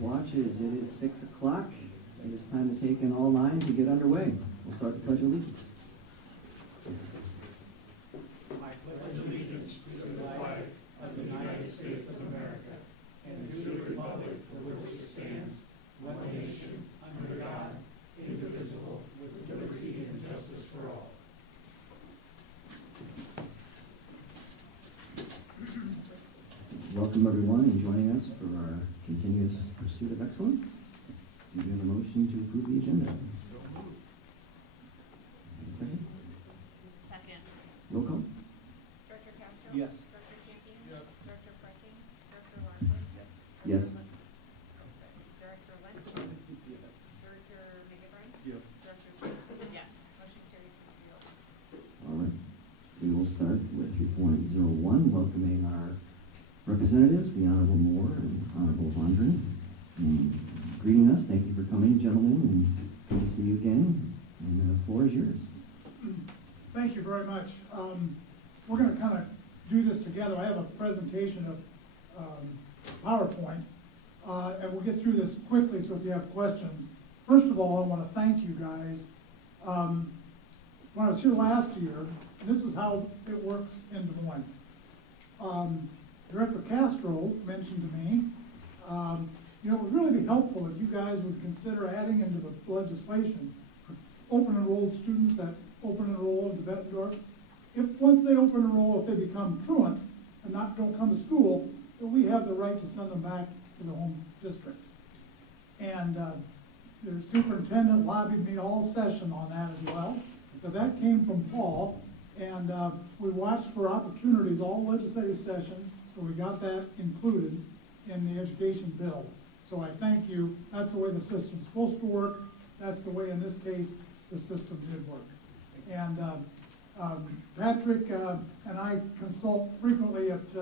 watch is it is 6 o'clock. It is time to take in all nine to get underway. We'll start the Pledge of Allegiance. I pledge allegiance to the flag of the United States of America and to the republic for which it stands, one nation, under God, indivisible, with liberty and justice for all. Welcome everyone in joining us for our continuous pursuit of excellence. Do you have a motion to approve the agenda? So moved. A second? Second. Roll call? Director Castro? Yes. Director Champion? Yes. Director Franking? Director Larkin? Yes. Director Lynch? Yes. Director McGivern? Yes. Director Smith? Yes. Motion carries 6-0. All right. We will start with 3.01, welcoming our representatives, the Honorable Moore and Honorable Vondran. And greeting us, thank you for coming, gentlemen, and good to see you again. And the floor is yours. Thank you very much. We're going to kind of do this together. I have a presentation of PowerPoint, and we'll get through this quickly, so if you have questions. First of all, I want to thank you guys. When I was here last year, this is how it works in Des Moines. Director Castro mentioned to me, it would really be helpful if you guys would consider adding into the legislation for open enrolled students that open enroll into Bettendorf. If once they open enroll, if they become truant and don't come to school, then we have the right to send them back to the home district. And the superintendent lobbied me all session on that as well. So that came from Paul, and we watched for opportunities all legislative session, so we got that included in the education bill. So I thank you. That's the way the system's supposed to work. That's the way, in this case, the system did work. And Patrick and I consult frequently at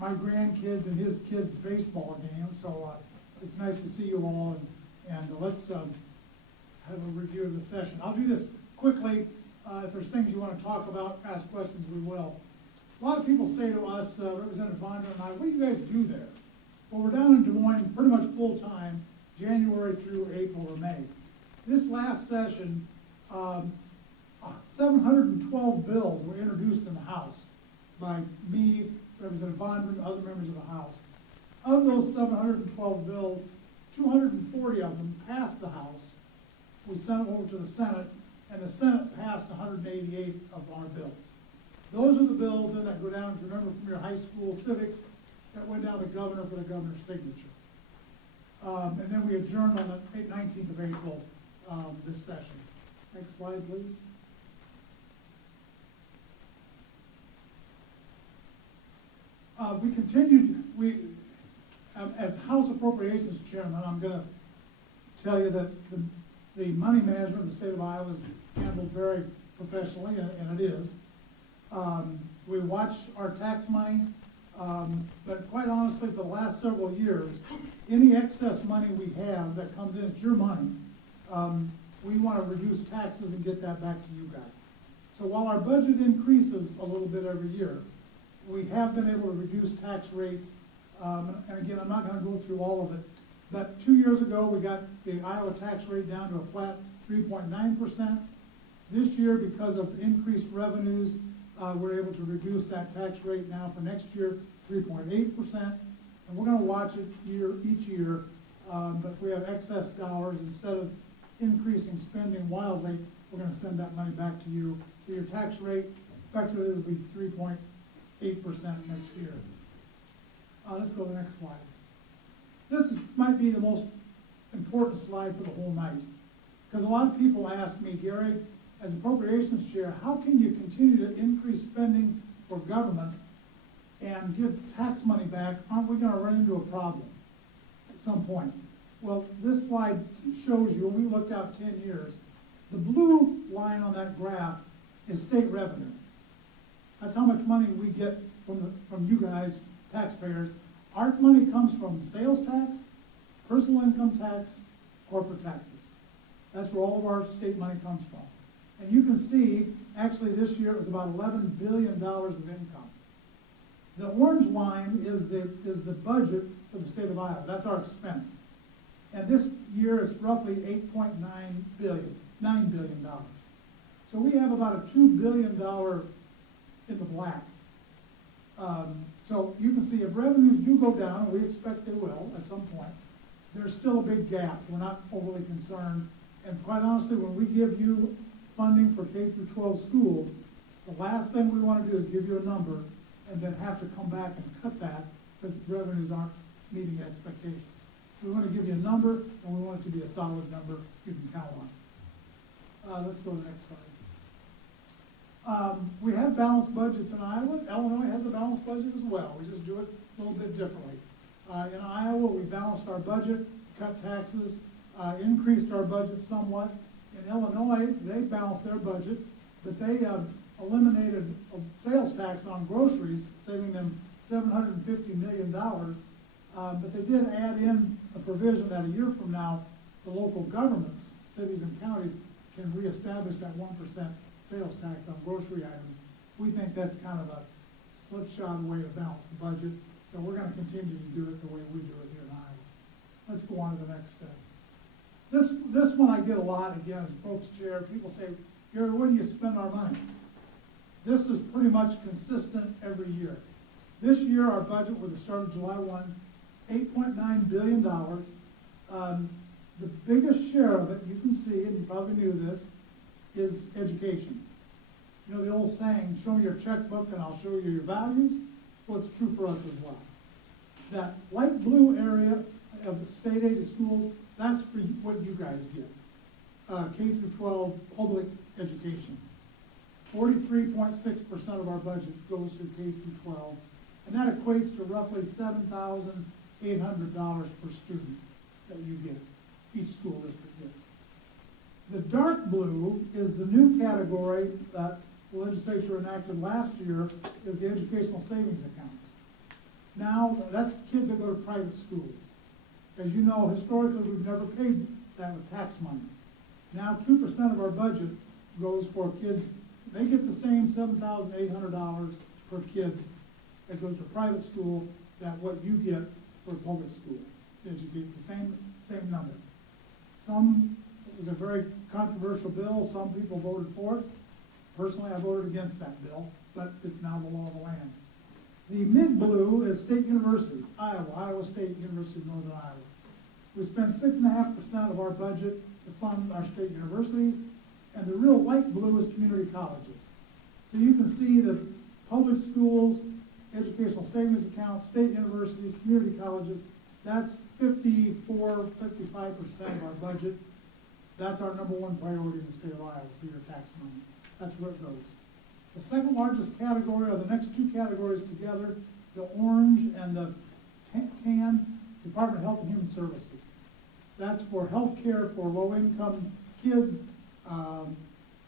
my grandkids and his kids' baseball games, so it's nice to see you all, and let's have a review of the session. I'll do this quickly. If there's things you want to talk about, ask questions, we will. A lot of people say to us, Representative Vondran and I, what do you guys do there? Well, we're down in Des Moines pretty much full-time, January through April or May. This last session, 712 bills were introduced in the House by me, Representative Vondran, and other members of the House. Of those 712 bills, 240 of them passed the House. We sent them over to the Senate, and the Senate passed 188 of our bills. Those are the bills then that go down, if you remember from your high school civics, that went down to the governor for the governor's signature. And then we adjourned on the 19th of April this session. Next slide, please. We continued, as House Appropriations Chairman, I'm going to tell you that the money management of the state of Iowa is handled very professionally, and it is. We watch our tax money, but quite honestly, for the last several years, any excess money we have that comes in, it's your money, we want to reduce taxes and get that back to you guys. So while our budget increases a little bit every year, we have been able to reduce tax rates. And again, I'm not going to go through all of it, but 2 years ago, we got the Iowa tax rate down to a flat 3.9%. This year, because of increased revenues, we're able to reduce that tax rate now for next year, 3.8%. And we're going to watch it each year, but if we have excess dollars, instead of increasing spending wildly, we're going to send that money back to you. So your tax rate effectively will be 3.8% next year. Let's go to the next slide. This might be the most important slide for the whole night, because a lot of people ask me, Gary, as appropriations chair, how can you continue to increase spending for government and give tax money back? Aren't we going to run into a problem at some point? Well, this slide shows you, when we looked out 10 years, the blue line on that graph is state revenue. That's how much money we get from you guys, taxpayers. Our money comes from sales tax, personal income tax, corporate taxes. That's where all of our state money comes from. And you can see, actually this year it was about $11 billion of income. The orange line is the budget for the state of Iowa. That's our expense. And this year it's roughly $9 billion. So we have about a $2 billion in the black. So you can see if revenues do go down, and we expect they will at some point, there's still a big gap. We're not overly concerned. And quite honestly, when we give you funding for K through 12 schools, the last thing we want to do is give you a number and then have to come back and cut that because revenues aren't meeting expectations. We want to give you a number, and we want it to be a solid number you can count on. Let's go to the next slide. We have balanced budgets in Iowa. Illinois has a balanced budget as well. We just do it a little bit differently. In Iowa, we balanced our budget, cut taxes, increased our budget somewhat. In Illinois, they balanced their budget, but they eliminated a sales tax on groceries, saving them $750 million. But they did add in a provision that a year from now, the local governments, cities and counties, can reestablish that 1% sales tax on grocery items. We think that's kind of a slipshod way to balance the budget, so we're gonna continue to do it the way we do it here in Iowa. Let's go on to the next step. This one I get a lot, again, as Pope's chair. People say, Gary, where do you spend our money? This is pretty much consistent every year. This year, our budget with the start of July 1, $8.9 billion. The biggest share of it, you can see, and you probably knew this, is education. You know the old saying, show me your checkbook and I'll show you your values? Well, it's true for us as well. That light blue area of the state aid schools, that's for what you guys get. K through 12 public education. 43.6% of our budget goes to K through 12, and that equates to roughly $7,800 per student that you get, each school district gets. The dark blue is the new category that the legislature enacted last year, is the educational savings accounts. Now, that's kids that go to private schools. As you know, historically, we've never paid that with tax money. Now, 2% of our budget goes for kids. They get the same $7,800 per kid that goes to private school that what you get for public school. It's the same number. It was a very controversial bill. Some people voted for it. Personally, I voted against that bill, but it's now the law of the land. The mid-blue is state universities, Iowa State University of Northern Iowa. We spend 6.5% of our budget to fund our state universities, and the real light blue is community colleges. So you can see that public schools, educational savings accounts, state universities, community colleges, that's 55% of our budget. That's our number one priority in the state of Iowa for your tax money. That's where it goes. The second largest category are the next two categories together, the orange and the tan, Department of Health and Human Services. That's for health care for low-income kids,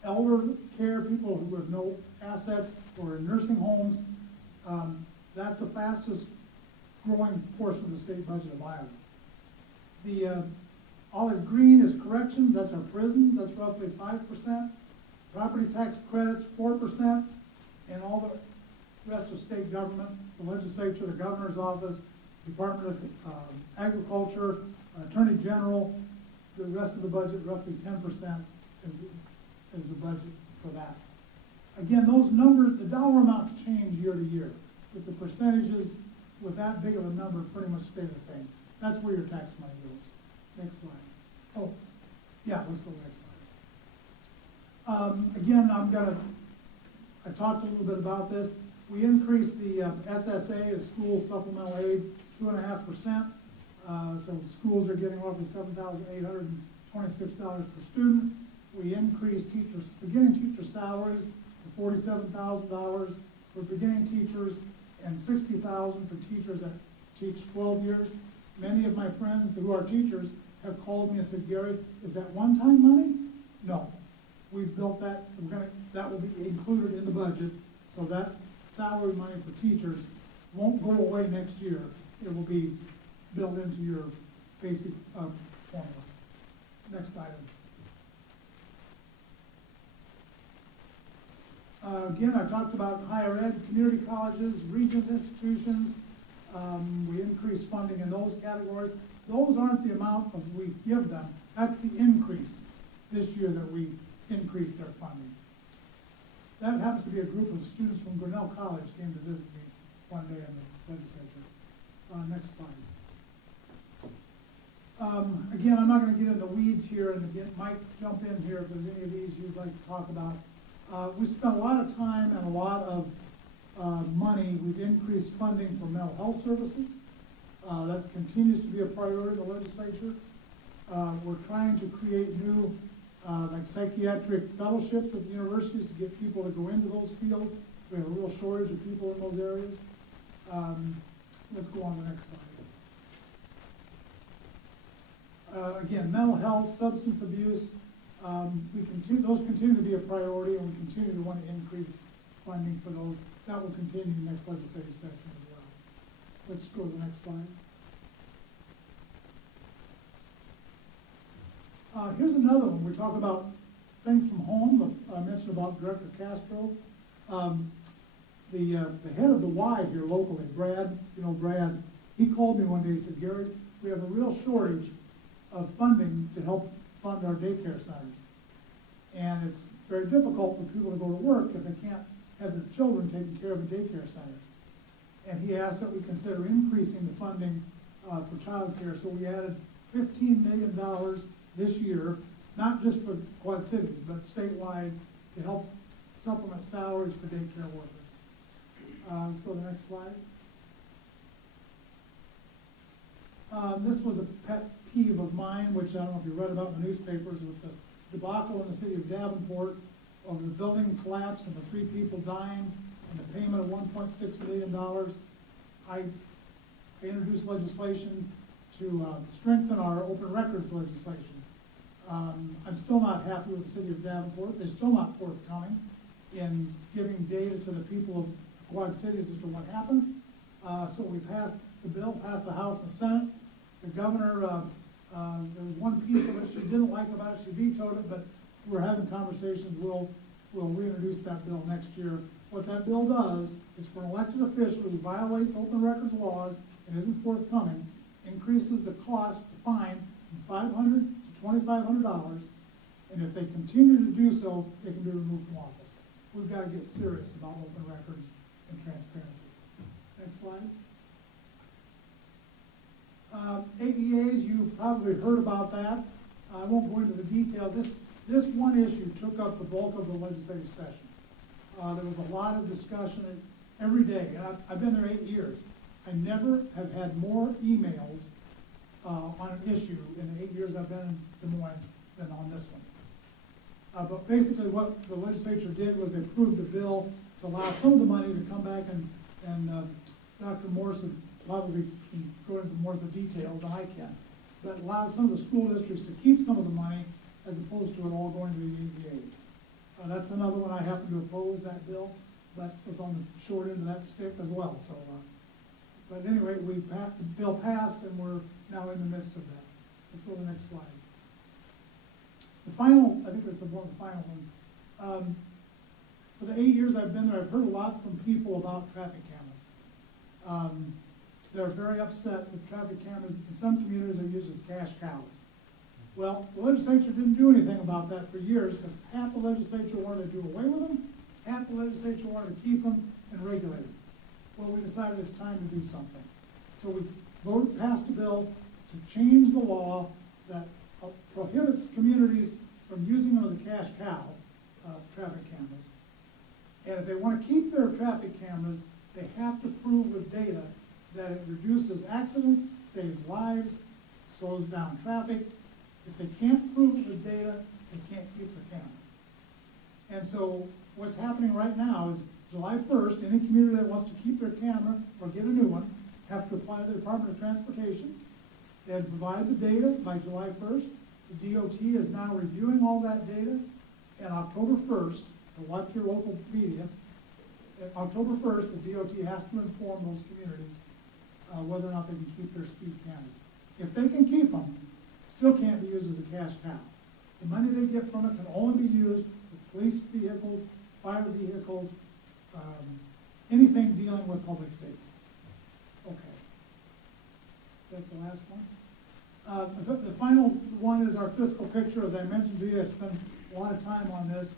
elder care, people who have no assets, or in nursing homes. That's the fastest growing portion of the state budget of Iowa. The olive green is corrections, that's our prisons, that's roughly 5%. Property tax credits, 4%, and all the rest of state government, the legislature, the governor's office, Department of Agriculture, Attorney General, the rest of the budget, roughly 10% is the budget for that. Again, those numbers, the dollar amounts change year to year, but the percentages with that big of a number pretty much stay the same. That's where your tax money goes. Next slide. Oh, yeah, let's go to the next slide. Again, I talked a little bit about this. We increased the SSA, the school supplemental aid, 2.5%. So schools are getting roughly $7,826 per student. We increased beginning teacher salaries to $47,000 for beginning teachers and $60,000 for teachers that teach 12 years. Many of my friends who are teachers have called me and said, Gary, is that one-time money? No. We've built that, that will be included in the budget, so that salary money for teachers won't go away next year. It will be built into your basic formula. Next item. Again, I talked about higher ed, community colleges, regional institutions. We increased funding in those categories. those aren't the amount of we give them, that's the increase this year that we increased their funding. That happens to be a group of students from Grinnell College came to visit me one day in the legislature. Next slide. Again, I'm not gonna get into the weeds here, and again, Mike, jump in here if there's any of these you'd like to talk about. We spent a lot of time and a lot of money. We've increased funding for mental health services. That continues to be a priority of the legislature. We're trying to create new like psychiatric fellowships at the universities to get people to go into those fields. We have a real shortage of people in those areas. Let's go on to the next slide. Again, mental health, substance abuse, those continue to be a priority, and we continue to want to increase funding for those. That will continue next legislative session as well. Let's go to the next slide. Here's another one. We talk about things from home. I mentioned about Director Castro. The head of the Y here locally, Brad, Brad, he called me one day. He said, Gary, we have a real shortage of funding to help fund our daycare centers. And it's very difficult for people to go to work if they can't have their children taken care of in daycare centers. And he asked that we consider increasing the funding for child care. So we added $15 million this year, not just for Quad Cities, but statewide, to help supplement salaries for daycare workers. Let's go to the next slide. This was a pet peeve of mine, which I don't know if you read about in the newspapers, with the debacle in the city of Davenport over the building collapse and the 3 people dying and the payment of $1.6 million. I introduced legislation to strengthen our open records legislation. I'm still not happy with the city of Davenport. They're still not forthcoming in giving data to the people of Quad Cities as to what happened. So we passed the bill, passed the House and the Senate. The governor, there was one piece of it she didn't like about it, she vetoed it, but we're having conversations. We'll reintroduce that bill next year. What that bill does is for an elected official who violates open records laws and isn't forthcoming, increases the cost to fine from $500 to $2,500, and if they continue to do so, they can be removed from office. We've got to get serious about open records and transparency. Next slide. AEAs, you probably heard about that. I won't go into the detail. This one issue took up the bulk of the legislative session. There was a lot of discussion every day, and I've been there 8 years. I never have had more emails on an issue in the 8 years I've been in Des Moines than on this one. But basically what the legislature did was they approved a bill to allow some of the money to come back, and Dr. Morse would probably can go into more of the details than I can, but allows some of the school districts to keep some of the money as opposed to it all going to the AEAs. That's another one I happen to oppose, that bill, but was on the short end of that stick as well. So, but anyway, the bill passed, and we're now in the midst of that. Let's go to the next slide. The final, I think this is one of the final ones. For the 8 years I've been there, I've heard a lot from people about traffic cameras. They're very upset with traffic cameras. In some communities, they're used as cash cows. Well, the legislature didn't do anything about that for years, because half the legislature wanted to do away with them, half the legislature wanted to keep them and regulate them. Well, we decided it's time to do something. So we passed a bill to change the law that prohibits communities from using them as a cash cow, traffic cameras. And if they want to keep their traffic cameras, they have to prove with data that it reduces accidents, saves lives, slows down traffic. If they can't prove it with data, they can't keep their camera. And so what's happening right now is July 1st, any community that wants to keep their camera or get a new one have to apply to the Department of Transportation. They have to provide the data by July 1st. The DOT is now reviewing all that data. And October 1st, to watch your local media, October 1st, the DOT has to inform those communities whether or not they can keep their speed cameras. If they can keep them, still can't be used as a cash cow. The money they get from it can only be used for police vehicles, fire vehicles, anything dealing with public safety. Okay. Is that the last one? The final one is our fiscal picture. As I mentioned to you, I spent a lot of time on this.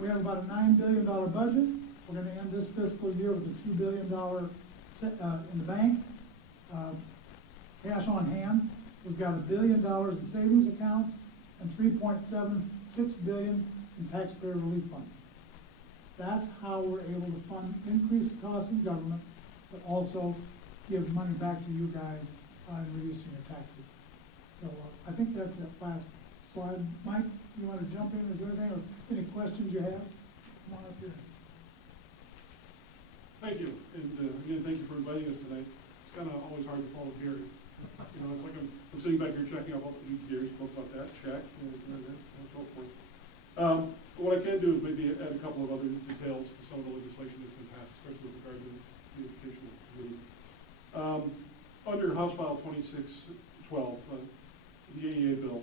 We have about a $9 billion budget. We're gonna end this fiscal year with a $2 billion in the bank. Cash on hand. We've got $1 billion in savings accounts and $3.76 billion in taxpayer relief funds. That's how we're able to fund increased costs in government, but also give money back to you guys in reducing your taxes. So I think that's that last slide. Mike, you want to jump in? Is there anything or any questions you have? Come on up here. Thank you, and again, thank you for inviting us tonight. It's kind of always hard to follow Gary. You know, it's like I'm sitting back here checking out what Gary spoke about that, check, and so forth. What I can do is maybe add a couple of other details to some of the legislation that's been passed, especially with regard to the educational committee. Under House File 2612, the AEA bill,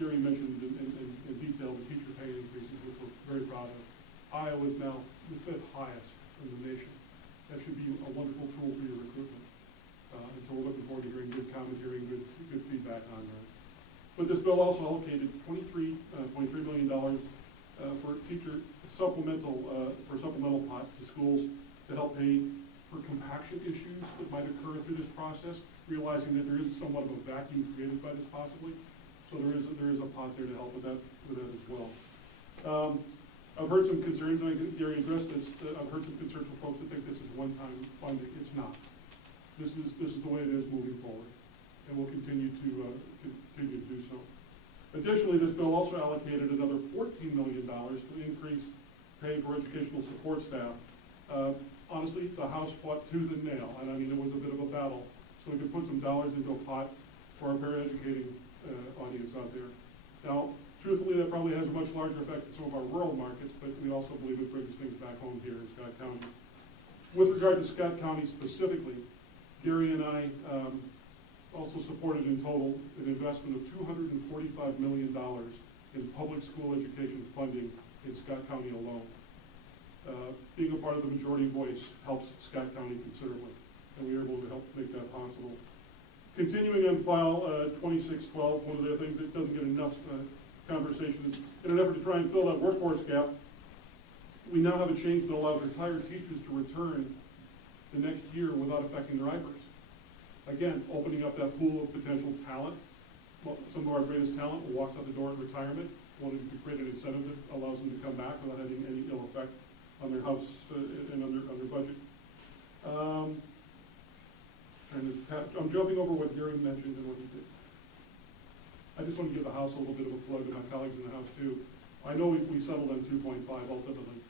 Gary mentioned in detail the teacher pay increases, which we're very proud of. Iowa is now the 5th highest in the nation. That should be a wonderful tool for your recruitment. And so we're looking forward to hearing good commentary and good feedback on that. But this bill also allocated $23 million for teacher supplemental pot to schools to help pay for compaction issues that might occur through this process, realizing that there is somewhat of a vacuum created by this possibly. So there is a pot there to help with that as well. I've heard some concerns, and I think Gary addressed this. I've heard some concerns from folks that think this is one-time funding. It's not. This is the way it is moving forward, and we'll continue to do so. Additionally, this bill also allocated another $14 million to increase pay for educational support staff. Honestly, the House fought tooth and nail, and I mean, it was a bit of a battle, so we could put some dollars into a pot for our paraeducating audience out there. Now, truthfully, that probably has a much larger effect in some of our rural markets, but we also believe it brings things back home here in Scott County. With regard to Scott County specifically, Gary and I also supported in total an investment of $245 million in public school education funding in Scott County alone. Being a part of the majority voice helps Scott County considerably, and we are able to help make that possible. Continuing on file 2612, one of the things that doesn't get enough conversation is in an effort to try and fill that workforce gap, we now have a change that allows retired teachers to return the next year without affecting their IBRs. Again, opening up that pool of potential talent. Well, some of our greatest talent will walk out the door at retirement, wanting to create an incentive that allows them to come back without having any ill effect on their house and on their budget. I'm jumping over what Gary mentioned and what he did. I just want to give the House a little bit of a plug, and our colleagues in the House too. I know we settled on 2.5 ultimately,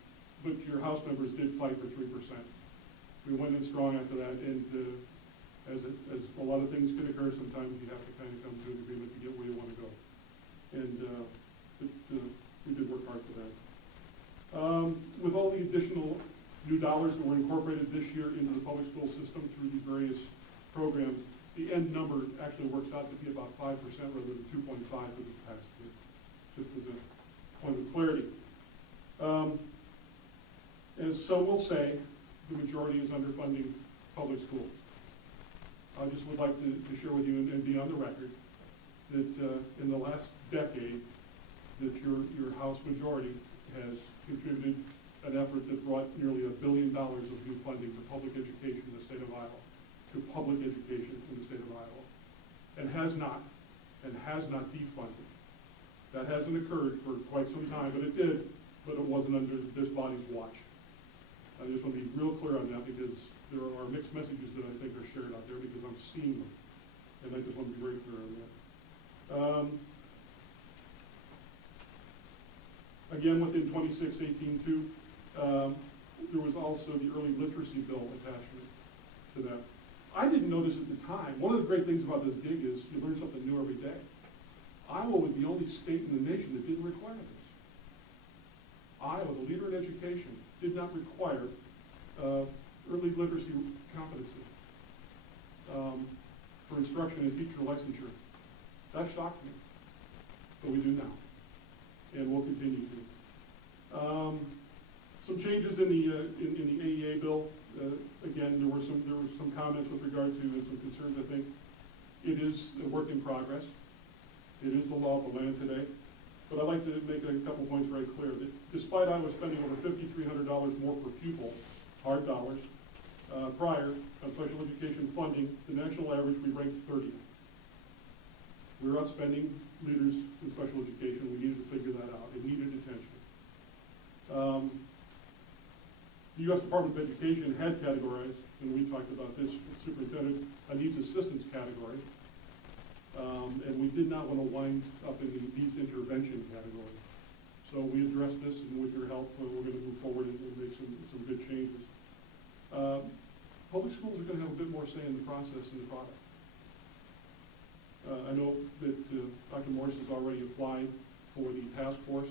but your House members did fight for 3%. We went in strong after that, and as a lot of things can occur, sometimes you have to kind of come to an agreement to get where you want to go. And we did work hard for that. With all the additional new dollars that were incorporated this year into the public school system through these various programs, the end number actually works out to be about 5% rather than 2.5 for this past year, just as a point of clarity. As some will say, the majority is underfunding public schools. I just would like to share with you and be on the record that in the last decade that your House majority has contributed an effort that brought nearly $1 billion of new funding to public education in the state of Iowa, to public education in the state of Iowa, and has not defunded. That hasn't occurred for quite some time, but it did, but it wasn't under this body's watch. I just want to be real clear on that because there are mixed messages that I think are shared out there because I'm seeing them, and I just want to be very clear on that. Again, within 2618 too, there was also the early literacy bill attachment to that. I didn't notice at the time. One of the great things about this gig is you learn something new every day. Iowa was the only state in the nation that didn't require this. Iowa, the leader in education, did not require early literacy competency for instruction and teacher licensure. That shocked me, but we do now, and we'll continue to. Some changes in the AEA bill. Again, there were some comments with regard to some concerns, I think. It is a work in progress. It is the law of the land today. But I'd like to make a couple points very clear, that despite Iowa spending over $5,300 more per pupil, hard dollars, prior on special education funding, the national average, we ranked 30th. We're outspending leaders in special education. We needed to figure that out. It needed attention. The U.S. Department of Education had categorized, and we talked about this with superintendent, a needs assistance category. And we did not want to wind up in the needs intervention category. So we addressed this, and with your help, we're going to move forward and make some good changes. Public schools are going to have a bit more say in the process and the product. I know that Dr. Morris has already applied for the task force.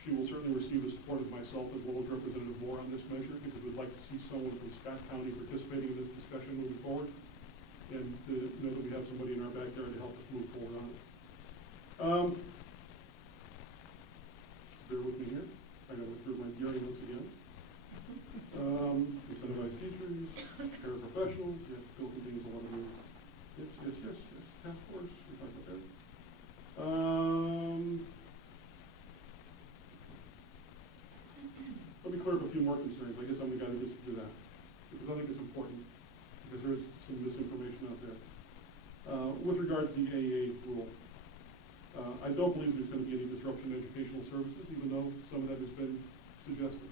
She will certainly receive the support of myself as well as Representative Moore on this measure, because we'd like to see someone from Scott County participating in this discussion moving forward, and to know that we have somebody in our backyard to help us move forward on it. Bear with me here. I gotta look through my Gary notes again. Incentivized teachers, paraprofessionals, yes, Bill contains a lot of those. Yes, task force, we talked about that. Let me clear up a few more concerns. I guess I'm the guy that gets to do that, because I think it's important, because there's some misinformation out there. With regard to the AAA rule, I don't believe there's going to be any disruption in educational services, even though some of that has been suggested.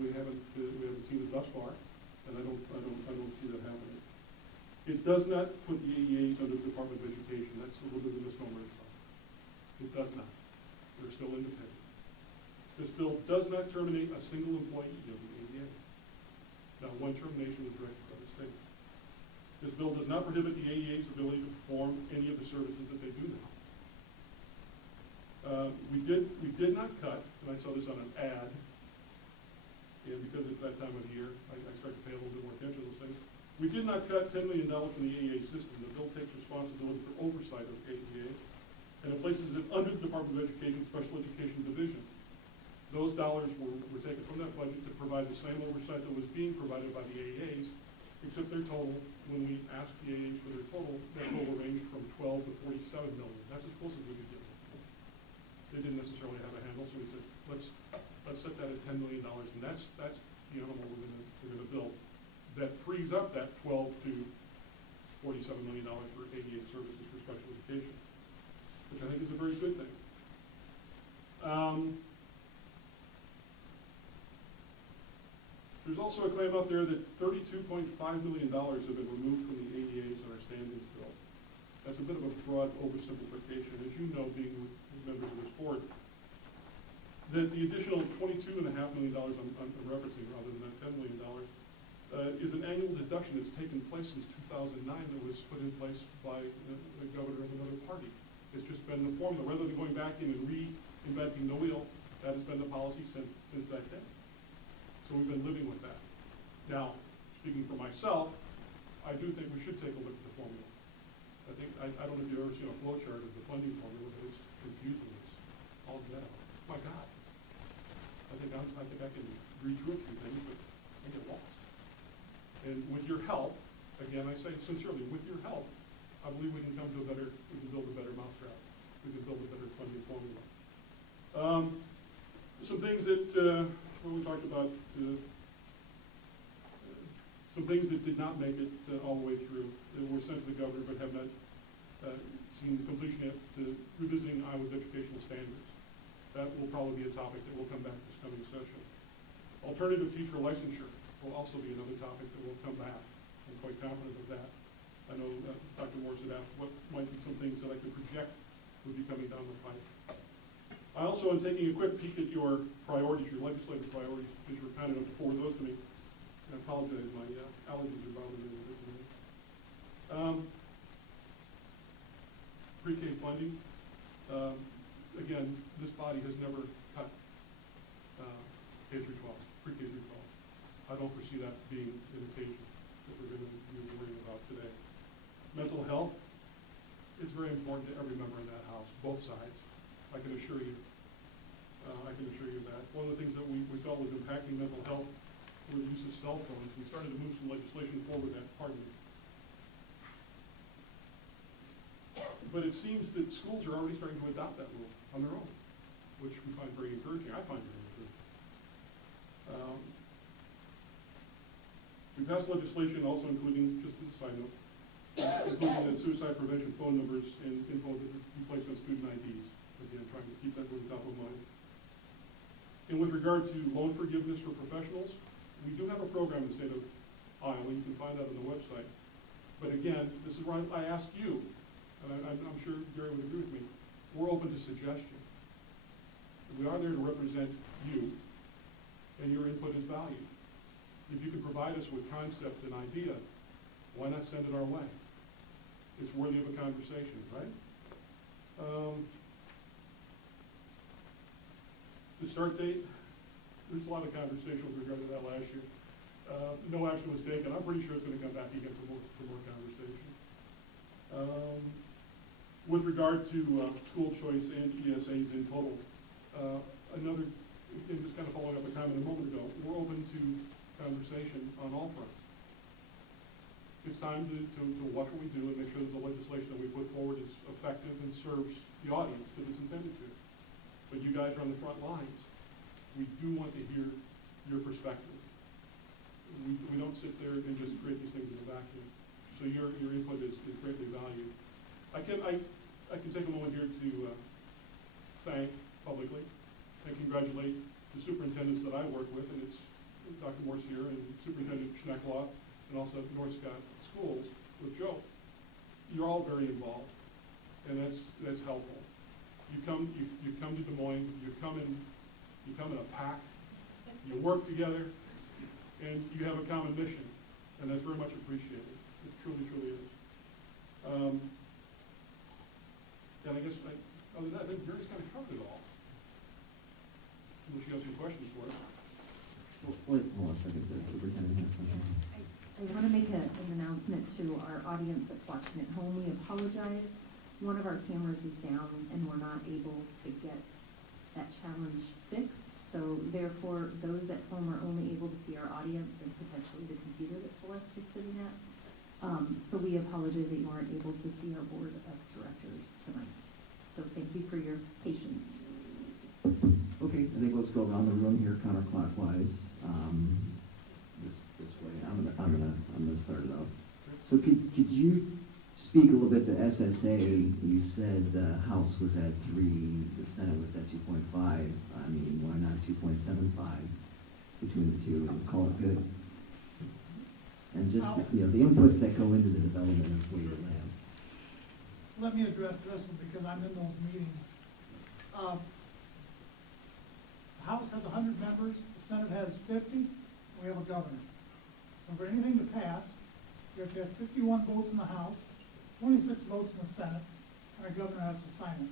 We haven't seen it thus far, and I don't see that happening. It does not put the AEAs under the Department of Education. That's a little bit of a misnomer. It does not. They're still independent. This bill does not terminate a single employee of the AEA. Not one termination was directed by the state. This bill does not prohibit the AEA's ability to perform any of the services that they do now. We did not cut, and I saw this on an ad, and because it's that time of year, I start to pay a little bit more attention to those things. We did not cut $10 million from the AEA system. The bill takes responsibility for oversight of the AEA, and it places it under the Department of Education Special Education Division. Those dollars were taken from that budget to provide the same oversight that was being provided by the AEAs, except their total, when we asked the AEAs for their total, that total ranged from 12 to 47 million. That's as close as we could get. They didn't necessarily have a handle, so we said, let's set that at $10 million, and that's the animal we're gonna build. That frees up that 12 to $47 million for ADA services for special education, which I think is a very good thing. There's also a claim out there that $32.5 million have been removed from the ADAs on our standings bill. That's a bit of a broad oversimplification. As you know, being members of this board, that the additional $22.5 million I'm referencing, rather than that $10 million, is an annual deduction that's taken place since 2009 that was put in place by the governor of another party. It's just been the formula. Rather than going back in and reinventing the wheel, that has been the policy since that day. So we've been living with that. Now, speaking for myself, I do think we should take a look at the formula. I don't know if you've ever seen a flow chart of the funding formula, but it's confusing. It's all that. My God. I think I can read through a few things, but I get lost. And with your help, again, I say sincerely, with your help, I believe we can build a better mousetrap. We can build a better funding formula. Some things that, when we talked about, some things that did not make it all the way through, that were sent to the governor but have not seen the completion yet, to revisiting Iowa's educational standards. That will probably be a topic that will come back this coming session. Alternative teacher licensure will also be another topic that will come back. I'm quite confident of that. I know Dr. Morris had asked what might be some things that I could project would be coming down the pipe. I also am taking a quick peek at your priorities, your legislative priorities, because you were kind enough to forward those to me. I apologize, my allergies are bothering me a bit tonight. Pre-K funding. Again, this body has never cut K through 12, pre-K through 12. I don't foresee that being an occasion that we're going to be worrying about today. Mental health, it's very important to every member in that house, both sides. I can assure you that. One of the things that we felt was impacting mental health were the use of cell phones. We started to move some legislation forward with that, pardon me. But it seems that schools are already starting to adopt that rule on their own, which we find very encouraging. I find very encouraging. We passed legislation also including, just as a side note, including the suicide prevention phone numbers and info that be placed on student IDs. Again, trying to keep that really top of mind. And with regard to loan forgiveness for professionals, we do have a program in the state of Iowa. You can find that on the website. But again, this is where I ask you, and I'm sure Gary would agree with me, we're open to suggestion. We are there to represent you, and your input is valued. If you can provide us with concept and idea, why not send it our way? It's worthy of a conversation, right? The start date, there's a lot of conversation with regard to that last year. No action was taken. I'm pretty sure it's going to come back again for more conversation. With regard to school choice and ESAs in total, another, and just kind of following up a comment a moment ago, we're open to conversation on all fronts. It's time to watch what we do and make sure that the legislation that we put forward is effective and serves the audience that it's intended to. But you guys are on the front lines. We do want to hear your perspective. We don't sit there and just create these things in a vacuum. So your input is greatly valued. I can take a moment here to thank publicly and congratulate the superintendents that I work with, and it's Dr. Morse here and Superintendent Schneckloff, and also North Scott Schools with Joe. You're all very involved, and that's helpful. You come to Des Moines, you come in a pack, you work together, and you have a common mission, and that's very much appreciated. It truly, truly is. And I guess, other than that, I think Gary's kind of covered it all. Unless you have some questions for us. Wait, hold on a second, the superintendent has something. I want to make an announcement to our audience that's watching at home. We apologize. One of our cameras is down and we're not able to get that challenge fixed. So therefore, those at home are only able to see our audience and potentially the computer that Celeste is sitting at. So we apologize that you aren't able to see our board of directors tonight. So thank you for your patience. Okay, I think let's go around the room here counterclockwise. This way. I'm gonna start it out. So could you speak a little bit to SSA? You said the House was at 3, the Senate was at 2.5. I mean, why not 2.75 between the two and call it good? And just, the inputs that go into the development of Wade Lab. Let me address this one because I'm in those meetings. The House has 100 members, the Senate has 50, we have a governor. So for anything to pass, you have to have 51 votes in the House, 26 votes in the Senate, and a governor has to sign it.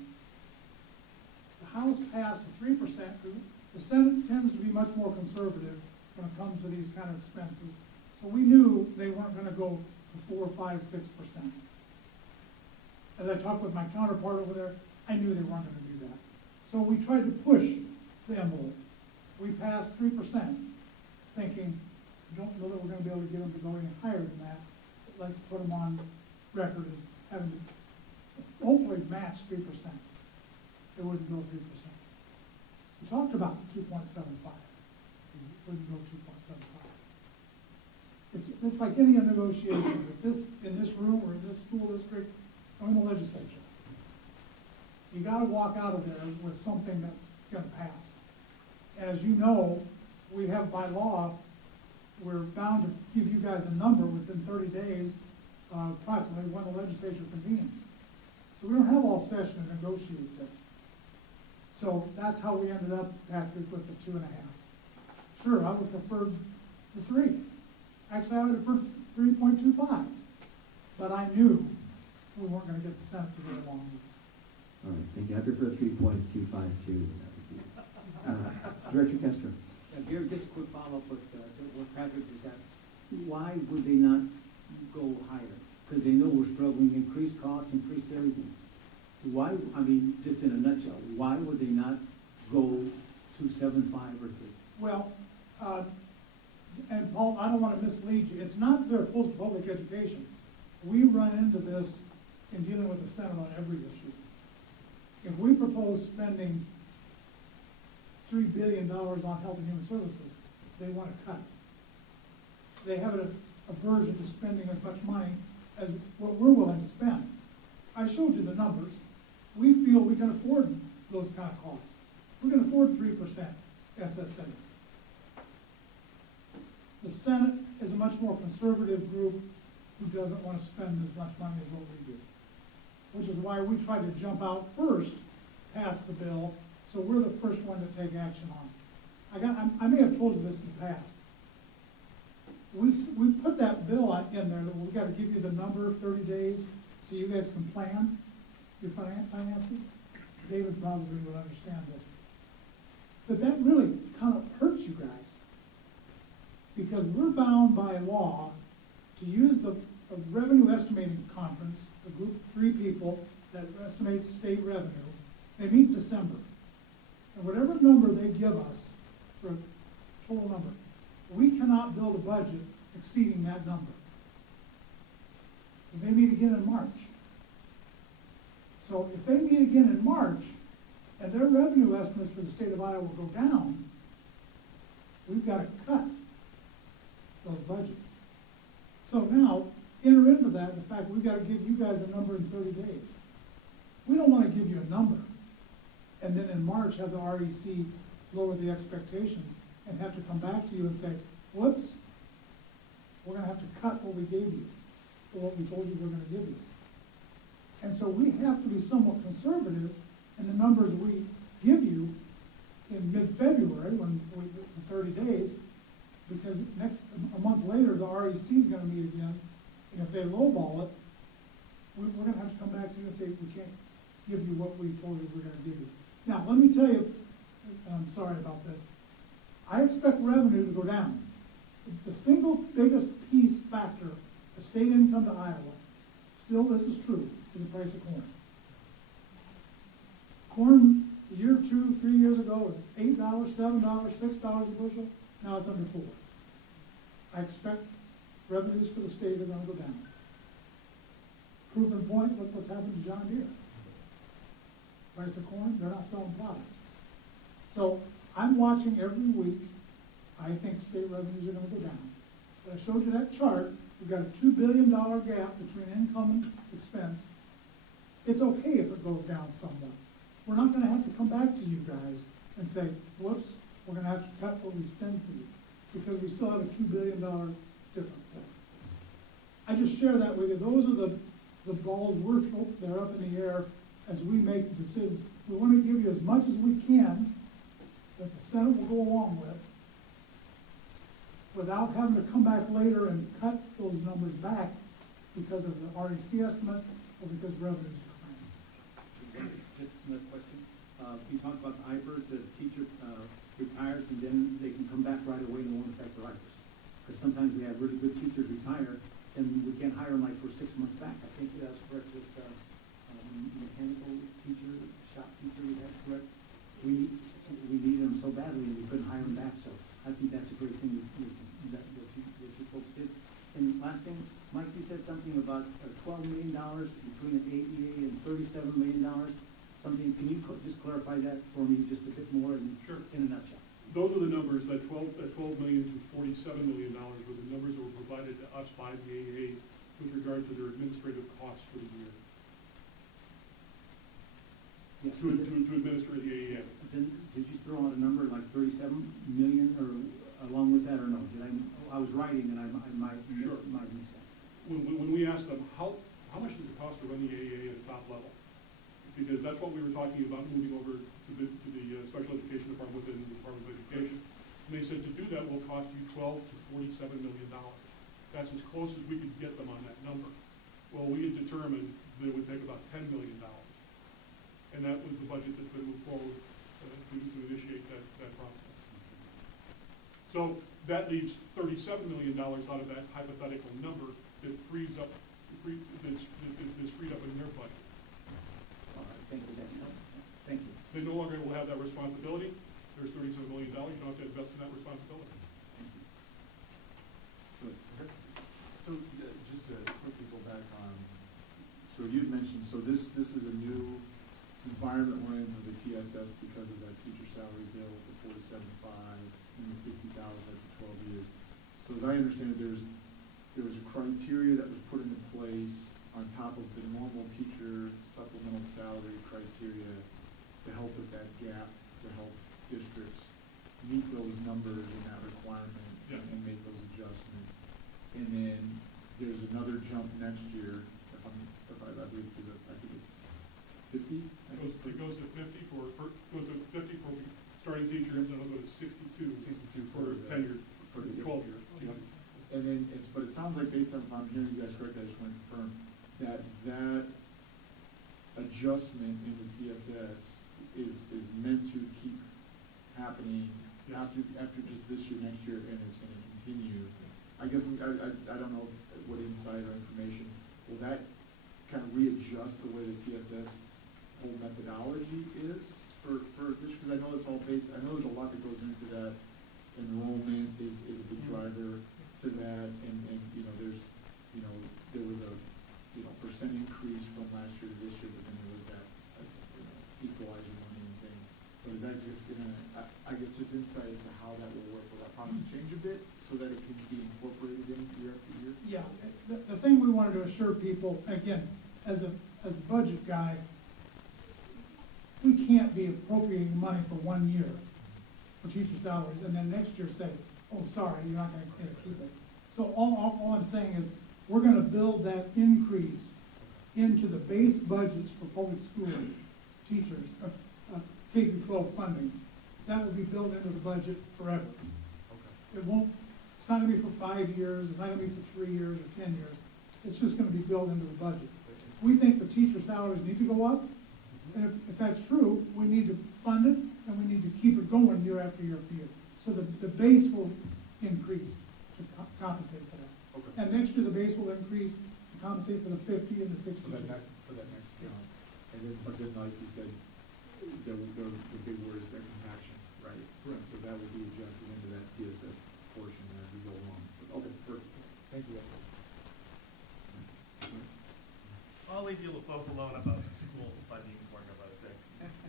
The House passed a 3%. The Senate tends to be much more conservative when it comes to these kind of expenses. So we knew they weren't going to go to 4, 5, 6%. As I talked with my counterpart over there, I knew they weren't going to do that. So we tried to push the envelope. We passed 3%, thinking, I don't know that we're going to be able to get them to go any higher than that, but let's put them on record as having to hopefully match 3%. They wouldn't go 3%. We talked about 2.75. Wouldn't go 2.75. It's like any negotiation, in this room or in this school district or in the legislature. You gotta walk out of there with something that's gonna pass. And as you know, we have by law, we're bound to give you guys a number within 30 days, approximately when the legislature convenes. So we don't have all session to negotiate this. So that's how we ended up, Patrick, with the 2.5. Sure, I would prefer the 3. Actually, I would have preferred 3.25. But I knew we weren't gonna get the Senate to go along with it. All right, thank you. I prefer 3.252. Director Kester. Gary, just a quick follow-up with what Patrick just asked. Why would they not go higher? Because they know we're struggling, increased costs, increased everything. Why, I mean, just in a nutshell, why would they not go 2.75 or 3? Well, and Paul, I don't want to mislead you. It's not that they're opposed to public education. We run into this in dealing with the Senate on every issue. If we propose spending $3 billion on health and human services, they want to cut. They have an aversion to spending as much money as what we're willing to spend. I showed you the numbers. We feel we can afford those kind of costs. We can afford 3% SSA. The Senate is a much more conservative group who doesn't want to spend as much money as what we do, which is why we tried to jump out first, pass the bill, so we're the first one to take action on it. I may have told you this in the past. We put that bill in there that we gotta give you the number 30 days so you guys can plan your finances. David probably would understand this. But that really kind of hurts you guys, because we're bound by law to use the revenue estimating conference, the group of 3 people that estimates state revenue. They meet in December. And whatever number they give us for a total number, we cannot build a budget exceeding that number. They meet again in March. So if they meet again in March, and their revenue estimates for the state of Iowa go down, we've got to cut those budgets. So now, enter into that the fact we've got to give you guys a number in 30 days. We don't want to give you a number, and then in March have the REC lower the expectations and have to come back to you and say, whoops, we're going to have to cut what we gave you, or what we told you we're going to give you. And so we have to be somewhat conservative in the numbers we give you in mid-February, the 30 days, because a month later, the REC is going to meet again, and if they lowball it, we're going to have to come back to you and say, we can't give you what we told you we're going to give you. Now, let me tell you, and I'm sorry about this, I expect revenue to go down. The single biggest piece factor of state income to Iowa, still this is true, is the price of corn. Corn a year, 2, 3 years ago was $8, $7, $6 a bushel. Now it's under 4. I expect revenues for the state are going to go down. Proof in point, look what's happened to John Deere. Price of corn, they're not selling product. So I'm watching every week. I think state revenues are going to go down. But I showed you that chart. We've got a $2 billion gap between income and expense. It's okay if it goes down somewhat. We're not going to have to come back to you guys and say, whoops, we're going to have to cut what we spend for you, because we still have a $2 billion difference there. I just share that with you. Those are the balls they're up in the air as we make the decision. We want to give you as much as we can that the Senate will go along with, without having to come back later and cut those numbers back because of the REC estimates or because revenues decline. Just another question. You talked about the IPERS, the teacher retires and then they can come back right away and it won't affect their IPERS. Because sometimes we have really good teachers retire and we can't hire them like for 6 months back. I think that's correct with mechanical teacher, shop teacher, that's correct. We need them so badly and we couldn't hire them back, so I think that's a great thing that you folks did. And last thing, Mike, you said something about $12 million between the AEA and $37 million. Something, can you just clarify that for me just a bit more in a nutshell? Those are the numbers, that 12 million to $47 million were the numbers that were provided to us by the AEA with regard to their administrative costs for the year. Yes. To administer the AEA. Then, did you throw out a number like 37 million or along with that or no? I was writing and I might miss that. When we asked them, how much does it cost to run the AEA at the top level? Because that's what we were talking about moving over to the special education department within the Department of Education. And they said to do that will cost you $12 to $47 million. That's as close as we could get them on that number. Well, we had determined that it would take about $10 million. And that was the budget that's been moved forward to initiate that process. So that leaves $37 million out of that hypothetical number that that's freed up in their budget. All right, thank you, Dan. Thank you. They no longer will have that responsibility. There's $37 million. You don't have to invest in that responsibility. Good. So just to quickly go back on, so So you'd mentioned, so this is a new environment we're in for the TSS because of that teacher salary bill, the 47.5 and the 60,000 after 12 years. So as I understand it, there was a criteria that was put into place on top of the normal teacher supplemental salary criteria to help with that gap, to help districts meet those numbers and that requirement and make those adjustments. And then there's another jump next year, if I believe to the, I think it's 50? It goes to 50 for starting teachers, and it'll go to 62. 62 for the- 10 years, for for the 12 years. Yeah. And then but it sounds like based on, if I'm hearing you guys correctly, I just want to confirm, that adjustment in the TSS is meant to keep happening Yes. after just this year, next year, and it's gonna continue. I guess, I don't know what insider information, will that kind of readjust the way the TSS whole methodology is for this, because I know it's all based, I know there's a lot that goes into that. Enrollment is a big driver to that, and, you know, there was a, percent increase from last year to this year, but then there was that, equalizing money and things. But is that just gonna, I guess just insight as to how that will work, will that process change a bit so that it can be incorporated in year after year? Yeah, the thing we wanted to assure people, again, as a budget guy, we can't be appropriating money for 1 year for teacher salaries, and then next year say, oh, sorry, you're not gonna keep it. So all I'm saying is, we're gonna build that increase into the base budgets for public school teachers, K through 12 funding. That will be built into the budget forever. Okay. It won't, it's not gonna be for 5 years, it's not gonna be for 3 years or 10 years. It's just gonna be built into the budget. We think the teacher salaries need to go up, and if that's true, we need to fund it, and we need to keep it going year after year after year. So the base will increase to compensate for that. Okay. And next year, the base will increase to compensate for the 50 and the 62. For that next round. And then, but then, like you said, the big word is their compaction, right? And so that will be adjusted into that TSS portion as we go along. So, okay, perfect. Thank you, guys. I'll leave you both alone about the school funding formula.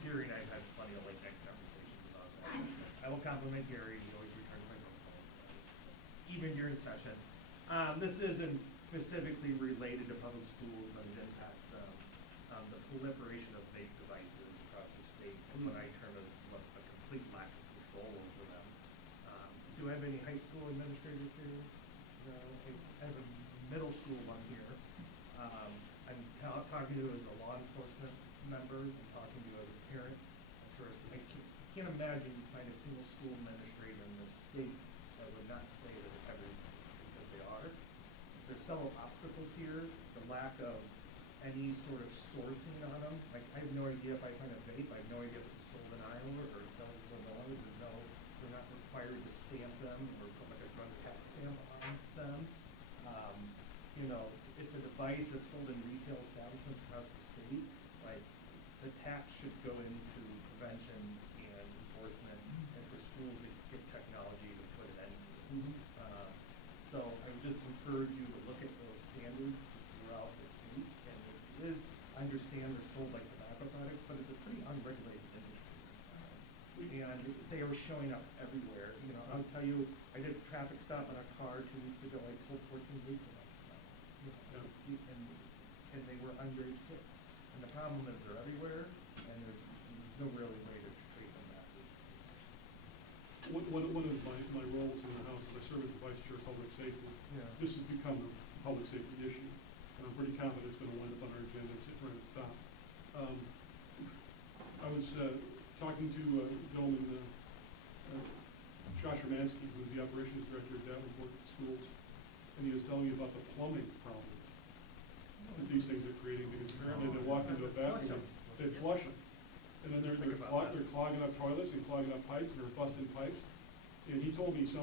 Gary and I have had plenty of late night conversations about that. I will compliment Gary, he always returns my phone calls, even during session. This isn't specifically related to public schools, but it impacts the proliferation of vape devices across the state, and what I term as a complete lack of control over them. Do I have any high school administrators here? No, I have a middle school one here. I'm talking to you as a law enforcement member, I'm talking to you as a parent. I'm sure I can't imagine you find a single school administrator in this state that would not say that they're covered because they are. There's several obstacles here, the lack of any sort of sourcing on them. Like, I have no idea if I find a vape, I have no idea if it's sold in Iowa or Illinois. We're not required to stamp them or put like a drug tax stamp on them. It's a device that's sold in retail establishments across the state. Like, the tax should go into prevention and enforcement, and for schools to get technology to put it into. So I would just encourage you to look at those standards throughout the state, and it is, I understand they're sold like tobacco products, but it's a pretty unregulated industry. And they are showing up everywhere. I'll tell you, I did a traffic stop on a car 2 weeks ago, I pulled 14 vape devices out. And they were underage kids. And the problem is they're everywhere, and there's no really way to trace them back. One of my roles in the House is I serve as the Vice Chair of Public Safety. Yeah. This has become a public safety issue, and I'm pretty confident it's going to wind up on our agenda. It's right at the top. I was talking to a gentleman, Josh Hermansky, who's the Operations Director at Davenport Schools, and he was telling me about the plumbing problem that these things are creating, because apparently they walk into a bathroom, they flush them. And then they're clogging up toilets and clogging up pipes, and they're busting pipes. And he told me this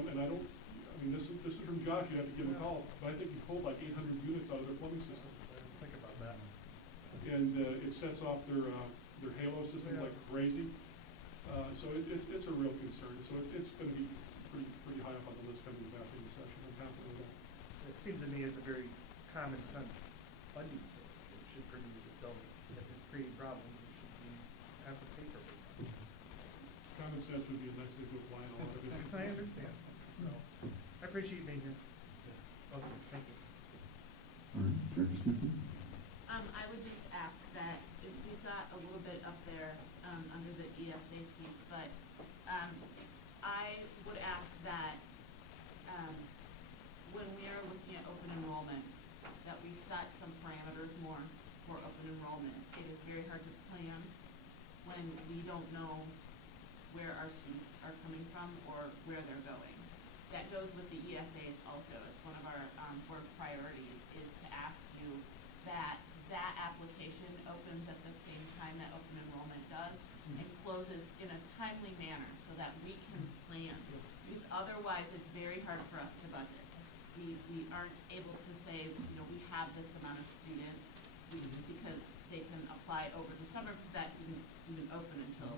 is from Josh, you have to give him a call, but I think he pulled like 800 units out of their plumbing system. Think about that. And it sets off their halo system like crazy. So it's a real concern. So it's going to be pretty high up on the list coming back in the session. I'm confident of that. It seems to me it's a very common sense funding source. It should bring appreciate being here. Okay, thank you. All right, Director Smithson? I would just ask that, if we've got a little bit up there, under the ESA piece, but, I would ask that, when we are looking at open enrollment, that we set some parameters more for open enrollment. It is very hard to plan when we don't know where our students are coming from or where they're going. That goes with the ESAs also. It's one of our, board priorities is to ask you that that application opens at the same time that open enrollment does and closes in a timely manner so that we can plan. Because otherwise, it's very hard for us to budget. We aren't able to say, you know, we have this amount of students, because they can apply over the summer, because that didn't even open until,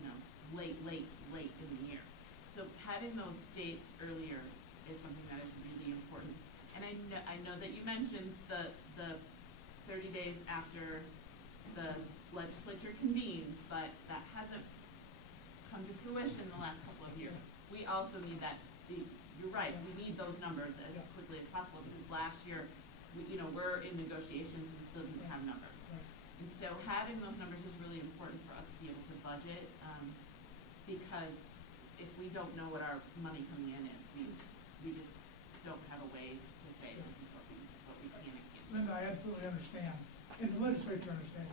you know, late in the year. So having those dates earlier is something that is really important. And I know that you mentioned the 30 days after the legislature convenes, but that hasn't come to fruition in the last couple of years. We also need that, you're right, we need those numbers as quickly as possible, because last year, we're in negotiations and still didn't have numbers. And so having those numbers is really important for us to be able to budget, because if we don't know what our money coming in is, we just don't have a way to say this is what we can and can't. Linda, I absolutely understand, and the legislature understands.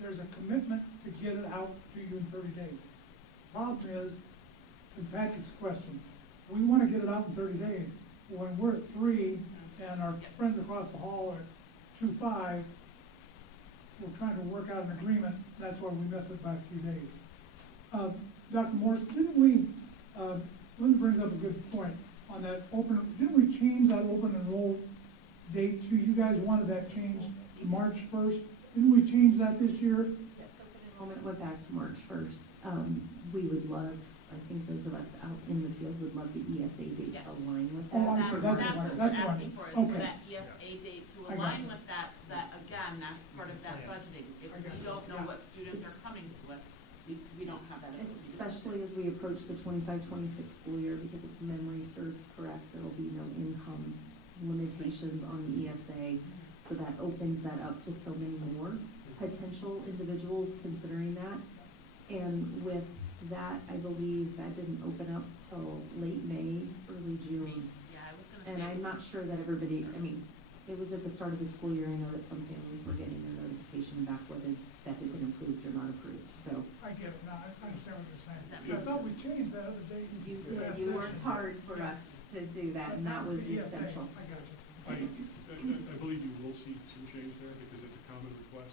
There's a commitment to get it out to you in 30 days. Problem is, to Patrick's question, we want to get it out in 30 days. When we're at 3 and our friends across the hall are 2-5, we're trying to work out an agreement, that's why we miss it by a few days. Dr. Morris, didn't we, Linda brings up a good point on that didn't we change that open enroll date to, you guys wanted that changed to March 1st? Didn't we change that this year? Yes, open enrollment went back to March 1st. We would love, I think those of us out in the field would love the ESA date Yes. to align with Oh, that. I'm sorry, that's what what we're I asking mean. for, is Okay. for that ESA date to I got align you. with that, so that, again, that's part of that Yeah. budgeting. If I got we you. don't know Yeah. what students are coming to us, we don't have that ability. Especially as we approach the 25-26 school year, because if memory serves correct, there will be no income limitations on the ESA. So that opens that up to so many more potential individuals considering that. And with that, I believe that didn't open up till late May, early June. Yeah, I was gonna say. And I'm not sure that everybody, it was at the start of the school year. I know that some families were getting their notification back whether that had been approved or not approved, so. I get it, now, I understand what you're saying. That I thought we changed that other date. You to did, that you worked section. hard for Yeah. us to do that, and that But was that's the ESA. essential. I got you. I believe you will see some change there because it's a common request.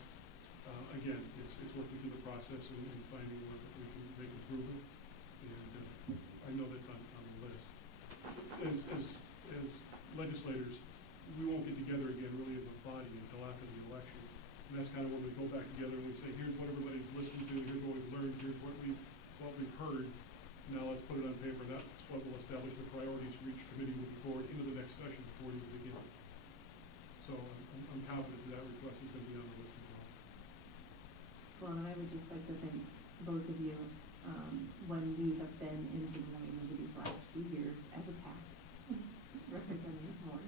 Again, it's working through the process and finding where we can make improvement. And I know that's on the list. As legislators, we won't get together again really as a body until after the election. And that's kind of when we go back together and we say, here's what everybody's listened to, here's what we've learned, here's what we've heard. Now let's put it on paper. That's what will establish the priorities for each committee moving forward into the next session before we begin. So I'm confident that request is going to be on the list as well. Well, and I would just like to thank both of you, when we have been interviewing over these last few years as a PAC, as Representative Moore,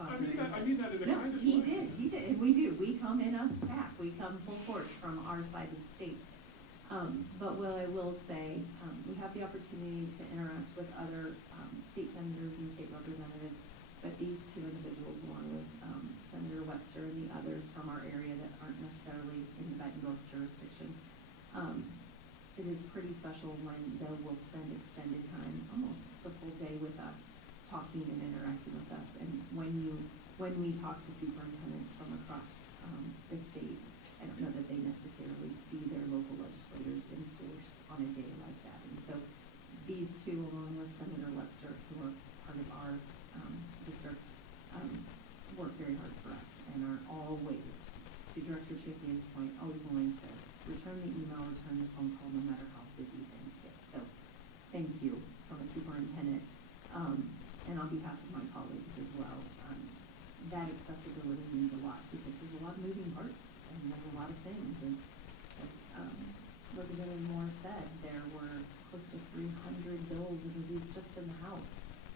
I mean that in the No, kindest he way. did, and we do, we come in a pack, we come full force from our side of the state. But what I will say, we have the opportunity to interact with other, state senators and state representatives, but these two individuals, along with, Senator Webster and the others from our area that aren't necessarily in the Bettendorf jurisdiction, it is pretty special when they will spend extended time, almost the full day with us, talking and interacting with us. And when we talk to superintendents from across the state, I don't know that they necessarily see their local legislators in force on a day like that. And so these two, along with Senator Webster, who are part of our district, work very hard for us and are always, to Director Chaffeen's point, always willing to return the email, return the phone call, no matter how busy things get. So thank you from a superintendent, and on behalf of my colleagues as well. That accessibility means a lot because there's a lot of moving parts and there's a lot of things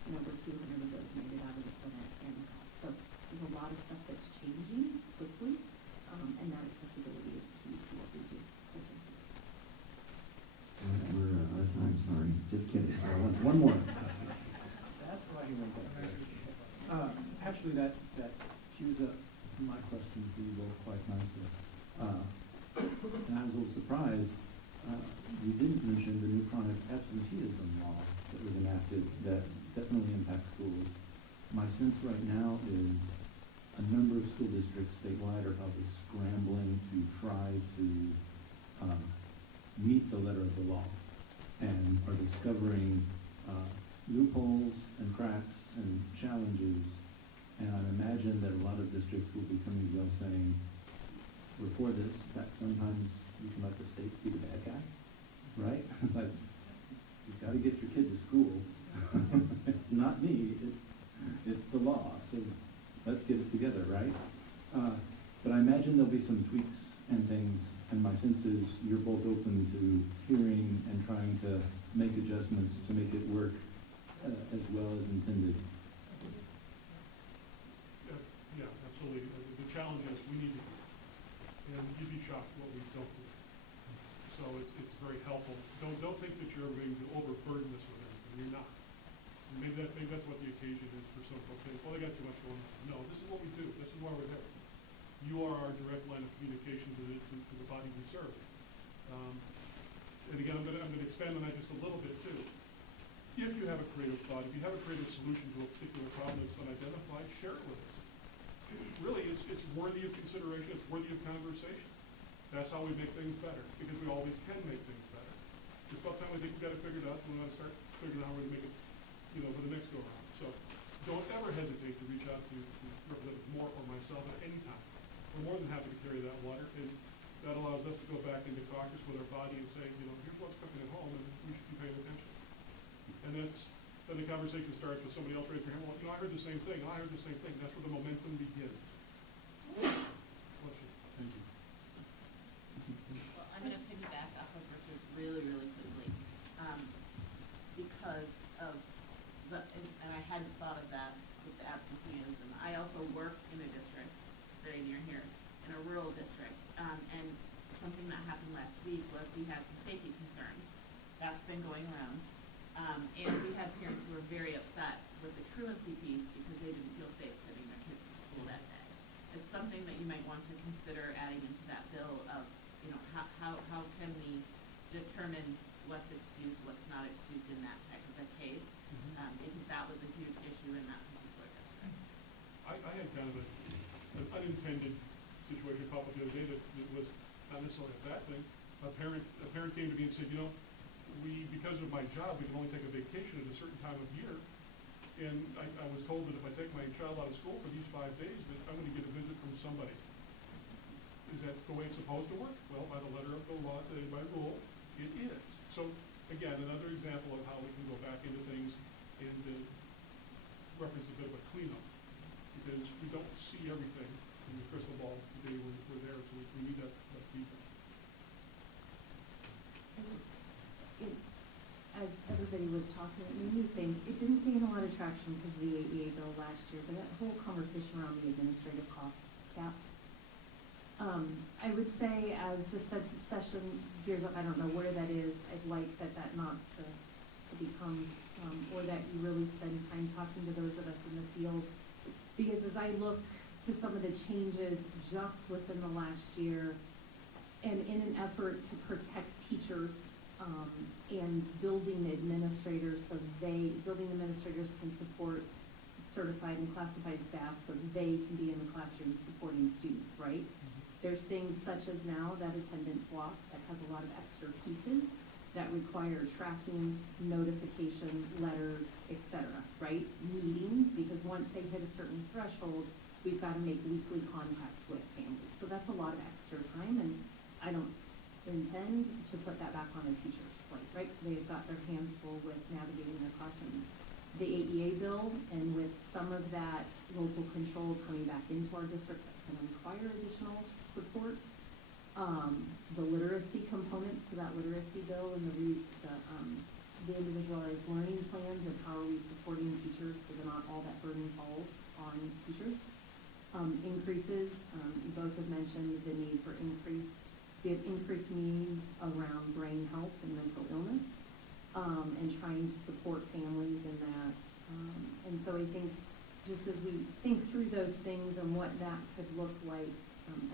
and over 200 of those made it out of the Senate and the House. So there's a lot of stuff that's changing quickly, and that accessibility is key to what we do. So thank you. We're out of time, sorry. Just kidding. One more. That's why you went back. Actually, that cues up my question for you both quite nicely. And I was a little surprised, you didn't mention the new chronic absenteeism law that was enacted that definitely impacts schools. My sense right now is a number of school districts statewide are probably scrambling to try to meet the letter of the law and are discovering loopholes and cracks and challenges. And I imagine that a lot of districts will be coming to you saying, we're for this, that sometimes you can let the state be the bad guy, right? It's like, you've got to get your kid to school. It's not me, it's the law, so let's get it together, right? But I imagine there'll be some tweaks and things, and my sense is you're both open to hearing and trying to make adjustments to make it work as well as intended. Yeah, absolutely. The challenge is we need to, and you'd be shocked what we don't do. So it's very helpful. Don't think that you're going to overburden this with anything. You're not. Maybe that's what the occasion is for some folks. Well, they got too much going on. No, this is what we do. This is why we're here. You are our direct line of communication to the body we serve. And again, I'm going to expand on that just a little bit too. If you have a creative thought, if you have a creative solution to a particular problem that's been identified, share it with us. Really, it's worthy of consideration. It's worthy of conversation. That's how we make things better, because we always can make things better. It's about time we think we've got it figured out, and we want to start figuring out how we're going to make it, for the next go around. So don't ever hesitate to reach out to Representative Moore or myself at any time. We're more than happy to carry that water, and that allows us to go back into caucus with our body and say, here's what's cooking at home, and we should be paying attention. And then the conversation starts with somebody else raising their hand. Well, I heard the same thing. I heard the same thing. That's where the momentum begins. Thank you. Well, I'm gonna piggyback off of Richard really, really quickly, because of and I hadn't thought of that with the absenteeism. I also work in a district very near here, in a rural district, and something that happened last week was we had some safety concerns. That's been going around, and we had parents who were very upset with the truancy piece because they didn't feel safe sending their kids to school that day. It's something that you might want to consider adding into that bill of, how can we determine what's excused, what's not excused in that type of a case, because that was a huge issue in that particular district. I had kind of an unintended situation pop up the other day that was not necessarily a bad thing. A parent came to me and said, because of my job, we can only take a vacation at a certain time of year. And I was told that if I take my child out of school for these 5 days, that I'm going to get a visit from somebody. Is that the way it's supposed to work? Well, by the letter of the law, by rule, it is. So, again, another example of how we can go back into things and reference a bit of a cleanup. Because we don't see everything in the crystal ball the day we're there, so we need that feedback. As everybody was talking, it made me think, it didn't gain a lot of traction because of the AEA bill last year, but that whole conversation around the administrative costs cap. I would say as the session gears up, I don't know where that is, I'd like that not to become, or that you really spend time talking to those of us in the field. Because as I look to some of the changes just within the last year, and in an effort to protect teachers, and building administrators can support certified and classified staff so they can be in the classroom supporting students, right? There's things such as now that attendance walk that has a lot of extra pieces that require tracking, notification, letters, etc., right? Meetings, because once they hit a certain threshold, we've got to make weekly contact with families. So that's a lot of extra time, and I don't intend to put that back on a teacher's plate, right? They've got their hands full with navigating their classrooms. The AEA bill, and with some of that local control coming back into our district, that's going to require additional support. The literacy components to that literacy bill and the individualized learning plans and how are we supporting teachers increases. You both have mentioned the need for we have increased needs around brain health and mental illness, and trying to support families in that. And so I think just as we think through those things and what that could look like,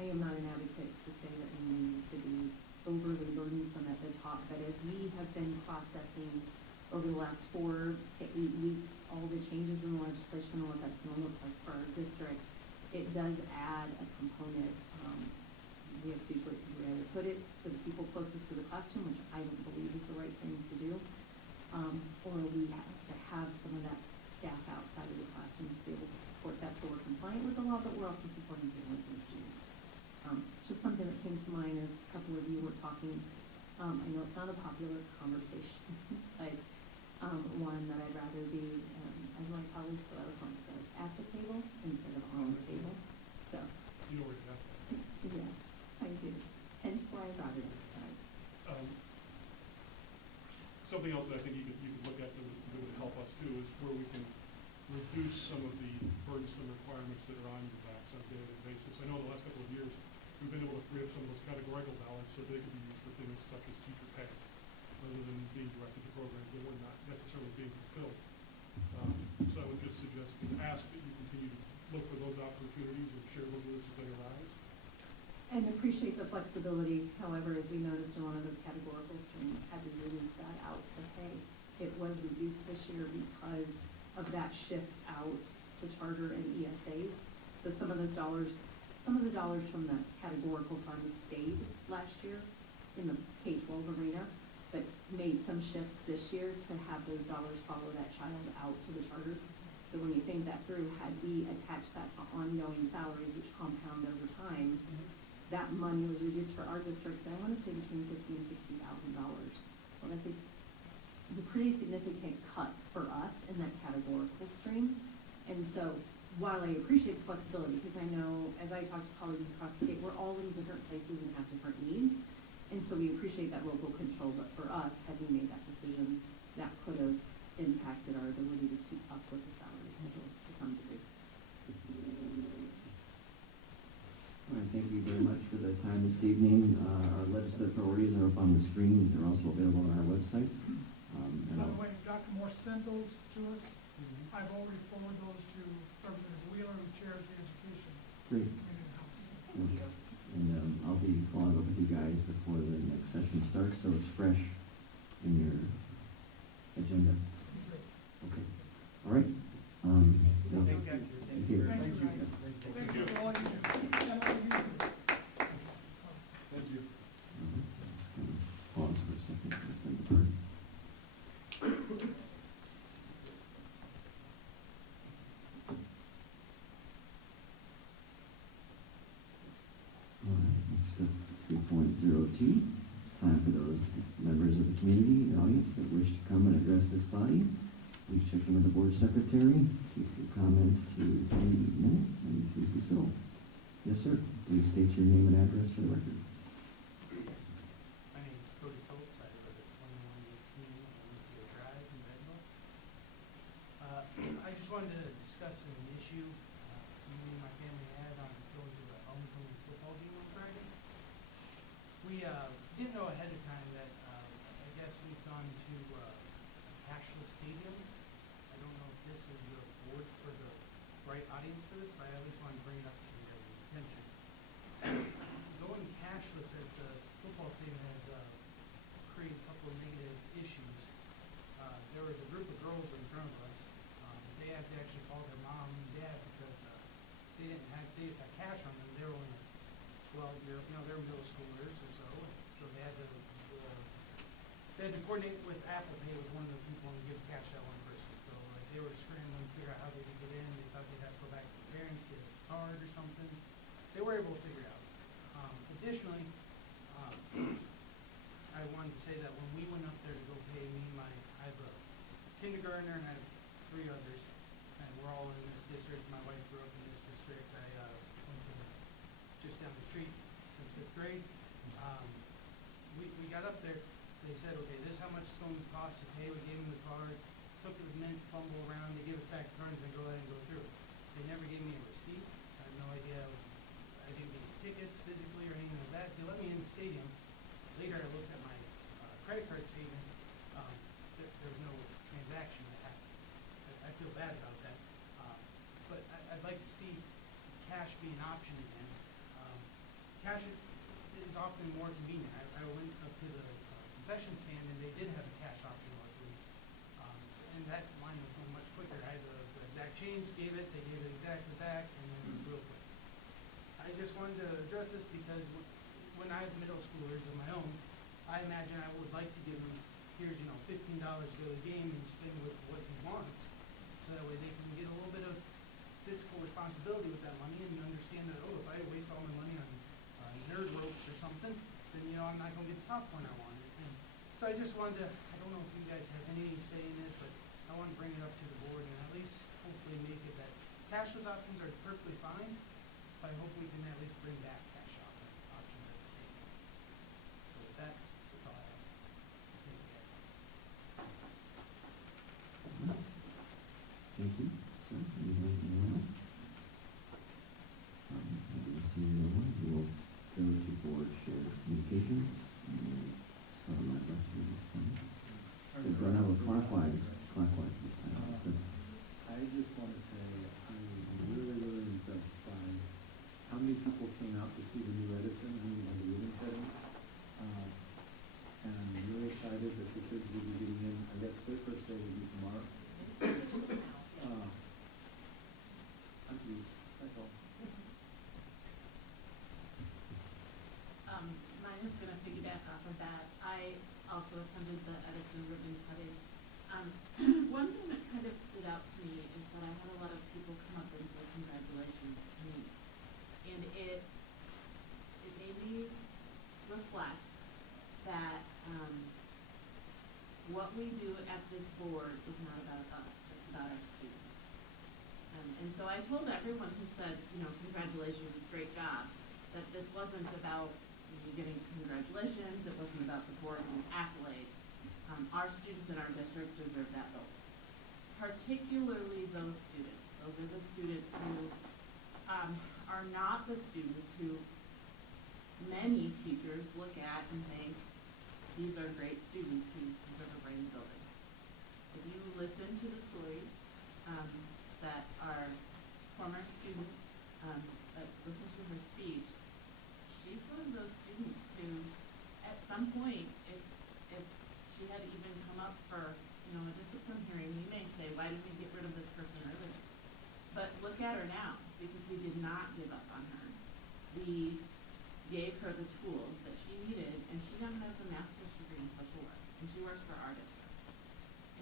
I am not an advocate to say that we need to be overly burdensome at the top, but as we have been processing over the last 4 to 8 weeks, all the changes in the legislation and what that's gonna look like for our district, it does add a component. We have 2 choices. We either put it to the people closest to the classroom, which I don't believe is the right thing to do, or we have to have some of that staff outside of the classroom to be able to support that, so we're compliant with the law, but we're also supporting families and students. Just something that came to mind as a couple of you were talking. I know it's not a popular conversation, but one that I'd rather be, as my colleague so eloquently says, at the table instead of on the table. So, You know where to have that. yes, I do. Hence why I brought it up tonight. Something else that I think you could look at that would help us too is where we can reduce some of the burdensome requirements that are on your backs on a daily basis. I know in the last couple of years, we've been able to free up some of those categorical dollars so they can be used for things such as teacher pay, rather than being directed to programs that were not necessarily being fulfilled. So I would just suggest and ask that you continue to look for those opportunities and share those with us as they arise. And appreciate the flexibility, however, as we noticed in one of those categorical streams, had to release that out to pay. It was reduced this year because of that shift out to charter and ESAs. So some of the dollars from the categorical funds stayed last year in the K-12 arena, but made some shifts this year to have those dollars follow that child out to the charters. So when you think that through, had we attached that to ongoing salaries, which compound over time, that money was reduced for our district, I want to say between $50,000 and $60,000. Well, it's a pretty significant cut for us in that categorical stream. And so while I appreciate the flexibility, because I know as I talk to colleagues across the state, we're all in different places and have different needs. And so we appreciate that local control, but for us, had we made that decision, that could have impacted our ability to keep up with the salary schedule to some degree. All right, thank you very much for the time this evening. Our legislative priorities are up on the screen. They're also available on our website. And By the I'll- way, Dr. Moore sent those to us. I've already forwarded those to Representative Wheeler, who chairs the Education Great. Committee in the House. Thank you. And I'll be following up with you guys before the next session starts, so it's fresh in your agenda. Okay. All right. Thank you. Thank you. Thank you, guys. Thank you for all you do. And all you do. Thank you. Just gonna pause for a second. Let them depart. All right, next up, 3.0T. It's time for those members of the community and audience that wish to come and address this body. Please check in with the board secretary. Keep your comments to 3 minutes and please be civil. Yes, sir. Please state your name and address for the record. My name is Cody Schultz. I live at 2118 Olympia Drive in Bentonville. I just wanted to discuss an issue me and my family had on going to the homecoming football game on Friday. We didn't know ahead of time that I guess we've gone to a cashless stadium. I don't know if this is the board or the right audience for this, but I at least wanted to bring it up to you guys' attention. Going cashless at the football stadium has created a couple of negative issues. There was a group of girls in front of us. They had to actually call their mom and dad because they just had cash on them. They were only 12-year, they were middle schoolers or so. So they had to coordinate with Apple Pay with one of the people and give cash to that one person. So they were scrambling to figure out how they could get in. They thought they'd have to go back to their parents, get a card or something. They were able to figure it out. Additionally, I wanted to say that when we went up there to go pay I have a kindergartner and I have 3 others, and we're all in this district. My wife grew up in this district. I went to just down the street since 5th grade. We got up there. They said, okay, this is how much it's going to cost to pay. We gave them the card. Took it a minute, fumble around. They gave us back the cards and go ahead and go through. They never gave me a receipt. I have no idea I didn't get tickets physically or anything like that. They let me in the stadium. Later, I looked at my credit card statement. There was no transaction that happened. I feel bad about that. But I'd like to see cash be an option again. Cash is often more convenient. I went up to the concession stand and they did have a cash option luckily. And that line was going much quicker. I had the exact change, gave it, they gave it exactly back, and then it was real quick. I just wanted to address this because when I have middle schoolers of my own, I imagine I would like to give them, here's, $15 to go to the game and spend with what you want. So that way they can get a little bit of fiscal responsibility with that money and you understand that, if I waste all my money on nerd ropes or something, then, I'm not gonna get the popcorn I wanted. And so I just wanted to, I don't know if you guys have any say in it, but I want to bring it up to the board and at least hopefully make it that cashless options are perfectly fine, but I hope we can at least bring back cash options at the state. So with that, that's all I have. Thank you guys. Thank you, sir. Anyone else? I didn't see anyone. We will go to board shared communications. Some of my questions this time. We're going to have a clockwise this time. So, I just want to say, I'm really, really impressed by how many people came out to see the new Edison, how many had the ribbon cutting. And I'm really excited that the kids will be getting in, I guess their first day will be tomorrow. I'm pleased, that's all. Mine is gonna piggyback off of that. I also attended the Edison ribbon cutting. One thing that kind of stood out to me is that I had a lot of people come up and say congratulations to me. And it made me reflect that, what we do at this board is not about us, it's about our students. And so I told everyone who said, congratulations, great job, that this wasn't about me getting congratulations, it wasn't about the board and accolades. Our students in our district deserve that vote. Particularly those students. Those are the students who are not the students who many teachers look at and think, these are great students who deserve a brand new building. If you listen to the story that our former student, that listened to her speech, she's one of those students who, at some point, if she had even come up for, a discipline hearing, you may say, why didn't we get rid of this person earlier? But look at her now, because we did not give up on her. We gave her the tools that she needed, and she now has a master's degree in social work, and she works for our district.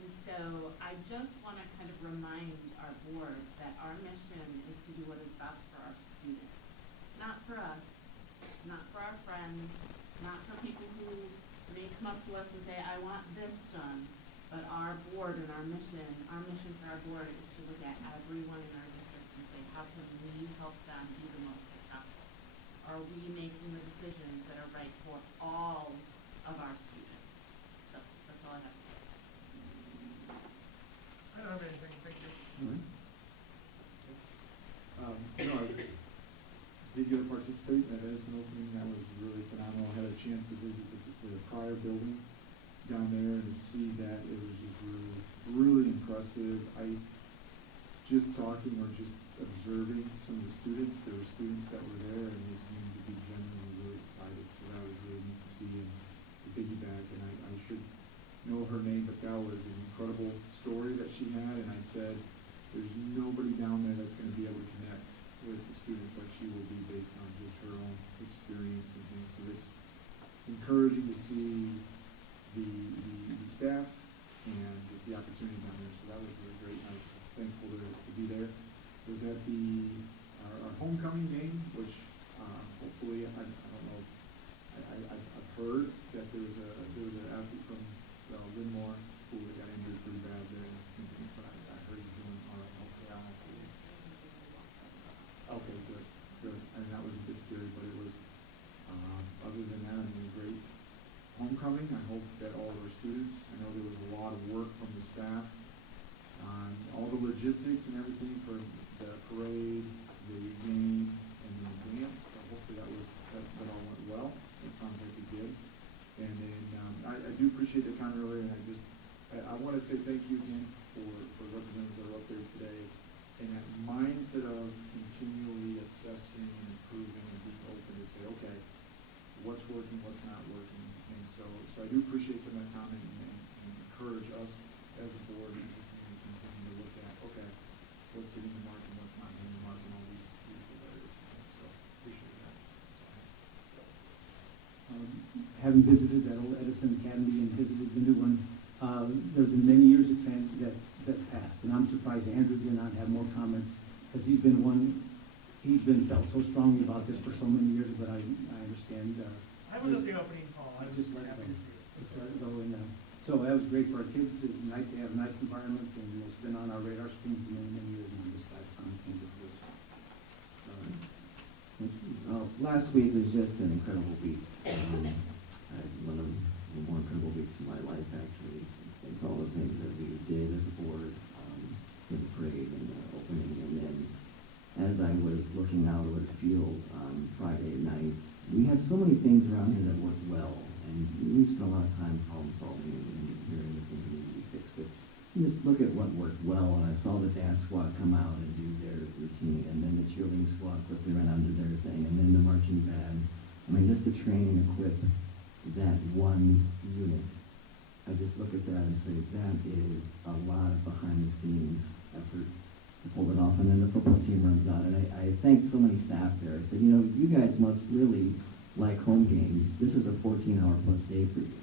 And so I just want to kind of remind our board that our mission is to do what is best for our students. Not for us, not for our friends, not for people who may come up to us and say, I want this done. But our board and our mission for our board is to look at everyone in our district and say, how can we help them be the most successful? Are we making the decisions that are right for all of our students? So that's all I have to say. I don't have anything, thank you. all right. I did get to participate in that Edison opening. That was really phenomenal. I had a chance to visit the prior building down there and to see that, it was just really, really impressive. I just talking or just observing some of the students, there were students that were there and they seemed to be genuinely really excited. So that was really neat to see and to piggyback. And I should know her name, but that was an incredible story that she had. And I said, there's nobody down there that's going to be able to connect with the students like she will be based on just her own experience and things. So it's encouraging to see the staff and just the opportunity down there. So that was really great. I was thankful to be there. Was at our homecoming game, which hopefully, I don't know, I've heard that there was an athlete from Livermore School that got injured pretty bad there. But I heard he's doing all right. Hopefully, I don't know. Okay, good. And that was a bit scary, but it was, other than that, great homecoming. I hope that all of our students, I know there was a lot of work from the staff on all the logistics and everything for the parade, the game, finance, so hopefully that all went well. It sounds like it did. And then, I do appreciate the comment earlier, and I want to say thank you again for representatives that are up there today. And that mindset of continually assessing and improving and being open to say, okay, what's working, what's not working. And so I do appreciate some of that comment and encourage us as a board and as a community to continue to look at, okay, what's hitting the mark and what's not hitting the mark in all these beautiful areas. So appreciate that. Having visited that old Edison Academy and visited the new one, there have been many years that passed, and I'm surprised Andrew did not have more comments, because he's been felt so strongly about this for so many years, but I understand. I was at the opening call, I was Just let it happy go. to see it. Just let it go, and, so that was great for our kids. It's nice to have a nice environment, and it's been on our radar screen for many, many years, and I'm just glad it finally came to fruition. Thank you. Last week was just an incredible week. I had one of the more incredible weeks of my life, actually. It's all the things that we did as a board, in the parade and the opening. And then as I was looking out over the field on Friday night, we have so many things around here that work well. And we spend a lot of time problem solving and hearing the things that need to be fixed. But you just look at what worked well, and I saw the dance squad come out and do their routine, and then the cheerleading squad quickly ran on to their thing, and then the marching band. I mean, just to train and equip that one unit, I just look at that and say, that is a lot of behind-the-scenes effort to pull it off. And then the football team runs out, and I thanked so many staff there. I said, you guys must really like home games. This is a 14-hour plus day for you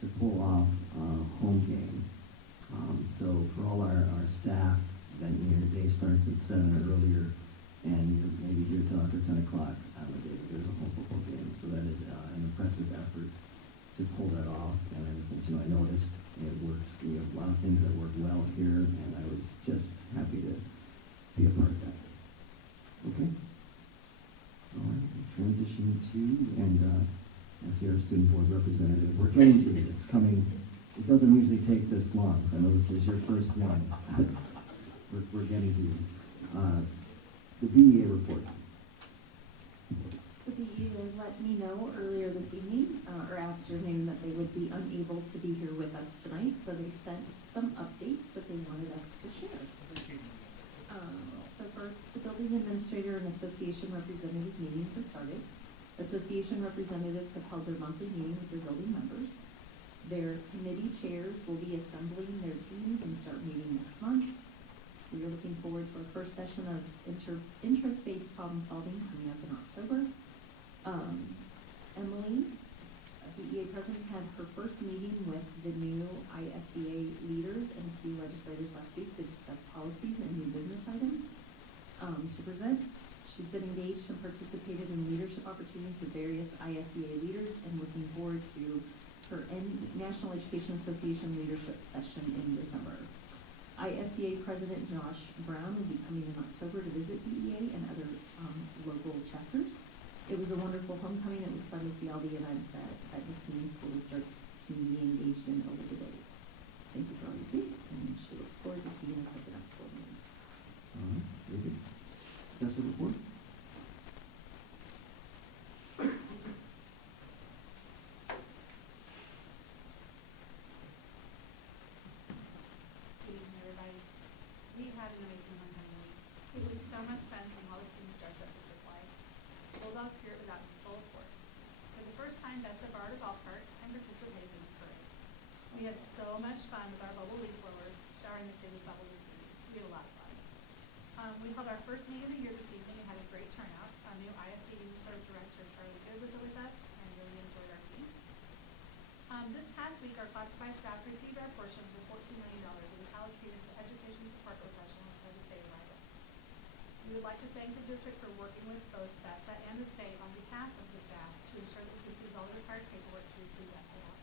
to pull off a home game. So for all our staff, that your day starts at 7 or earlier, and you're maybe here till after 10 o'clock on the day there's a home football game. So that is an impressive effort to pull that off. And I just, I noticed it worked. We have a lot of things that work well here, and I was just happy to be a part of that. Okay. All right, transition to, and I see our student board representative. We're getting to it. It's coming. It doesn't usually take this long, so I know this is your first one. We're getting to it. The BEA report. So the BEA let me know earlier this evening, or afternoon, that they would be unable to be here with us tonight, so they sent some updates that they wanted us to share. So first, the building administrator and association representative meetings have started. Association representatives have held their monthly meeting with their building members. Their committee chairs will be assembling their teams and start meeting next month. We are looking forward to our first session of interest-based problem solving coming up in October. Emily, BEA president, had her first meeting with the new ISEA leaders and key legislators last week to discuss policies and new business items. To present, she's been engaged and participated in leadership opportunities with various ISEA leaders and looking forward to her National Education Association leadership session in December. ISEA President Josh Brown will be coming in October to visit BEA and other local chapters. It was a wonderful homecoming. It was fun to see all the events that the community school district can be engaged in over the days. Thank you for all you do, and she looks forward to seeing us at the next board meeting. Very good. That's a report. Good evening, everybody. We had an amazing homecoming week. It was so much fun seeing all the students dressed up district-wide. Bulldog Spirit was out in full force. For the first time, Bessa borrowed a golf cart and participated in the parade. We had so much fun with our bubble leaf blowers, showering the kids with bubbles and food. We had a lot of fun. We held our first meeting of the year this evening and had a great turnout. Our new ISD Research Director, Charlie Good, was with us and really enjoyed our meeting. This past week, our classified staff received our portion of the $14 million that was allocated to education support professionals by the state of Iowa. We would like to thank the district for working with both BESA and the state on behalf of the staff to ensure that we completed all the required paperwork to receive that payout.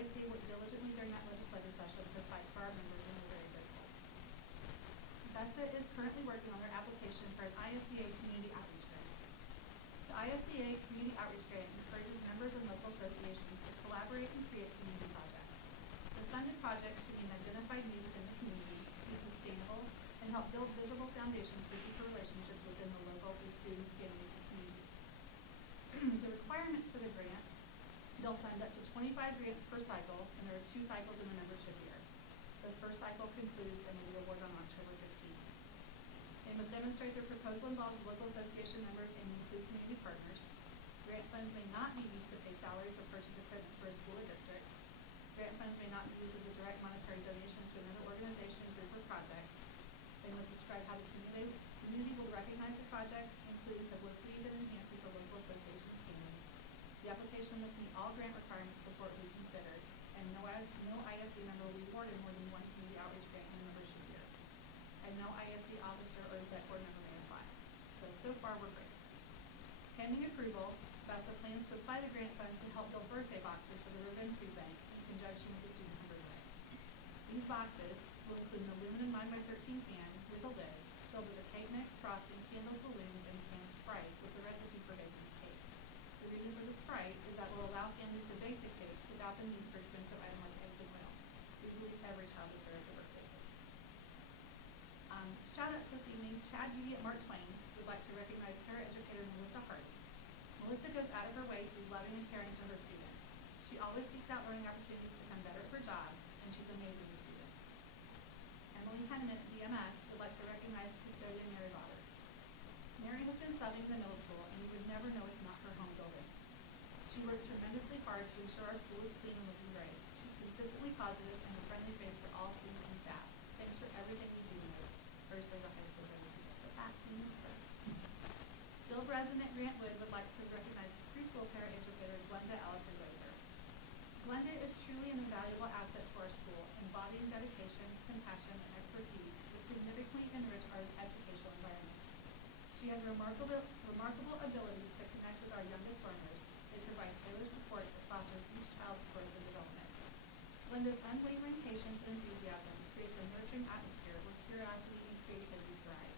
ISD worked diligently during that legislative session to fight for our members, and we're very grateful. BESA is currently working on their application for an ISEA community outreach grant. The ISEA community outreach grant encourages members and local associations to collaborate and create community projects. The funded projects should meet identified needs within the community, be sustainable, and help build visible foundations for deeper relationships within the local and students, families, and grants per cycle, and there are 2 cycles in the membership year. The first cycle concludes and will be awarded on October 15th. They must demonstrate their proposal involves local association members and include community partners. Grant funds may not be used to pay salaries or purchase equipment for a school or district. Grant funds may not be used as a direct monetary donation to another organization, group, or project. They must describe how the community will recognize the project, including publicity that enhances the local association's standing. The application must meet all grant requirements before it will be considered, and no ISD member will be awarded more than 1 community outreach grant in the membership year. And no ISD officer or exec board member may apply. So far we're great. Pending approval, VESA plans to apply the grant funds to help build birthday boxes for the Ribbon Food Bank in conjunction with the Student Hunger Drive. These boxes will include an aluminum 9x13 can with a lid filled with a cake mix, frosting, candles, balloons, and a can of Sprite with the recipe for baking the cake. The reason for the Sprite is that it will allow families to bake the cakes without the need for expensive items like eggs and milk. We believe every child deserves a birthday cake. Shout outs this evening. Chad Beauty at Mark Twain would like to recognize paraeducator Melissa Hart. Melissa goes out of her way to be loving and caring to her students. She always seeks out learning opportunities to become better at her job, and she's amazing to students. Emily Henneman at BMS would like to recognize custodian Mary Roberts. Mary has been subbing in the middle school, and you would never know it's not her home building. She works tremendously hard to ensure our school is clean and looking great. She's consistently positive and a friendly face for all students and staff. Thanks for everything you do to make First Lady High School ready to get the back in the spring. Jill resident Grant Wood would like to recognize preschool paraeducator Glenda Allison Glazer. Glenda is truly an invaluable asset to our school, embodying dedication, compassion, and expertise that significantly enrich our educational environment. She has remarkable ability to connect with our youngest learners and provide tailored support that fosters each child's growth and development. Glenda's unwavering patience and enthusiasm creates a nurturing atmosphere where curiosity and creativity thrive.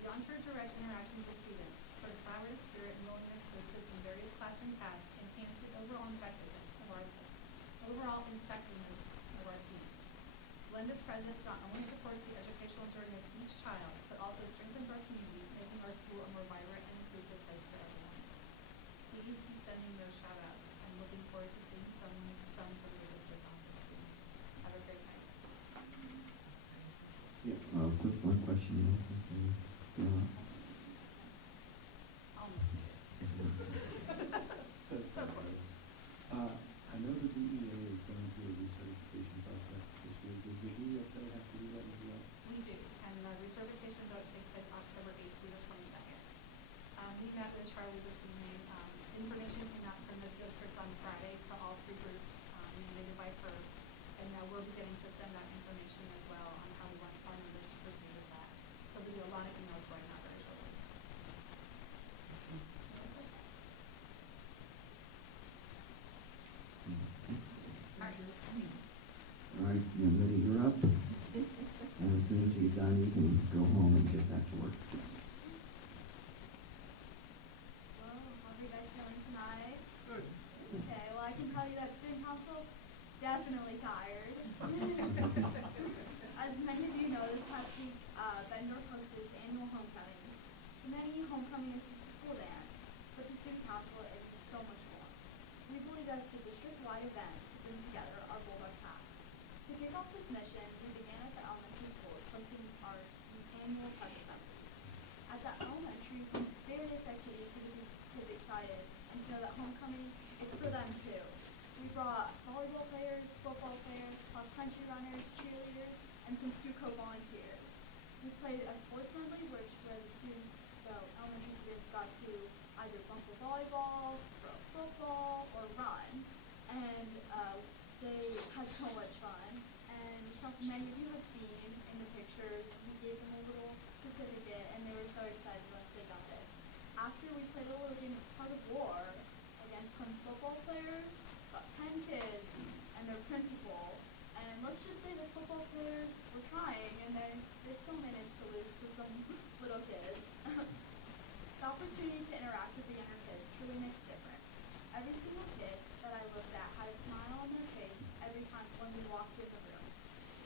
Beyond her direct interactions with students, her collaborative spirit and willingness to assist in various classroom tasks enhance the overall effectiveness of our team. Glenda's presence not only supports the educational journey of each child, but also strengthens our community, making our school a more vibrant and inclusive place for everyone. Please keep sending those shout outs. I'm looking forward to seeing some for the district office soon. Have a great night. Yeah, quick one question, Melissa. Almost made it. So So close. I know the DEA is going through a recertification process this year. Does the ESA have to do that as well? We do, and our recertification vote takes place October 8th through the 22nd. We met with Charlie this evening. Information came out from the district on Friday to all 3 groups, mandated by her, and we're beginning to send out information as well on how we want our members to proceed with that. So there'll be a lot of emails going out very shortly. Any other questions? All right. All right, young lady, you're up. And as soon as you get done, you can go home and get back to work. Well, how are you guys feeling tonight? Good. Okay, well, I can tell you that student council definitely tired. As many of you know, this past week, Bendorf hosted its annual homecoming. To many, homecoming is just a school dance, but to student council, it's so much more. We believe that it's a district-wide event to bring together our Bulldog pack. To kick off this mission, we began at the elementary schools, hosting our annual prep assemblies. At the elementary, we used various activities to get the kids excited and to know that homecoming, it's for them too. We brought volleyball players, football players, cross-country runners, cheerleaders, and some SCUCO volunteers. We played a sports medley, where the students, the elementary students, got to either bump the volleyball, throw football, or run. And they had so much fun. And something many of you have seen in the pictures, we gave them a little certificate, and they were so excited once they got it. After we played a little game of tug of war against some football players, about 10 kids and their principal, and let's just say the football players were trying, and they still managed to lose to some little kids. The opportunity to interact with the younger kids truly makes a difference. Every single kid that I looked at had a smile on their face every time when we walked in the room.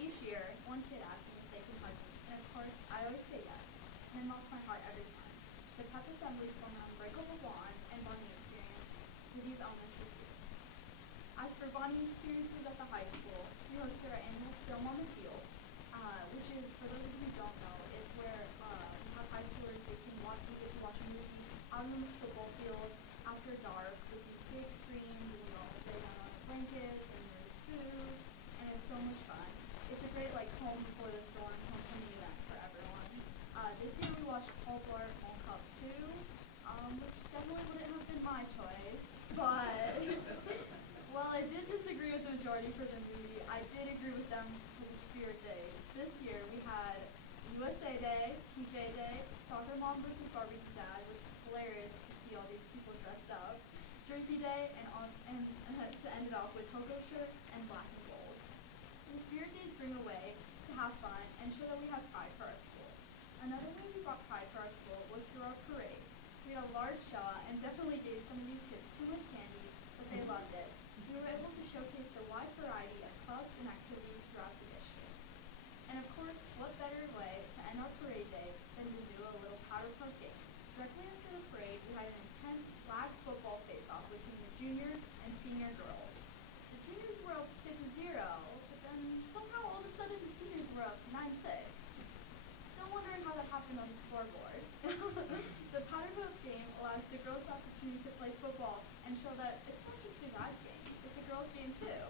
Each year, one kid asked me if they could hug me, and of course, I always say yes, and it melts my heart every time. The pep assemblies form an unbreakable bond and bonding experience with these elementary students. hosted our annual Film on the Field, which is, for those of you who don't know, it's where we have high schoolers, we get to watch a movie out on the football field after dark with these big screens, and lay down on the blankets, and there's food, and it's so much fun. It's a great, home before the storm homecoming event for everyone. This year we watched Paul Blart Mall Cop 2, which definitely wouldn't have been my choice, but while I did disagree with the majority for the movie, I did agree with them for the Spirit Days. This year we had USA Day, PJ Day, Soccer Mom versus Barbie Dad, which was hilarious to see all these people dressed up, Jersey Day, and to end it off with Hogo shirts and black and gold. The Spirit Days bring a way to have fun and show that we have pride for our school. Another way we brought pride for our school was through our parade. We had a large show and definitely gave some of these kids too much candy, but they loved it. We were able to showcase the wide variety of clubs and activities throughout the district. And of course, what better way to end our parade day than to do a little powder puff game. Directly after the parade, we had an intense flag football face-off between the junior and senior girls. The juniors were up 6-0, but then somehow all of a sudden the seniors were up 9-6. Still wondering how that happened on the scoreboard. The powder puff game allows the girls the opportunity to play football and show that it's not just a guys' game, it's a girls' game too.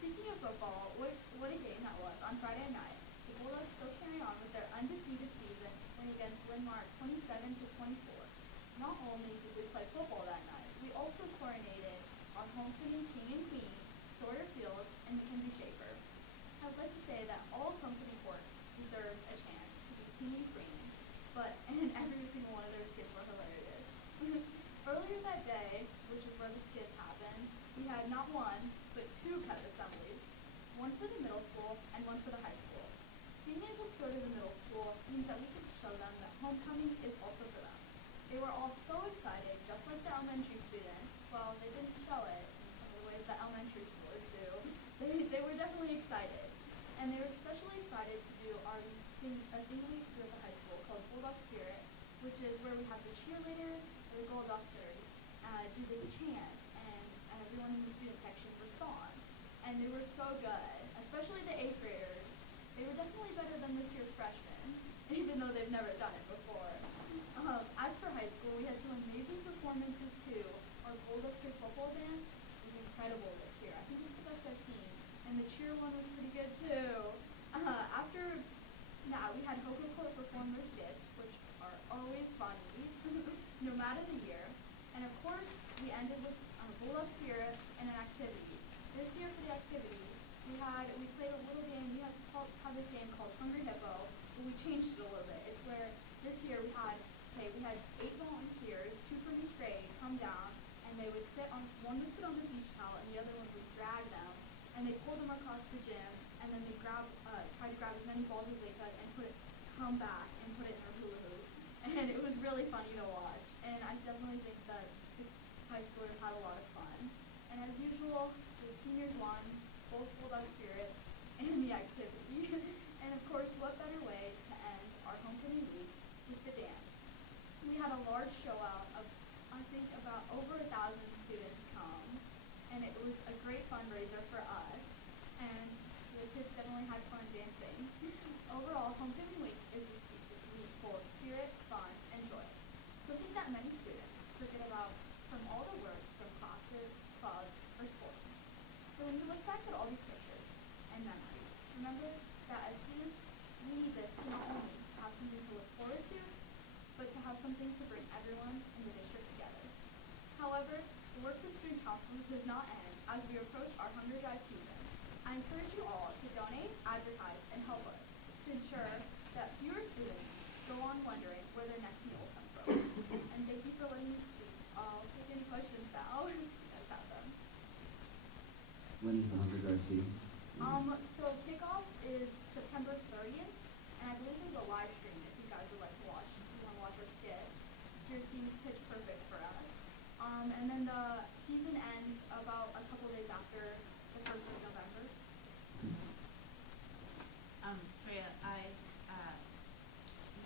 Speaking of football, what a game that was on Friday night. The Bulldogs still carry on with their undefeated season, winning against Linn-Mark 27-24. Not only did we play football that night, we also coronated our homecoming king and queen, Sawyer Fields and Mackenzie Schaefer. I would like to say that all company court deserved a chance to be king and queen, and every single one of their skits were hilarious. Earlier that day, which is where the skits happened, we had not one, but two pep assemblies, one for the middle school and one for the high school. Being able to go to the middle school means that we could show them that homecoming is also for them. They were all so excited, just like the elementary students. Well, they didn't show it in some of the ways that elementary schoolers do. They were definitely excited. And they were especially excited to do a thing we do at the high school called Bulldog Spirit, which is where we have the cheerleaders or the goal dusters do this chant, and everyone in the student section responds. And they were so good, especially the 8th graders. They were definitely better than this year's freshmen, even though they've never done it before. As for high school, we had some amazing performances too. Our goal duster football dance was incredible this year. I think it's the best I've seen. And the cheer one was pretty good too. We had Hogo Court perform their skits, which are always funny, no matter the year. And of course, we ended with Bulldog Spirit and an activity. This year for the activity, we played a little game. We had this game called Hungry Hippo, but we changed it a little bit. It's where this year we had 8 volunteers, 2 from each grade, come down, and they would one would sit on the beach towel, and the other one would drag them, and they pulled them across the gym, and then they try to grab as many balls as they could and come back and put it in their hula hoop. And it was really funny to watch, and I definitely think that the high schoolers had a lot of fun. And as usual, the seniors won, both Bulldog Spirit and the activity. And of course, what better way to end our homecoming week with the dance? We had a large show out of, I think, about over 1,000 students come, and it was a great fundraiser for us, and the kids definitely had fun dancing. Overall, homecoming week is a week full of spirit, fun, and joy. Something that many students forget about from all the work from classes, clubs, or sports. So when you look back at all these pictures and memories, remember that as students, we need this to not only have something to look forward to, but to have something to bring everyone in the district together. However, the work with student council does not end as we approach our Hunger Drive season. I encourage you all to donate, advertise, and help us to ensure that fewer students go on wondering where their next meal will come from. And thank you for letting me speak. I'll take any questions now. You guys have them. When is the Hunger Drive season? So kickoff is September 30th, and I believe there's a live stream if you guys would like to watch. If you want to watch our skit, this year's theme is pitch perfect for us. And then the season ends about a couple days after the 1st of November. Shreya, I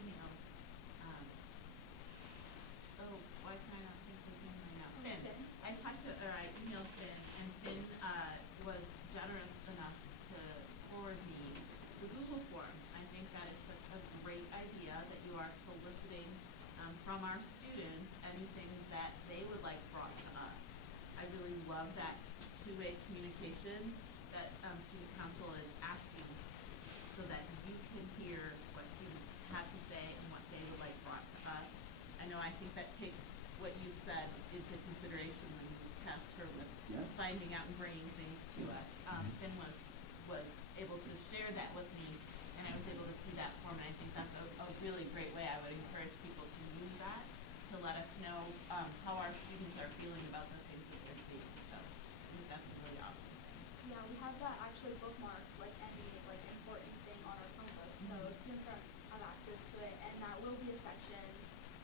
emailed, why can I not think of his name right now? Finn. Okay. I emailed Finn, and Finn was generous enough vision that, student council is asking so that you can hear what students have to say and what they would like brought to us. I know, I think that takes what you've said into consideration when you tasked her with Yes. finding out and bringing things to us. Finn was able to share that with me, and I was able to see that form, and I think that's a really great way. I would encourage people to use that to let us know, how our students are feeling about the things that they're seeing. So I think that's a really awesome thing. Yeah, we have that actually bookmarked like any like important thing on our Chromebook, so students have access to it, and that will be a section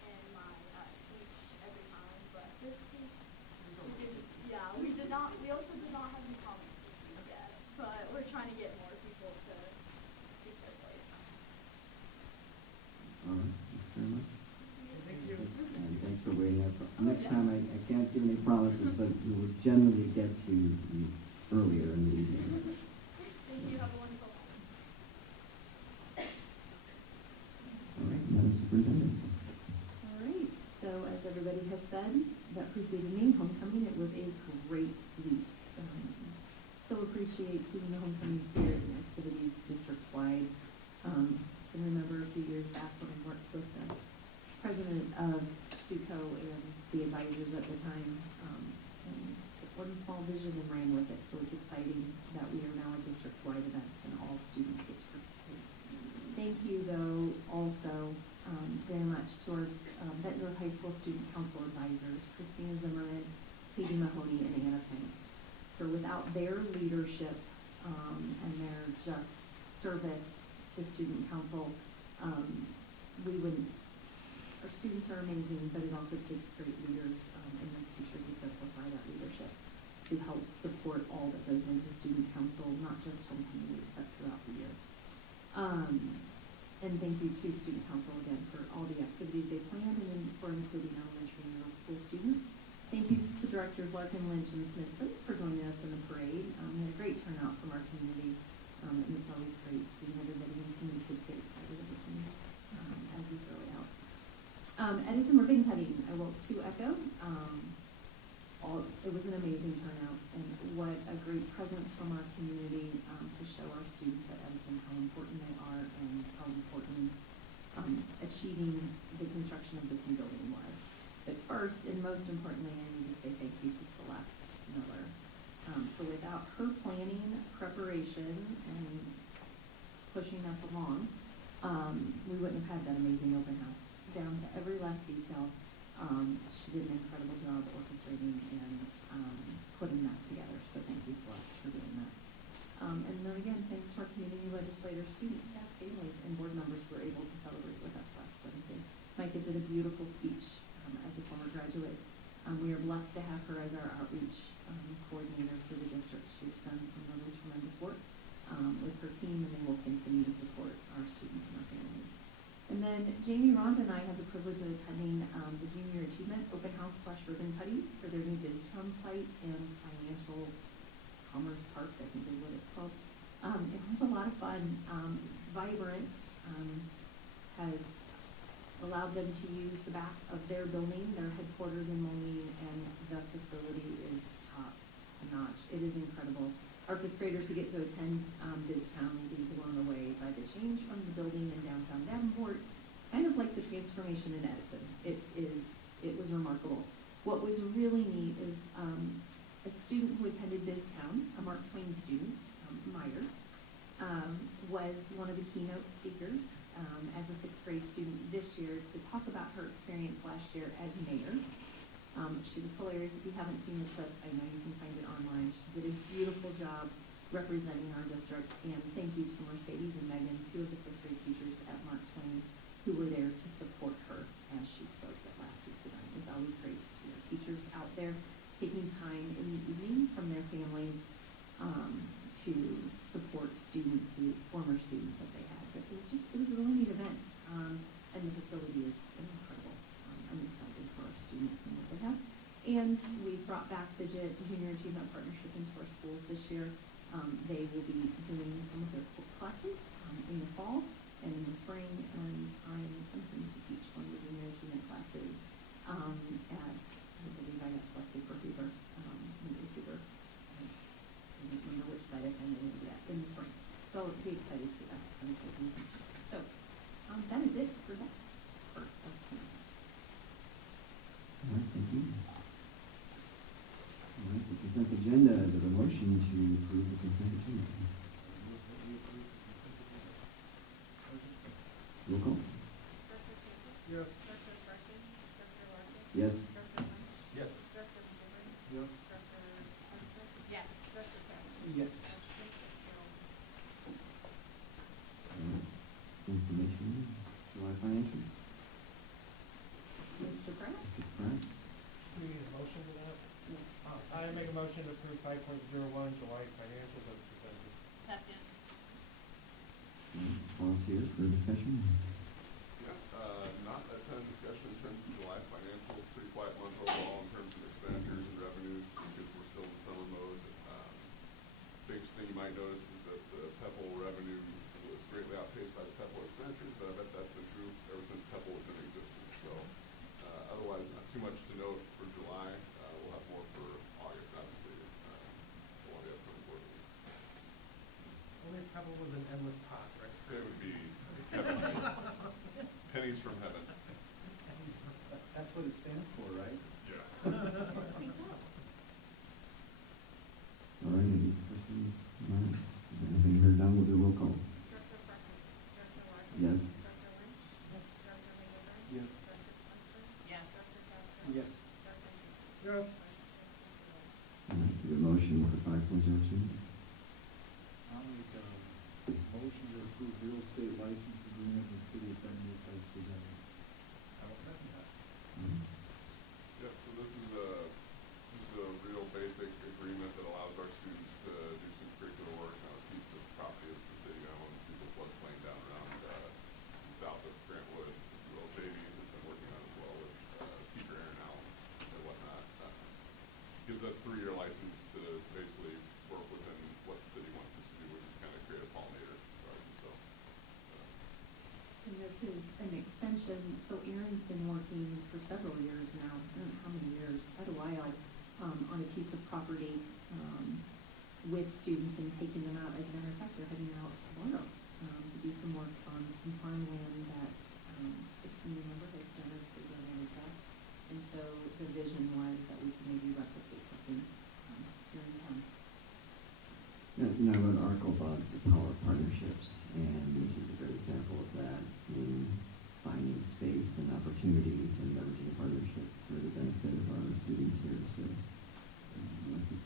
in my speech every time. But this week, we also did not have any comments this week yet, but we're trying to get more people to speak their voice. All right, thanks very much. Thank you. And thanks for waiting up. Next time, I can't give any promises, but we will generally get to you earlier in the evening. Thank you. Have a wonderful night. All right, Madam Superintendent. All right, so as everybody has said, that preceded me, homecoming, it was a great week. So appreciate seeing the homecoming spirit and activities district-wide. I can remember a few years back when I worked with the president of STUCO and the advisors at the time, and took one small vision and ran with it. So it's exciting that we are now a district-wide event and all students get to participate. Thank you, though, also very much to our Bett North High School Student Council advisors, Christina Zimmerman, Katie Mahoney, and Anna Pink. For without their leadership and their just service to student council, we wouldn't. Our students are amazing, but it also takes great leaders, and these teachers exemplify that leadership to help support all that goes into student council, not just homecoming week, but throughout the year. And thank you to student council again for all the activities they planned and for including elementary and middle school students. Thank you to directors Larkin, Lynch, and Smithson for joining us in the parade. We had a great turnout from our community, and it's always great seeing everybody and seeing the kids get excited as we throw it out. Edison ribbon cutting, I will to echo. It was an amazing turnout, and what a great presence from our community to show our students at Edison how important they are and how important achieving the construction of this new building was. But first, and most importantly, I need to say thank you to Celeste Miller. For without her planning, preparation, and pushing us along, we wouldn't have had that amazing open house. Down to every last detail, she did an incredible job orchestrating and putting that together. So thank you, Celeste, for doing that. And then again, thanks to our community legislators, students, staff, families, and board members who were able to celebrate with us last Wednesday. Micah did a beautiful speech as a former graduate. We are blessed to have her as our outreach coordinator for the district. She's done some really tremendous work with her team, and they will continue to support our students and our families. And then Jamie, Rhonda, and I had the privilege of attending the Junior Achievement Open House / ribbon cutting for their new BizTown site in Financial Commerce Park, I think is what it's called. It was a lot of fun, vibrant, has allowed them to use the back of their building, their headquarters in Moline, and the facility is top notch. It is incredible. Our fifth graders who get to attend BizTown will be blown away by the change from the building in downtown Davenport, kind of like the transformation in Edison. It was remarkable. What was really neat is a student who attended BizTown, a Mark Twain student, Meyer, was one of the keynote speakers as a sixth grade student this year to talk about her experience last year as mayor. She was hilarious. If you haven't seen the clip, I know you can find it online. She did a beautiful job representing our district, and thank you to Mercedes and Megan, two of the fifth grade teachers at Mark Twain, who were there to support her as she spoke at last week's event. It's always great to see our teachers out there taking time in the evening from their families to support students, former students that they had. But it was a really neat event, and the facility is incredible. I'm excited for our students and what they have. And we brought back the Junior Achievement Partnership into our schools this year. They will be doing some of their classes in the fall and in the spring, and I'm attempting to teach one of the Junior Achievement classes I believe I got selected for Hoover. It was Hoover. I don't remember Yes. Information, July financials. Mr. Pratt? Mr. Pratt? Do we need a motion to that? Yes. I make a motion to approve 5.01 July financials as presented. Second. Paul's here for discussion. Yeah, not a ton of discussion in terms of July financials, pretty quiet month overall in terms of expenditures and revenues, because we're still in summer mode. Biggest thing you might notice is that the PEPAL revenue was greatly outpaced by the PEPAL expenditures, but I bet that's been true ever since PEPAL was in existence. So, otherwise, not too much to note for July. We'll have more for August, obviously, for all the upcoming board meetings. Only Pebble was an endless pot, right? It would be heavenly. Pennies from heaven. That's what it stands for, right? Yes. All right, any questions? All right, having heard none, we'll do a roll call. Director Burkett, Director Larkin. Yes. Director Lynch. Yes. Director Hager. Yes. Director Spencer. Yes. Director Castro. Yes. Director Hayes. Yes. All right, do a motion for 5.02. I'll make a motion to approve real estate license agreement with the city of Benton as presented. I will second that. Yep, so this is a real basic agreement that allows our students to do some curricular work on a piece of property that the city owns, through the floodplain down around, south of Grantwood. Well, JV has been working on as well with, teacher Aaron Allen and whatnot. Gives us 3-year license to basically work within what the city wants us to do, which is kind of create a pollinator garden, so. And this is an extension, so Aaron's been working for several years now, I don't know how many years, quite a while, on a piece of property, with students and taking them out. As a matter of fact, they're heading out tomorrow, to do some work on some farmland that, if you remember, has generously donated to us. And so the vision was that we could maybe replicate something, here in town. Yeah, you know, I wrote an article about the power of partnerships, and this is a great example of that in finding space and opportunity and leveraging a partnership for the benefit of our students here. So, like this.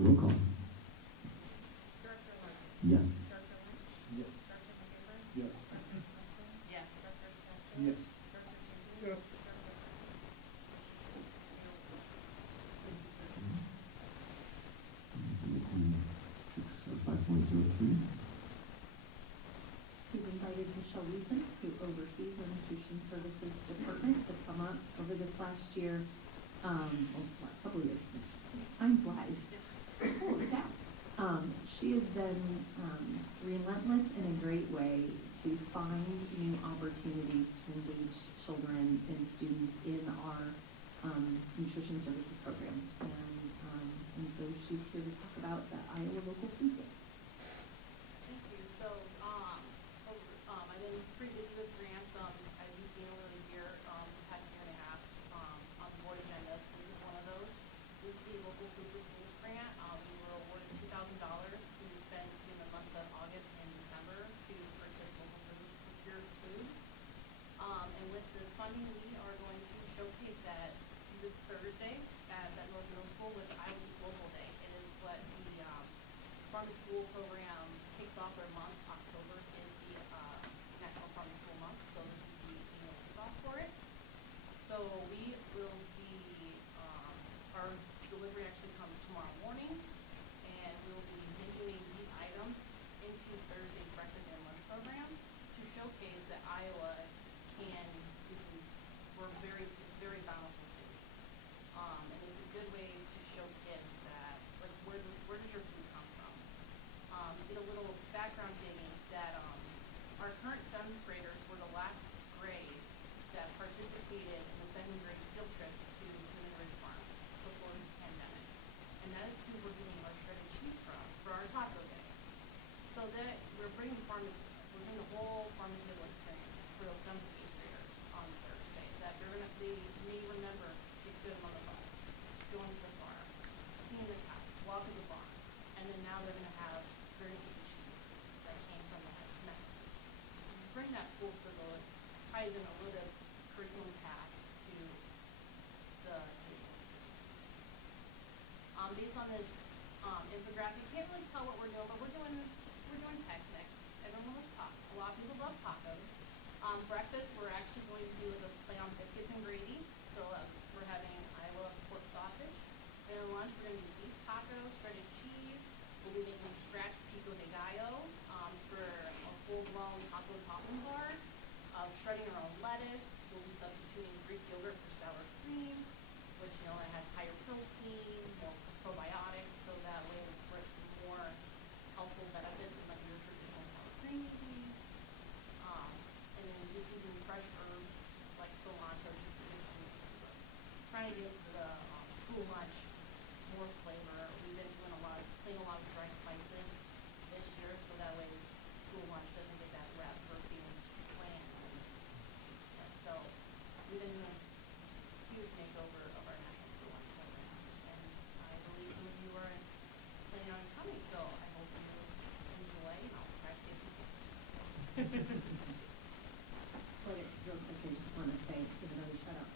Roll call. Director Larkin. Yes. Director Lynch. Yes. Director Hager. Yes. Director Spencer. Yes. Director Castro. Yes. Director Hayes. Yes. Director Six, 5.03. We've invited Michelle Wiesen, who oversees our nutrition services department, to come up over this last year, well, what, a couple of years. Time flies. Holy cow. She has been, relentless in a great way to find new opportunities to engage children and students in our, nutrition services program. And so she's here to talk about the Iowa Local Food Day. Thank you. So, I've been pretty busy with grants, as you've seen over the year, past year and a half, on the board agenda. This is one of those. This is the Local Food for Schools grant. We were awarded $2,000 to spend in the months of August and December to purchase local procured foods. And with this funding, we are going to showcase that this Thursday at Bett Middle School with Iowa Global Day. It is what the, Farm to School program kicks off their month. October is the National Farm to School Month, so this is the annual kickoff for it. So we will be, our delivery actually comes tomorrow morning, and we will be menus these items into Thursday's breakfast and lunch program to showcase that Iowa can, it's very bountiful state. And it's a good way to show kids that, like, where does your food come from? Get a little background digging that, our current 7th graders were the last grade that participated in the 2nd grade field trips to Cinnamon Ridge Farms before the pandemic. And that is who we're getting our shredded cheese from for our taco day. So that we're bringing the whole farm to table experience for those 7th and 8th graders on Thursday. That they may remember it's good on the bus, going to the farm, seeing the cows, walking the barns, and then now they're gonna have very good cheese that came from that method. So we bring that full circle, it ties in a little bit of curriculum path to the table experience. Based on this infographic. You can't really tell what we're doing, but we're doing Tex-Mex. Everyone loves tacos. A lot of people love tacos. Breakfast, we're actually going to do a play on biscuits and gravy. So we're having Iowa pork sausage. And lunch, we're going to do beef tacos, shredded cheese. We'll be making scratch pico de gallo for a full-blown taco topping bar. Shredding our own lettuce. We'll be substituting Greek yogurt for sour cream, which, you know, it has higher protein, more probiotics, so that way we're more helpful benefits of like your traditional sour cream would be. And then just using fresh herbs like cilantro just to trying to give the school lunch more flavor. We've been doing playing a lot of dry spices this year, so that way school lunch doesn't get that rep for being bland. So we've been doing a huge makeover of our national school lunch program, and I believe some of you are planning on coming, so I hope you enjoy, and I'll try to save some time. But real quick, I just want to say, give another shout out.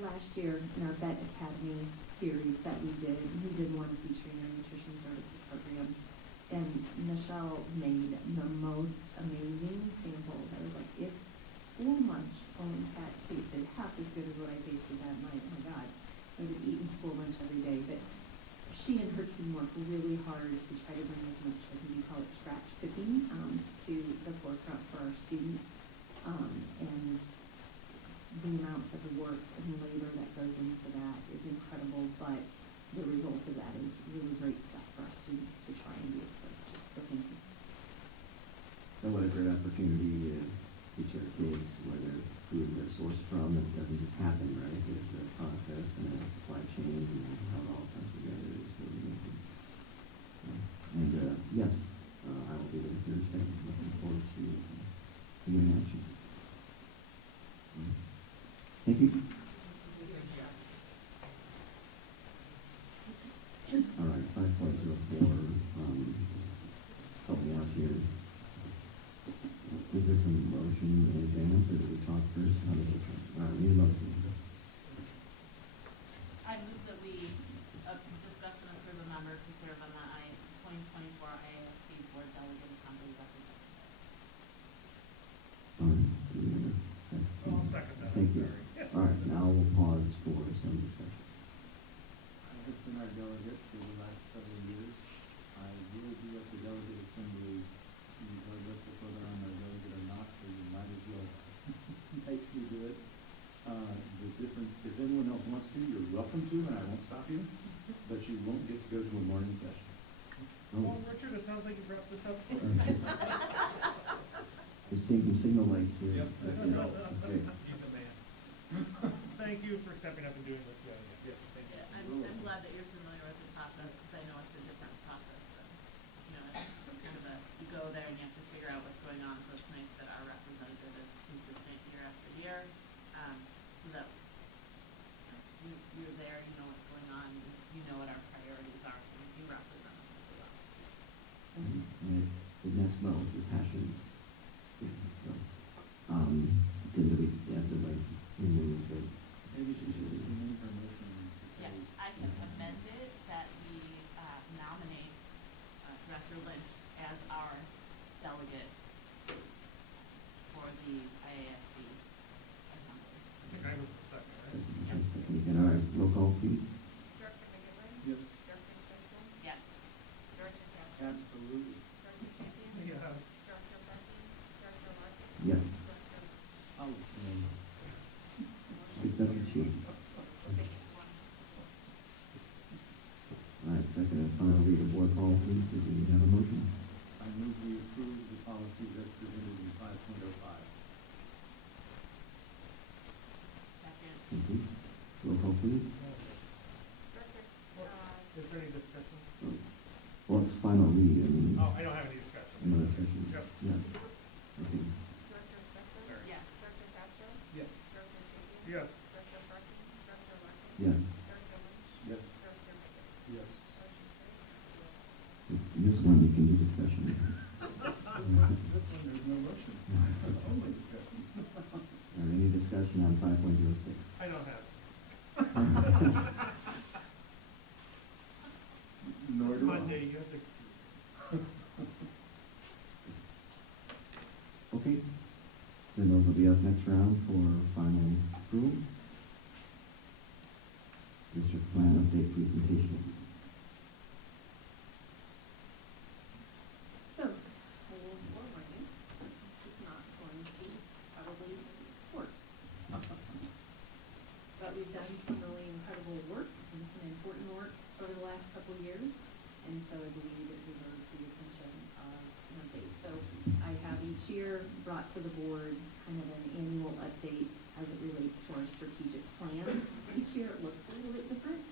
Last year, in our Bett Academy series that we did one featuring our nutrition services program, and Michelle made the most amazing samples. I was like, if school lunch only tasted half as good as what I tasted that night, oh my God, I would have eaten school lunch every day. But she and her team worked really hard to try to bring as much, I think we call it scratch cooking, to the forefront for our students. And the amount of work and labor that goes into that is incredible, but the result of that is really great stuff for our students to try and be exposed to. So thank you. So what a great opportunity to teach our kids where their food they're sourced from. It doesn't just happen, right? There's a process and a supply chain and how it all comes together is really amazing. And yes, I will be there Thursday. Looking forward to seeing you in action. Thank you. All right, 5.04, help me out here. Is this a motion in advance, or do we talk first? How does this work? All right, we need a motion. I move that we discuss and approve a member to serve on the 2024 IASB Board Delegate Assembly Representative. All right, do we have a second? I'll second that. Thank you. Sorry. All right, now we'll pause for some discussion. I have been our delegate for the last several years. I will be at the delegate assembly regardless of whether I'm a delegate or not, so you might as well make me do it. The difference, if anyone else wants to, you're welcome to, and I won't stop you, but you won't get to go to a morning session. Well, Richard, it sounds like you brought this up for us. We're seeing some signal lights here. Yep. Okay. He's a man. Thank you for stepping up and doing this. Yes, thank you. Yeah, I'm glad that you're familiar with the process, because I know it's a different process than, you know, it's kind of you go there and you have to figure out what's going on, so it's nice that our representative is consistent year after year, so that you're there, you know what's going on, you know what our priorities are, so you represent us really well. And it nets well with your passions. So, then do we have to like remove the? Maybe she should just amend her motion to say. Yes, I can amend it that we nominate Director Lynch as our delegate for the IASB assembly. I think I was the second, right? Second. All right, roll call, please. Director McGivern? Yes. Director Sisson? Yes. Director Castro? Absolutely. Director Champion? Yes. Director Burke? Director Larkin? Yes. Director Lynch? I'll abstain. Pick up your sheet. 6-1. All right, second and final read of board policy. Do we have a motion? I move we approve the policies as presented in 5.05. Second. Thank you. Roll call, please. Director, Is there any discussion? Well, it's final read, I mean. Oh, I don't have any discussion. No discussion. Yep. Yeah. Okay. Director Sisson? Sorry. Yes. Director Castro? Yes. Director Champion? Yes. Director Burke? Director Larkin? Yes. Director Lynch? Yes. Director McGivern? Yes. Motion carries 6-0. In this one, you can do discussion. This one, there's no motion. Only discussion. All right, any discussion on 5.06? I don't have. Nor It's do I. Monday, you have to And those will be up next round for final approval. District plan update presentation. So, I will forward you. This is not going to probably work. But we've done some really incredible work and some important work over the last couple of years, and so I believe it deserves the attention of an update. So I have each year brought to the board kind of an annual update as it relates to our strategic plan. Each year it looks a little bit different.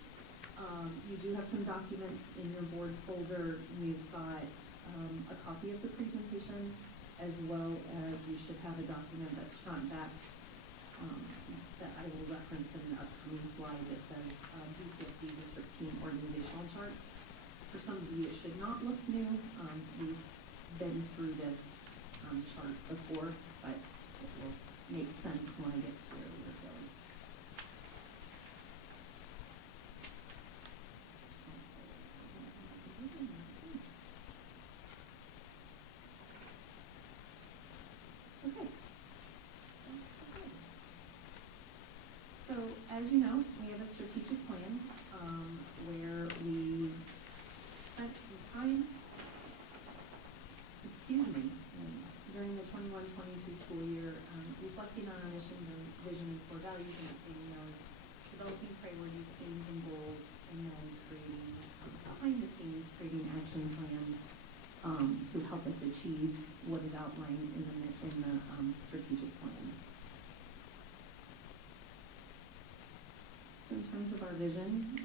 You do have some documents in your board folder. We've got a copy of the presentation, as well as you should have a document that's front back that I will reference in an upcoming slide that says BCSD District Team Organizational Chart. For some of you, it should not look new. We've been through this chart before, but it will make sense when I get to where we're going. Okay. So, as you know, we have a strategic plan where we spent some time, during the 21-22 school year, reflecting on our mission, vision, core values, and updating those, developing priorities, aims, and goals, and then creating, behind the scenes, creating action plans to help us achieve what is outlined in the strategic plan. So in terms of our vision,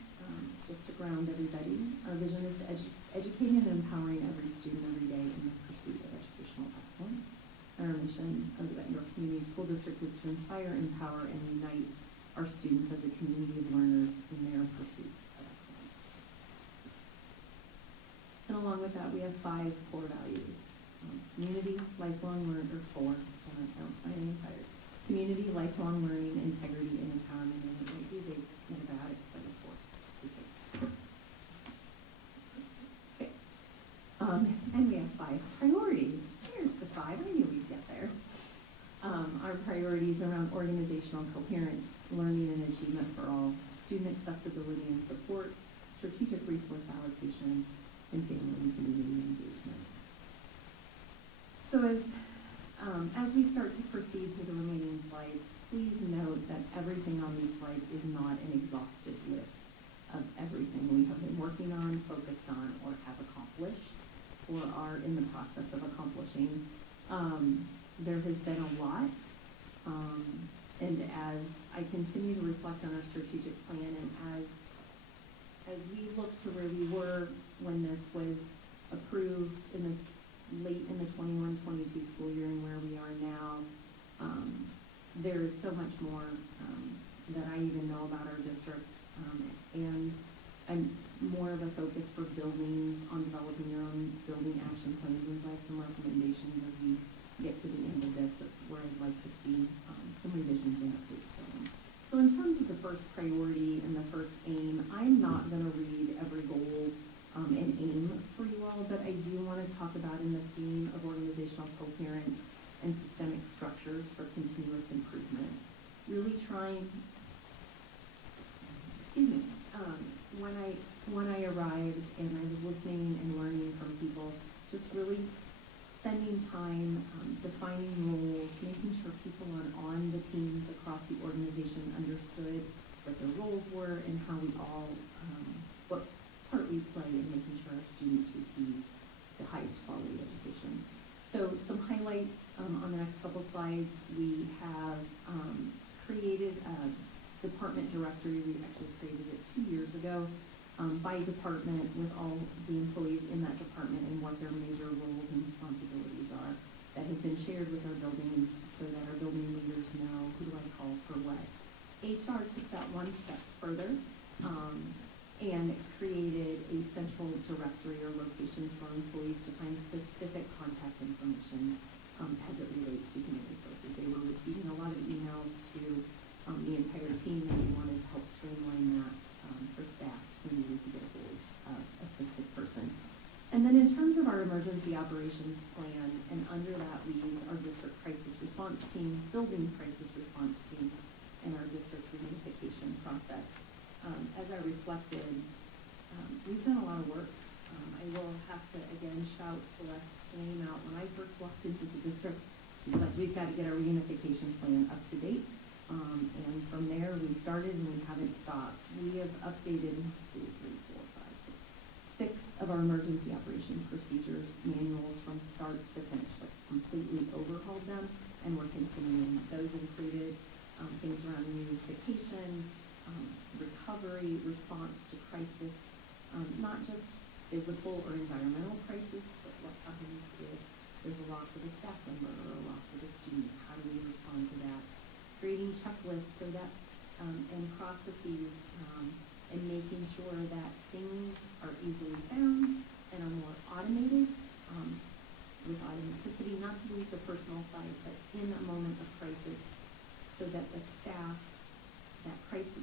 just to ground everybody, our vision is to educating and empowering every student every day in the pursuit of educational excellence. And our mission of the Bettendorf Community School District is to inspire, empower, and unite our students as a community of learners in their pursuit of excellence. And along with that, we have 5 core values. Community, lifelong learning, or 4, I don't pronounce my name, tired. Community, lifelong learning, integrity, and empowerment. And it might be big antibiotics I was forced to take. Okay. And we have 5 priorities. Here's the 5. I knew we'd get there. Our priorities around organizational coherence, learning and achievement for all, student accessibility and support, strategic resource allocation, and family and community engagement. So as we start to proceed through the remaining slides, please note that everything on these slides is not an exhaustive list of everything we have been working on, focused on, or have accomplished, or are in the process of accomplishing. There has been a lot, and as I continue to reflect on our strategic plan, and as we look to where we were when this was approved late in the 21-22 school year and where we are now, there is so much more that I even know about our district, and I'm more of a focus for buildings on developing your own building action plans, and so I have some recommendations as we get to the end of this where I'd like to see some revisions and updates going. So in terms of the first priority and the first aim, I'm not going to read every goal and aim for you all, but I do want to talk about in the theme of organizational coherence and systemic structures for continuous improvement. Really trying, when I arrived and I was listening and learning from people, just really spending time defining roles, making sure people on the teams across the organization understood what their roles were and how we all, what part we play in making sure our students receive the highest quality education. So some highlights on the next couple slides. We have created a department directory. We actually created it 2 years ago by department with all the employees in that department and what their major roles and responsibilities are. That has been shared with our buildings so that our building leaders know who do I call for what. HR took that one step further and created a central directory or location for employees to find specific contact information as it relates to human resources. They were receiving a lot of emails to the entire team, and we wanted to help streamline that for staff who needed to get a hold of a specific person. And then in terms of our emergency operations plan, and under that leads our district crisis response team, building crisis response teams, and our district reunification process. As I reflected, we've done a lot of work. I will have to again shout Celeste's name out. When I first walked into the district, she's like, we've got to get our reunification plan up to date. And from there, we started and we haven't stopped. We have updated 6 of our emergency operation procedures manuals from start to finish, like completely overhauled them, and we're continuing. Those included things around reunification, recovery, response to crisis, not just physical or environmental crisis, but what happens if there's a loss of a staff member or a loss of a student? How do we respond to that? Creating checklists so that, and processes, and making sure that things are easily found and are more automated, with automaticity, not to lose the personal side, but in a moment of crisis, so that the staff, that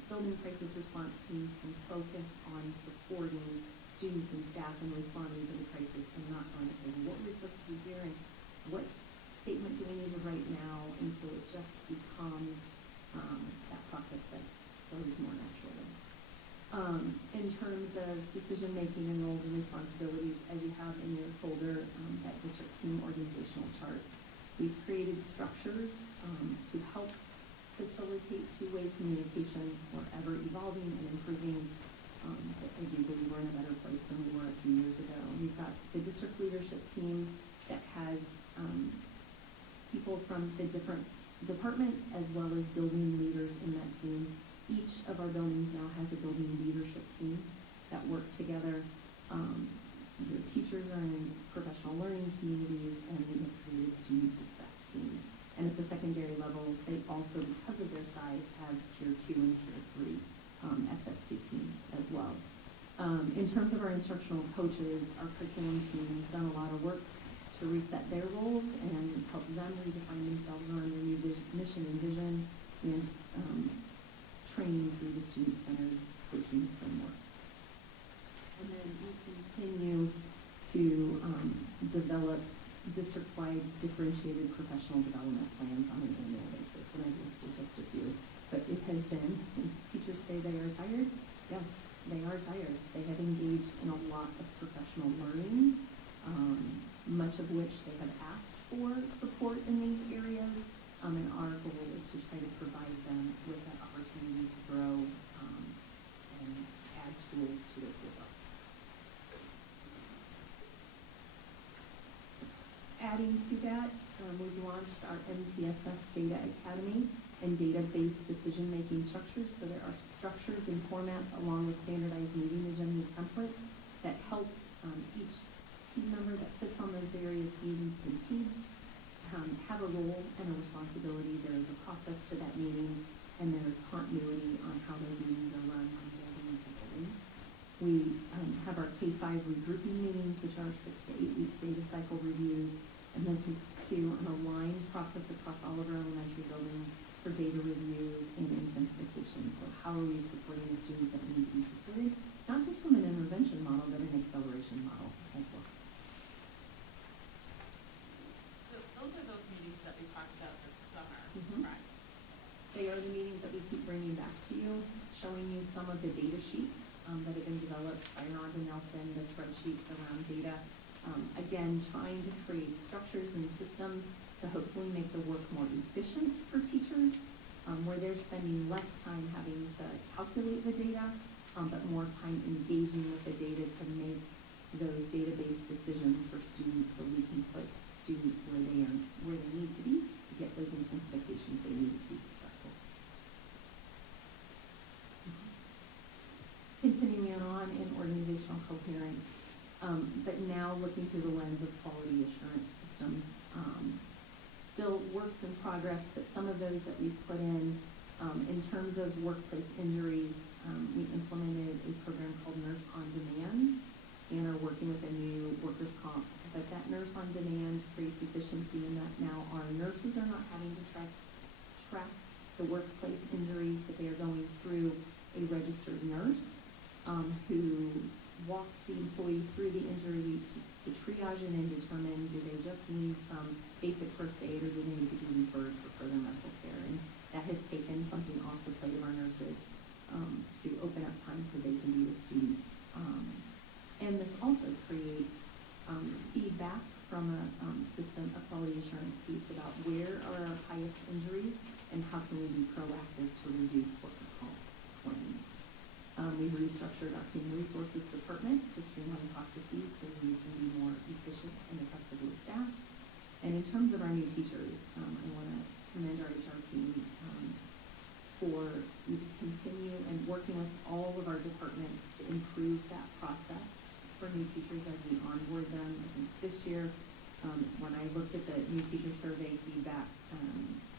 building crisis response team can focus on supporting students and staff and responding to the crisis, and not on, okay, what we're supposed to do here and what statement do we need to write now, and so it just becomes that process that flows more naturally. In terms of decision-making and roles and responsibilities, as you have in your folder, that district team organizational chart, we've created structures to help facilitate two-way communication. We're ever evolving and improving. I do believe we're in a better place than we were a few years ago. We've got the district leadership team that has people from the different departments as well as building leaders in that team. Each of our buildings now has a building leadership team that work together. Your teachers are in professional learning communities, and we have created student success teams. And at the secondary levels, they also, because of their size, have tier 2 and tier 3 SST teams as well. In terms of our instructional coaches, our curriculum team has done a lot of work to reset their roles and help them redefine themselves around their new mission and vision, and training through the student-centered coaching framework. And then we continue to develop district-wide differentiated professional development plans on an annual basis, and I've listed just a few. But it has been, teachers say they are tired. Yes, they are tired. They have engaged in a lot of professional learning, much of which they have asked for support in these areas. And our goal is to try to provide them with that opportunity to grow and add tools to their toolbox. Adding to that, we've launched our MTSS Data Academy and database decision-making structures. So there are structures and formats along with standardized meeting agenda templates that help each team member that sits on those various meetings and teams have a role and a responsibility. There is a process to that meeting, and there is continuity on how those meetings are run from building to building. We have our K-5 regrouping meetings, which are 6 to 8 week data cycle reviews, and this is to an aligned process across all of our elementary buildings for data reviews and intensification. So how are we supporting the students that need to be supported, not just from an intervention model, but an acceleration model as well. Those are those meetings that we talked about this summer, correct? They are the meetings that we keep bringing back to you, showing you some of the data sheets that have been developed by Rhonda Nelson, the spreadsheets around data. Again, trying to create structures and systems to hopefully make the work more efficient for teachers, where they're spending less time having to calculate the data, but more time engaging with the data to make those database decisions for students, so we can put students where they need to be to get those intensifications they need to be successful. Continuing on in organizational coherence, but now looking through the lens of quality assurance systems. Still works in progress, but some of those that we've put in terms of workplace injuries, we implemented a program called Nurse on Demand and are working with a new workers' comp. But that Nurse on Demand creates efficiency in that now our nurses are not having to track the workplace injuries, but they are going through a registered nurse who walked the employee through the injury to triage and then determine, do they just need some basic first aid or do they need to be referred for further medical care? And that has taken something off the plate of our nurses to open up time so they can be with students. And this also creates feedback from a system, a quality assurance piece about where are our highest injuries and how can we be proactive to reduce worker comp claims. We've restructured our human resources department to streamline processes so we can be more efficient and effective with staff. And in terms of our new teachers, I want to commend our HR team for we just continue and working with all of our departments to improve that process for new teachers as we onboard them. I think this year, when I looked at the new teacher survey feedback,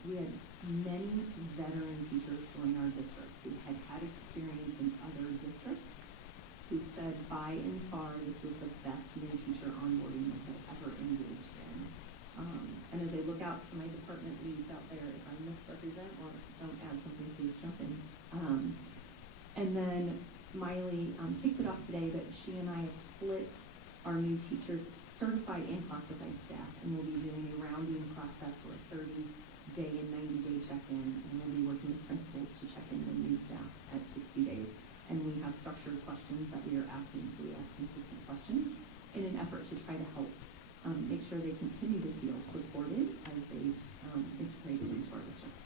we had many veteran teachers join our district who had had experience in other districts who said by and far this was the best new teacher onboarding they had ever engaged in. And as I look out to my department leads out there, if I misrepresent or don't add something, please jump in. And then Miley kicked it off today, but she and I have split our new teachers, certified and classified staff, and we'll be doing a rounding process or a 30-day and 90-day check-in, and we'll be working with principals to check in the new staff at 60 days. And we have structured questions that we are asking, so we ask consistent questions in an effort to try to help make sure they continue to feel supported as they've integrated into our district.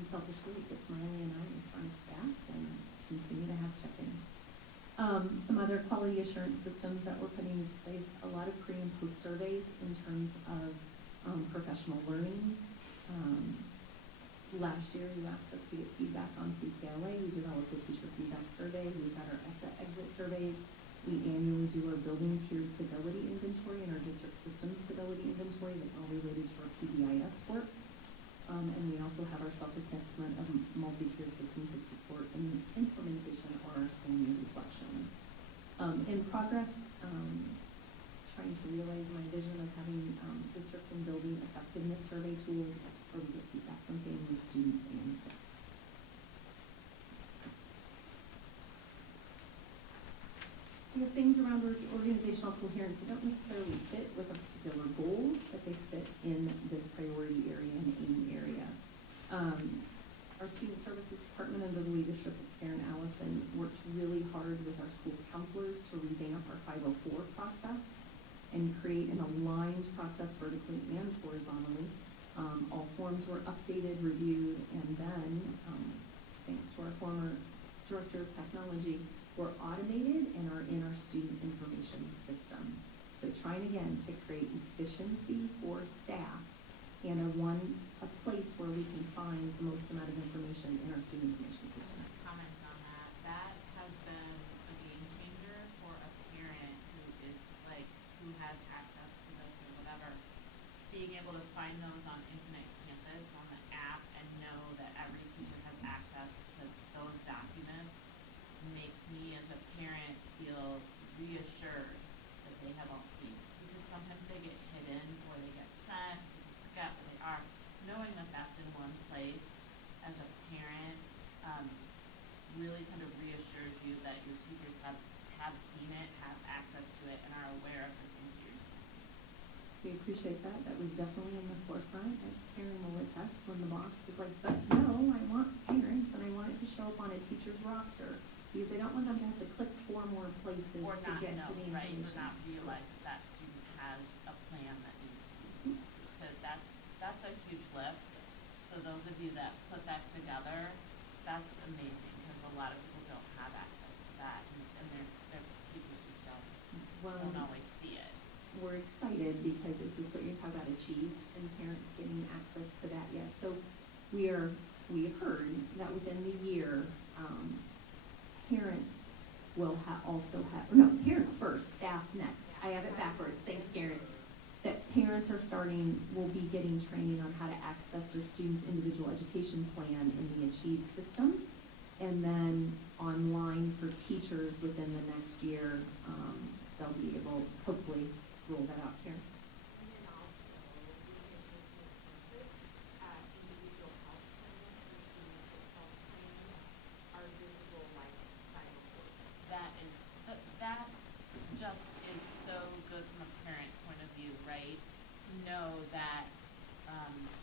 And selfishly, it gets Miley and I in front of staff and continue to have check-ins. Some other quality assurance systems that we're putting into place, a lot of pre and post surveys in terms of professional learning. Last year, you asked us to get feedback on CPLA. We developed a teacher feedback survey. We've got our exit surveys. We annually do our building tiered fidelity inventory and our district systems fidelity inventory. That's all related to our PBIS work. And we also have our self-assessment of multi-tier systems of support and implementation or our SAMU reflection. In progress, trying to realize my vision of having district and building effectiveness survey tools where we get feedback from families, students, and staff. We have things around organizational coherence that don't necessarily fit with a particular goal, but they fit in this priority area and aim area. Our student services department under the leadership of Karen Allison worked really hard with our school counselors to revamp our 504 process and create an aligned process vertically and horizontally. All forms were updated, reviewed, and then, thanks to our former director of technology, were automated and are in our student information system. So trying again to create efficiency for staff and a place where we can find the most amount of information in our student information system. Comment on that. That has been a game changer for a parent who has access to this or whatever. Being able to find those on Infinite Campus on the app and know that every teacher has access to those documents makes me as a parent feel reassured that they have all seen it. Because sometimes they get hidden or they get sent, people forget where they are. Knowing that that's in one place as a parent really kind of reassures you that your teachers have seen it, have access to it, and are aware of the things that you're seeing. We appreciate that. That was definitely in the forefront, as Karen will attest, when the boss was like, but no, I want parents and I want it to show up on a teacher's roster. Because they don't want them to have to click 4 more places Or to not get know, to the right, information. or not realize that student has a plan that needs to be. So that's a huge lift. So those of you that put that together, that's amazing, because a lot of people don't have access to that, and their teachers just don't always see it. We're excited because this is what you're talking about, achieve, and parents getting access to that, yes. So we have heard that within the year, parents will parents first, staff next. I have it backwards, thanks Karen. That parents will be getting training on how to access their students' individual education plan in the Achieve system. And then online for teachers within the next year, they'll be able, hopefully, roll that out here. And then also, we can implement this individual health plans for students with health plans are visible like 504 this from a parent point of view, right? To know that,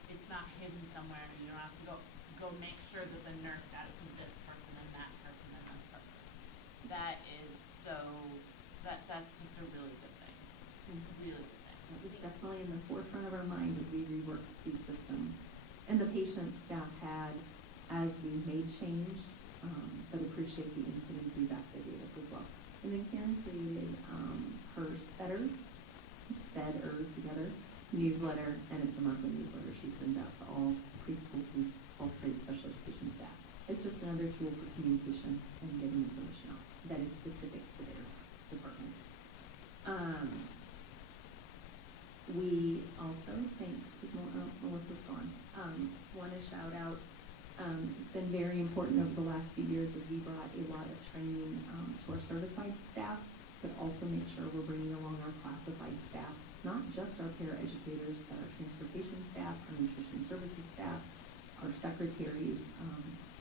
it's not hidden somewhere, you don't have to go make sure that the nurse got it from this person and that person and this person. That is so, that's just a really good thing, really good thing. That was definitely in the forefront of our mind as we reworked these systems. And the patient staff had, as we made change, but appreciate the input and feedback they gave us as well. And then Karen created her Spedder together newsletter, and it's a monthly newsletter she sends out to all preschool through 12th grade special education staff. It's just another tool for communication and getting information out that is specific to their department. We also, thanks, because Melissa's gone, want to shout out, it's been very important over the last few years as we brought a lot of training to our certified staff, but also make sure we're bringing along our classified staff, not just our paraeducators, but our transportation staff, our nutrition services staff, our secretaries,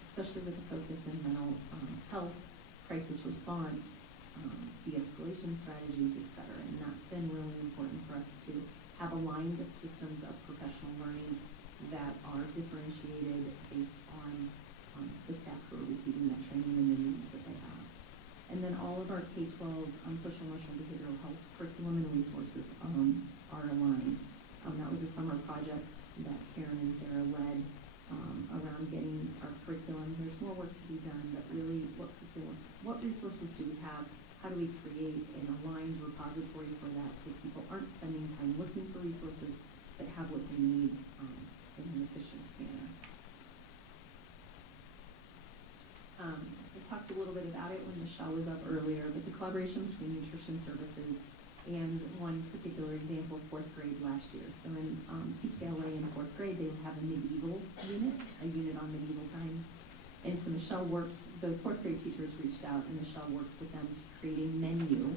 especially with a focus in mental health, crisis response, de-escalation strategies, et cetera. And that's been really important for us to have aligned systems of professional learning that are differentiated based on the staff who are receiving that training and the needs that they have. And then all of our K-12 social emotional behavioral health curriculum and resources are aligned. That was a summer project that Karen and Sarah led around getting our curriculum. There's more work to be done, but really what resources do we have? How do we create an aligned repository for that so people aren't spending time looking for resources, but have what they need in an efficient manner? I talked a little bit about it when Michelle was up earlier, but the collaboration between nutrition services and one particular example, 4th grade last year. So in CKLA in 4th grade, they would have a medieval unit, a unit on medieval times. And so Michelle the 4th grade teachers reached out, and Michelle worked with them to create a menu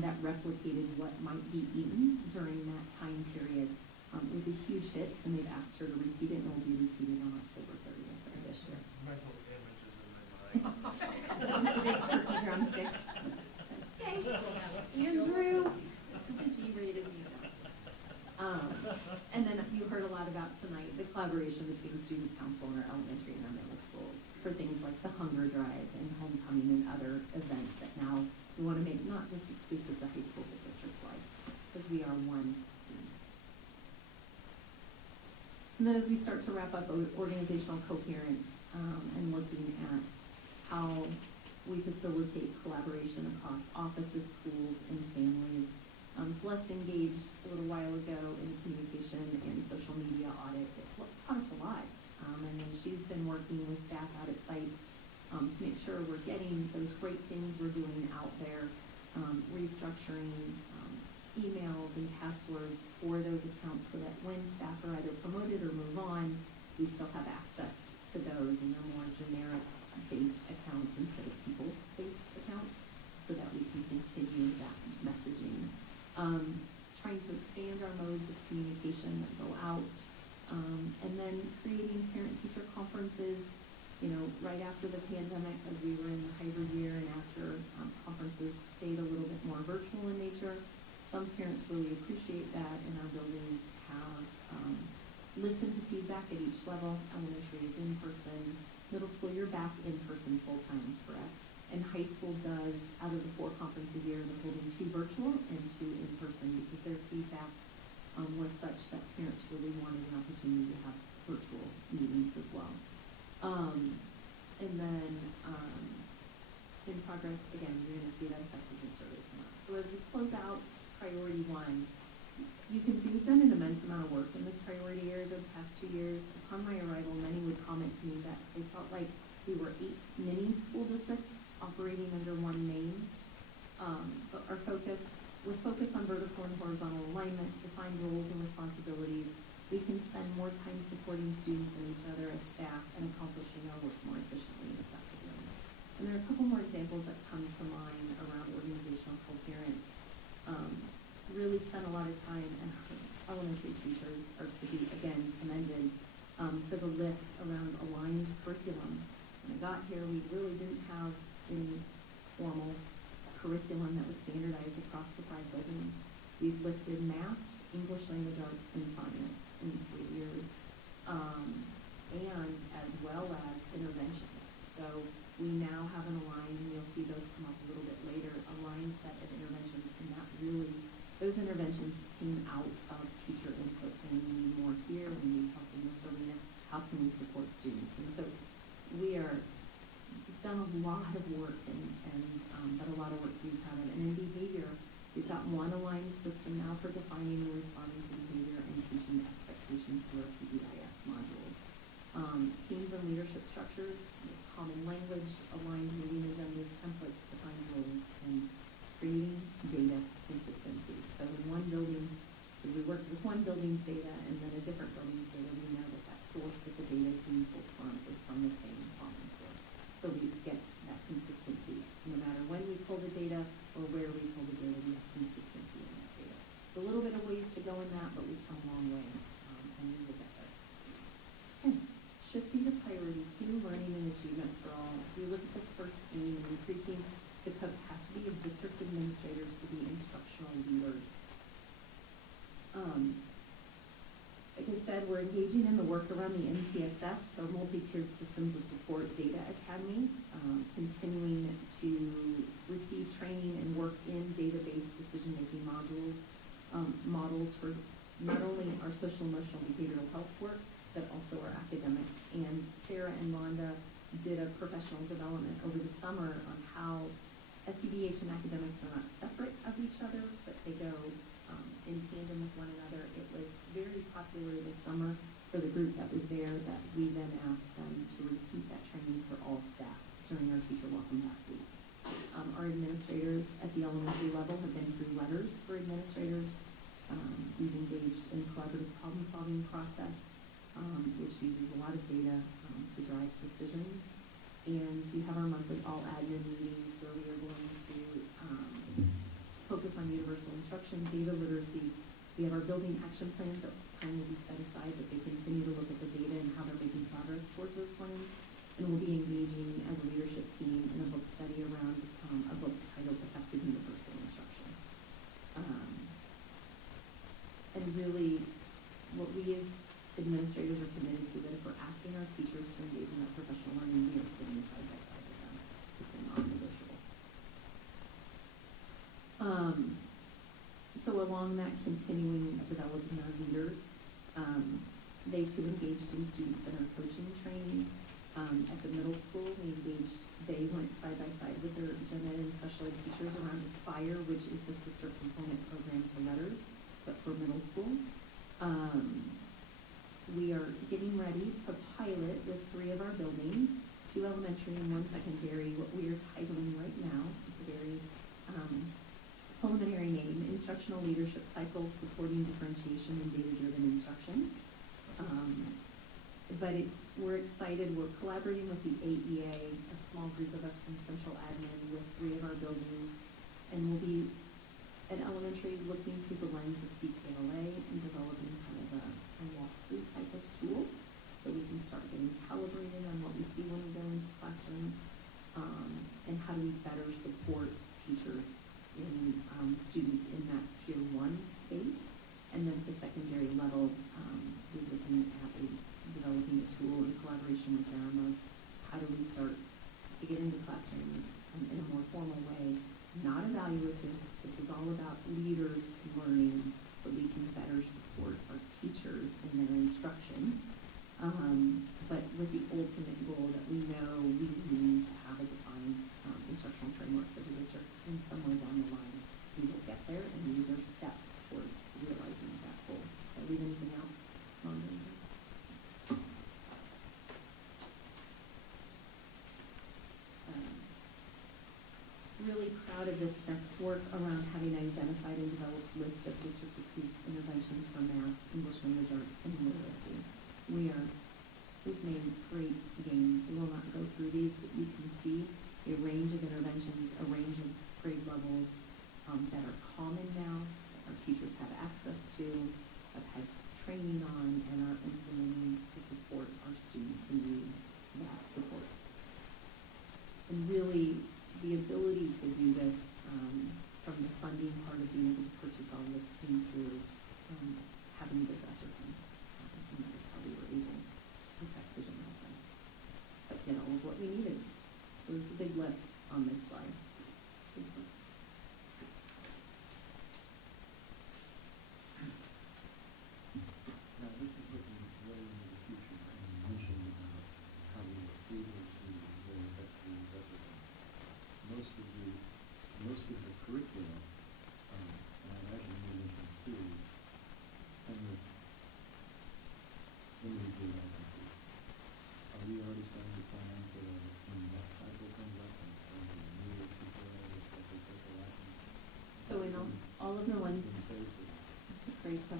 that replicated what might be eaten during that time period. It was a huge hit, and they've asked her to repeat it, and it will be repeated on October 30th of this year. Mental images in my mind. The big turkey drumsticks. Okay, Andrew, this is a G-rated meeting. And then you heard a lot about tonight, the collaboration between student council and our elementary and our middle schools for things like the hunger drive and homecoming and other events that now we want to make not just exclusive to high school, but district-wide, because we are one team. And then as we start to wrap up organizational coherence and looking at how we facilitate collaboration across offices, schools, and families. Celeste engaged a little while ago in communication and social media audit. It taught us a lot. And then she's been working with staff out at sites to make sure we're getting those great things we're doing out there, restructuring emails and passwords for those accounts so that when staff are either promoted or move on, we still have access to those, and they're more generic-based accounts instead of people-based accounts, so that we can continue that messaging. Trying to expand our modes of communication that go out, and then creating parent-teacher conferences, right after the pandemic, as we were in the hybrid year and after conferences stayed a little bit more virtual in nature. Some parents really appreciate that, and our buildings have listened to feedback at each level. Elementary is in person. Middle school, you're back in person full-time, correct? And high school does, out of the 4 conferences a year, they're holding 2 virtual and 2 in person because their feedback was such that parents really wanted an opportunity to have virtual meetings as well. And then in progress, again, you're going to see that effectiveness survey come up. So as we close out priority 1, you can see we've done an immense amount of work in this priority area the past 2 years. Upon my arrival, many would comment to me that they felt like we were 8 mini school districts operating under one name. But we're focused on vertical and horizontal alignment, defined roles and responsibilities. We can spend more time supporting students and each other as staff and accomplishing our work more efficiently and effectively. And there are a couple more examples that come to mind around organizational coherence. Really spent a lot of time, and elementary teachers are to be, again, commended for the lift around aligned curriculum. When I got here, we really didn't have any formal curriculum that was standardized across the 5 buildings. We've lifted math, English language arts, and science in 3 years, and as well as interventions. So we now have an aligned, and you'll see those come up a little bit later, aligned set of interventions, and that really, those interventions came out of teacher input, saying we need more here, we need help in this arena, how can we support students? And so we've done a lot of work but a lot of work to be proud of. And in behavior, we've got one aligned system now for defining and responding to behavior and teaching expectations through our PBIS modules. Teams and leadership structures, common language, aligned meeting agendas, templates, defined roles, and creating data consistency. So in one building, if we work with one building's data and then a different building's data, we know that that source that the data is being pulled from is from the same common source. So we get that consistency. No matter when we pull the data or where we pull the data, we have consistency in that data. There's a little bit of ways to go in that, but we've come a long way, and we will get there. Okay. Shifting to priority 2, learning and achievement for all. If we look at this first aim, increasing the capacity of district administrators to be instructional leaders. Like I said, we're engaging in the work around the MTSS, so Multi-Tiered Systems of Support Data Academy, continuing to receive training and work in database decision-making models for not only our social, emotional, behavioral health work, but also our academics. And Sarah and Londa did a professional development over the summer on how SEBH and academics are not separate of each other, but they go in tandem with one another. It was very popular this summer for the group that was there, that we then asked them to repeat that training for all staff during our Teacher Welcome Back Week. Our administrators at the elementary level have been through letters for administrators. We've engaged in a collaborative problem-solving process, which uses a lot of data to drive decisions. And we have our monthly all admin meetings where we are going to focus on universal instruction, data literacy. We have our building action plans that time will be set aside, but they continue to look at the data and how they're making progress towards those plans. And we'll be engaging as a leadership team in a book study around a book titled Effective Universal Instruction. And really, what we as administrators are committed to, that if we're asking our teachers to engage in that professional learning, we are standing side by side with them. It's a non-negotiable. So along that continuing developing our leaders, they too engaged in student centered coaching training. At the middle school, they went side by side with their gen ed and special ed teachers around Aspire, which is the sister component program to Letters, but for middle school. We are getting ready to pilot with 3 of our buildings, 2 elementary and 1 secondary, what we are titling right now. It's a very preliminary name, Instructional Leadership Cycles Supporting Differentiation and Data-Driven Instruction. But we're excited. We're collaborating with the AEA, a small group of us from Central Admin, with 3 of our buildings, and we'll be at elementary looking through the lens of CKLA and developing kind of a walkthrough type of tool, so we can start getting calibrated on what we see when we go into classrooms, and how do we better support teachers in students in that tier 1 space. And then at the secondary level, we're looking at developing a tool in collaboration with them of how do we start to get into classrooms in a more formal way, not evaluative. This is all about leaders learning so we can better support our teachers in their instruction, but with the ultimate goal that we know we need to have a defined instructional framework for the district, and somewhere down the line we will get there, and these are steps towards realizing that goal. Did I leave anything out? Really proud of this next work around having identified and developed a list of district-approved interventions for math, English language arts, and literacy. We've made great gains. We will not go through these, but you can see a range of interventions, a range of grade levels that are common now, that our teachers have access to, have had training on, and are implementing to support our students who need that support. And really, the ability to do this from the funding part of being able to purchase all this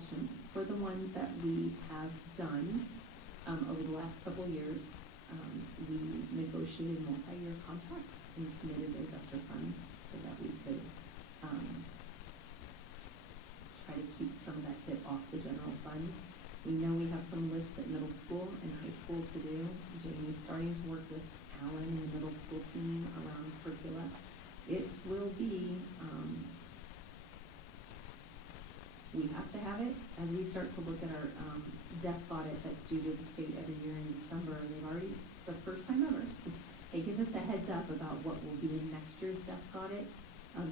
question. For the ones that we have done, over the last couple of years, we negotiated multi-year contracts and committed those ESSER funds so that we could, try to keep some of that hit off the general fund. We know we have some lists at middle school and high school to do. Jamie's starting to work with Alan and the middle school team around curricula. It will be, we have to have it as we start to look at our, desk audit that's due to the state every year in December. And they've already, the first time ever, they give us a heads up about what will be in next year's desk audit.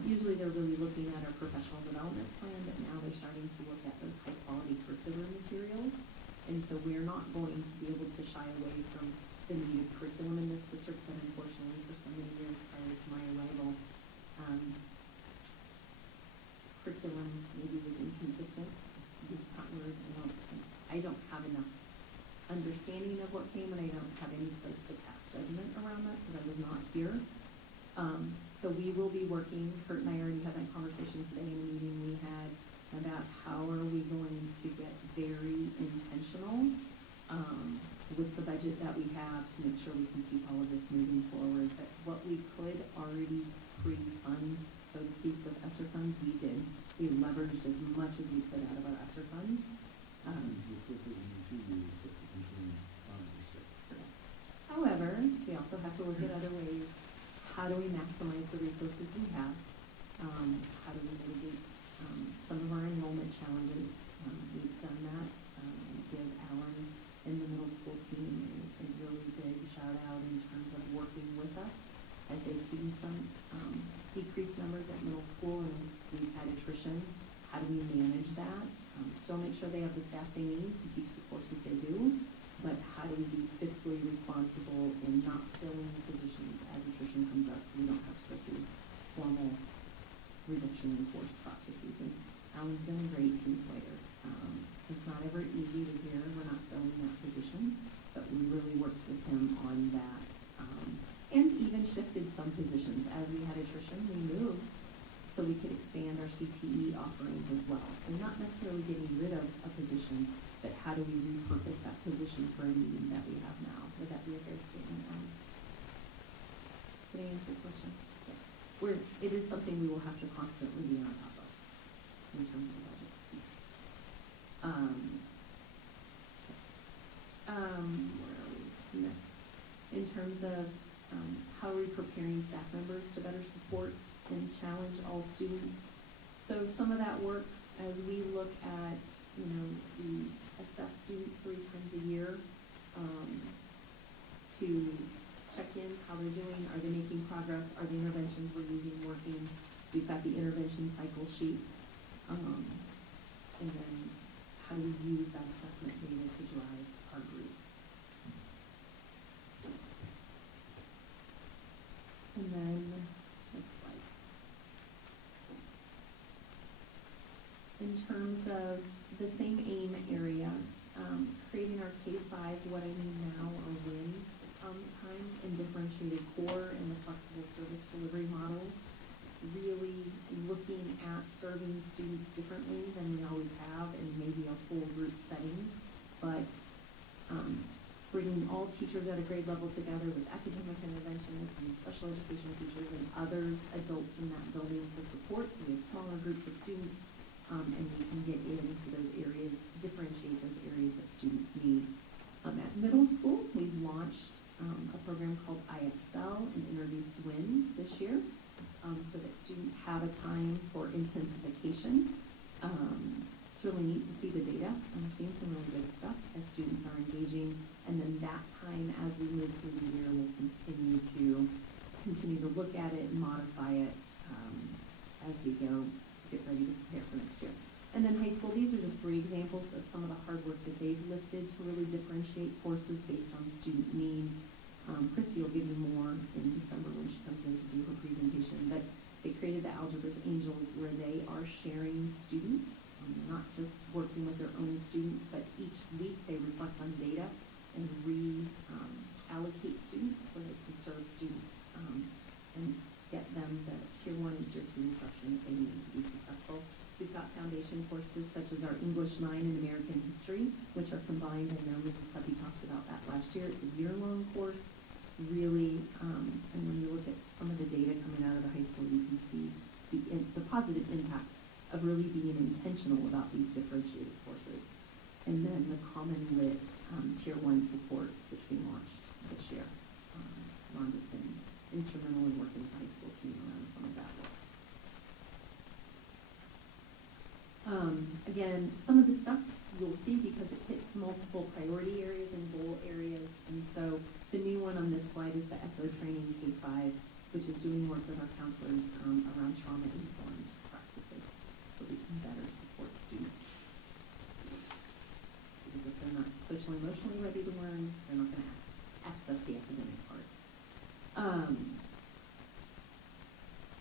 Usually they're really looking at our professional development plan, but now they're starting to look at those high quality curricular materials. And so we're not going to be able to shy away from the needed curriculum in this district, but unfortunately for so many years prior to my arrival, curriculum maybe was inconsistent. Use that word, I don't have enough understanding of what came, and I don't have any place to pass judgment around that because I was not here. So we will be working, Kurt and I already had that conversation today in a meeting we had about how are we going to get very intentional with the budget that we have to make sure we can keep all of this moving forward. But what we could already pre-fund, so to speak, with ESSER funds, we did. We leveraged as much as we could out of our ESSER funds. However, we also have to look at other ways. How do we maximize the resources we have? How do we mitigate some of our enrollment challenges? We've done that. Give Alan and the middle school team a really big shout out in terms of working with us as they've seen some decreased numbers at middle school and we've had attrition. How do we manage that? Still make sure they have the staff they need to teach the courses they do, but how do we be fiscally responsible in not filling positions as attrition comes up so we don't have to go through formal reduction in force processes. And Alan's been a great team player. It's not ever easy to hear we're not filling that position, but we really worked with him on that, and even shifted some positions. As we had attrition, we moved so we could expand our CTE offerings as well. So not necessarily getting rid of a position, but how do we repurpose that position for a need that we have now? Would that be a fair statement? Did I answer your question? Yeah. It is something we will have to constantly be on top of in terms of the budget piece. Where are we next? In terms of how are we preparing staff members to better support and challenge all students? So some of that work, as we look at, we assess students 3 times a year to check in how they're doing. Are they making progress? Are the interventions we're using working? We've got the intervention cycle sheets. And then how do we use that assessment data to drive our groups? And then, next slide. In terms of the same AIM area, creating our K-5 what I need now or when times and differentiated core and the flexible service delivery models, really looking at serving students differently than we always have in maybe a whole group setting, but bringing all teachers at a grade level together with academic interventionists and special education teachers and others, adults in that building to support, so we have smaller groups of students, and we can get into those areas, differentiate those areas that students need. At middle school, we've launched a program called IXL and introduced WIN this year, so that students have a time for intensification. It's really neat to see the data, and we're seeing some really good stuff as students are engaging, and then that time as we move through the year, we'll continue to look at it and modify it as we go, get ready to prepare for next year. And then high school, these are just 3 examples of some of the hard work that they've lifted to really differentiate courses based on student need. Christy will give you more in December when she comes in to do her presentation, but they created the Algebras Angels where they are sharing students, not just working with their own students, but each week they reflect on data and allocate students so they can serve students and get them the tier 1 and tier 2 instruction that they need to be successful. We've got foundation foundation courses such as our English 9 and American History, which are combined. I know Mrs. Puppy talked about that last year. It's a year-long course, really, and when you look at some of the data coming out of the high school, you can see the positive impact of really being intentional about these differentiated courses. And then the Common Lit Tier 1 supports, which we launched this year. Rhonda's been instrumental in working with the high school team around some of that work. Again, some of the stuff you'll see because it hits multiple priority areas and goal areas. And so the new one on this slide is the ECHO training K-5, which is doing work with our counselors around trauma-informed practices so we can better support students. Because if they're not socially emotionally ready to learn, they're not going to access the academic part.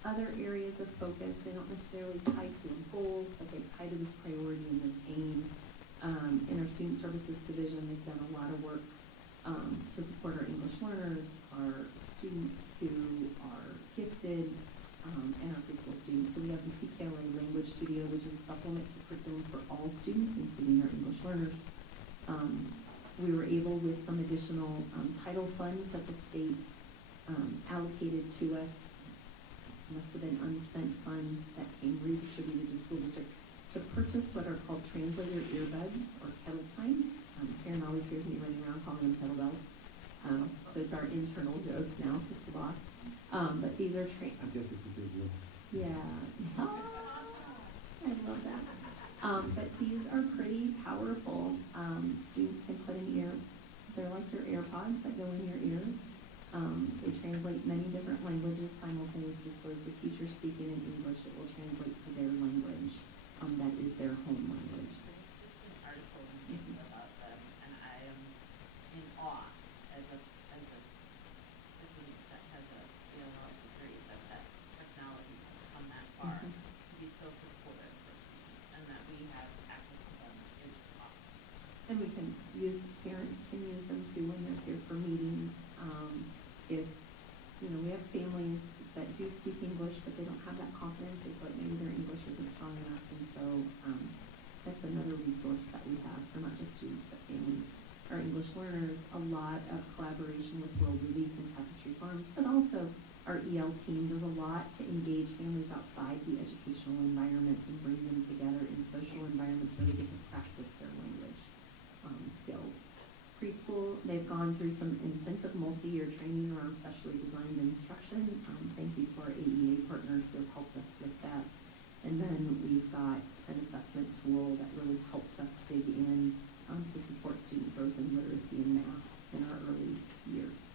Other areas of focus, they don't necessarily tie to a goal, but they tie to this priority and this aim. In our Student Services Division, they've done a lot of work to support our English learners, our students who are gifted, and our preschool students. So we have the CKLA Language Studio, which is a supplement to curriculum for all students, including our English learners. We were able, with some additional title funds that the state allocated to us, must have been unspent funds that came redistributed to school districts, to purchase what are called translator earbuds or kettle times. Karen always hears me running around calling them kettlebells. So it's our internal joke now, it's the boss. But these are I guess it's a big deal. yeah. I love that. But these are pretty powerful. Students can put in they're like your AirPods that go in your ears. They translate many different languages simultaneously, so as the teacher's speaking in English, it will translate to their language. That is their home language. There's just an article about them, and I am in awe as a person that has a BLL degree that technology has come that far to be so supportive for students, and that we have access to them is awesome. And we can use, parents can use them too when they're here for meetings. If, we have families that do speak English, but they don't have that confidence, they feel like maybe their English isn't strong enough, and so that's another resource that we have for not just students, but families. Our English learners, a lot of collaboration with World Relief and Tapestry Farms, but also our EL team does a lot to engage families outside the educational environment and bring them together in social environments where they get to practice their language skills. Preschool, they've gone through some intensive multi-year training around specially designed instruction. Thank you to our AEA partners who have helped us with that. And then we've got an assessment tool that really helps us dig in to support student growth in literacy and math in our early years.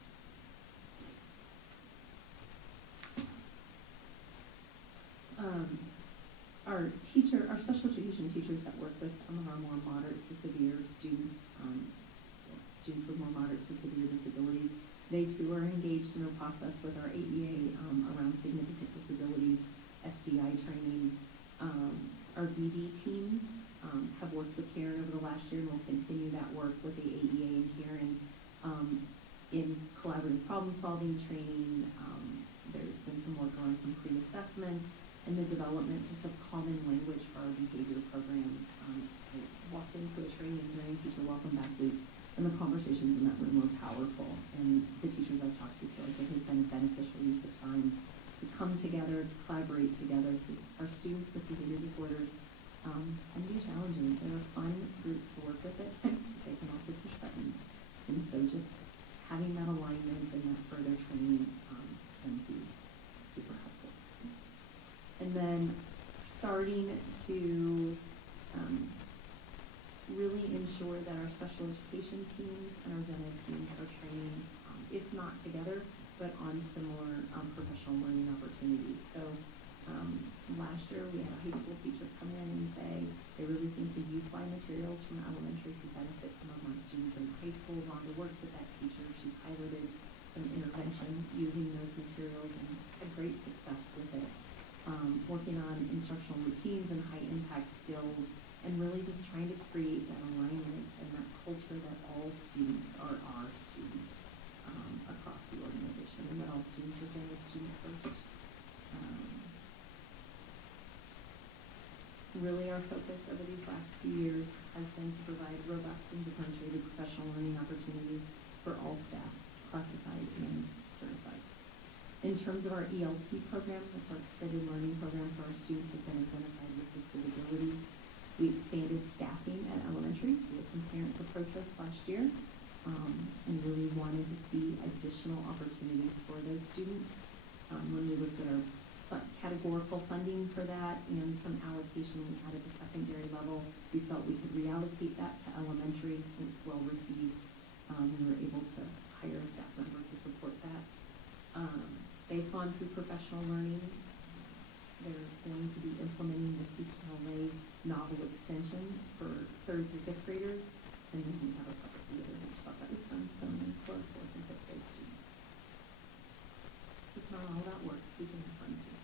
Our special education teachers that work with some of our more moderate to severe students, students with more moderate to severe disabilities, they too are engaged in a process with our AEA around significant disabilities, SDI training. Our BD teams have worked with Karen over the last year and will continue that work with the AEA and Karen in collaborative problem solving training. There's been some work on some pre-assessments and the development just of common language for our behavior programs. I walked into a training during Teacher Welcome Back Week, and the conversations in that room were powerful. And the teachers I've talked to feel like it has been a beneficial use of time to come together, to collaborate together, because our students with behavior disorders can be challenging. They're a fun group to work with at times, but they can also push buttons. And so just having that alignment and that further training can be super helpful. And then starting to really ensure that our special education teams and our general teams are training, if not together, but on similar professional learning opportunities. So last year we had a high school teacher come in and say they really think the youth line materials from elementary could benefit some of my students in high school. Rhonda worked with that teacher. She piloted some intervention using those materials and had great success with it. Working on instructional routines and high impact skills, and really just trying to create that alignment and that culture that all students are our students across the organization, and that all students are family students first. Really our focus over these last few years has been to provide robust and differentiated professional learning opportunities for all staff, classified and certified. In terms of our ELP program, that's our extended learning program for our students who've been identified with gifted abilities. We expanded staffing at elementary, so we had some parents approach us last year, and really wanted to see additional opportunities for those students. When we looked at our categorical funding for that and some allocation we had at the secondary level, we felt we could reallocate that to elementary. It was well received. We were able to hire a staff member to support that. They've gone through professional learning. They're going to be implementing the CPLA novel extension for 3rd through 5th graders, and then we have a couple of the other. I just thought that was fun to go in for 4th and 5th grade students. So it's not all about work. We can have fun too.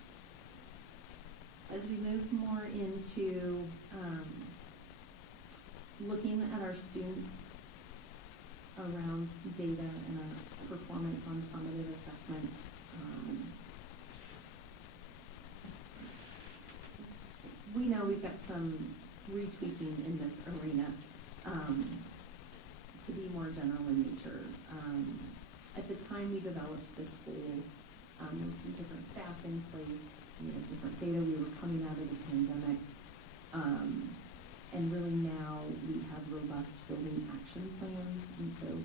As we move more into looking at our students around data and our performance on summative assessments, we know we've got some retweaking in this arena to be more general in nature. At the time we developed this goal, there was some different staff in place, different data. We were coming out of the pandemic, and really now we have robust building action plans. And so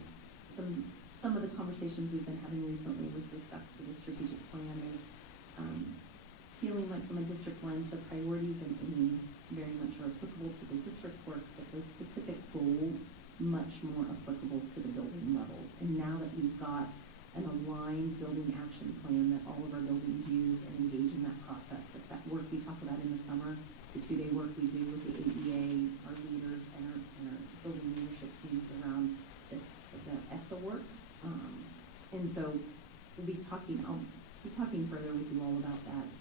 some of the conversations we've been having recently with respect to the strategic plan is feeling like from a district lens, the priorities and aims very much are applicable to the district work, but those specific goals much more applicable to the building levels. And now that we've got an aligned building action plan that all of our buildings use and engage in that process, it's that work we talk about in the summer, the 2-day work we do with the AEA, our leaders, and our building leadership teams around the ESSA work. And so we'll be talking, I'll be talking further with you all about that.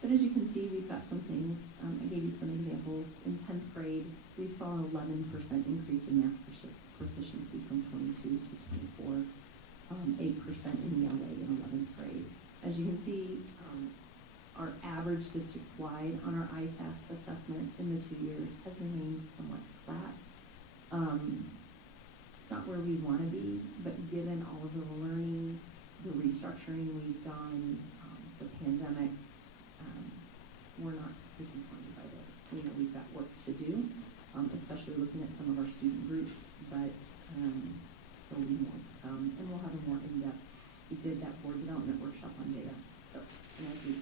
But as you can see, we've got some things. I gave you some examples. In 10th grade, we saw an 11% increase in math proficiency from 22 to 24, 8% in ELA in 11th grade. As you can see, our average district-wide on our ISAS assessment in the 2 years has remained somewhat flat. It's not where we want to be, but given all of the learning, the restructuring we've done, the pandemic, we're not disappointed by this. We know we've got work to do, especially looking at some of our student groups, but there'll be more to come, and we'll have a more in-depth. We did that board development workshop on data, so and as we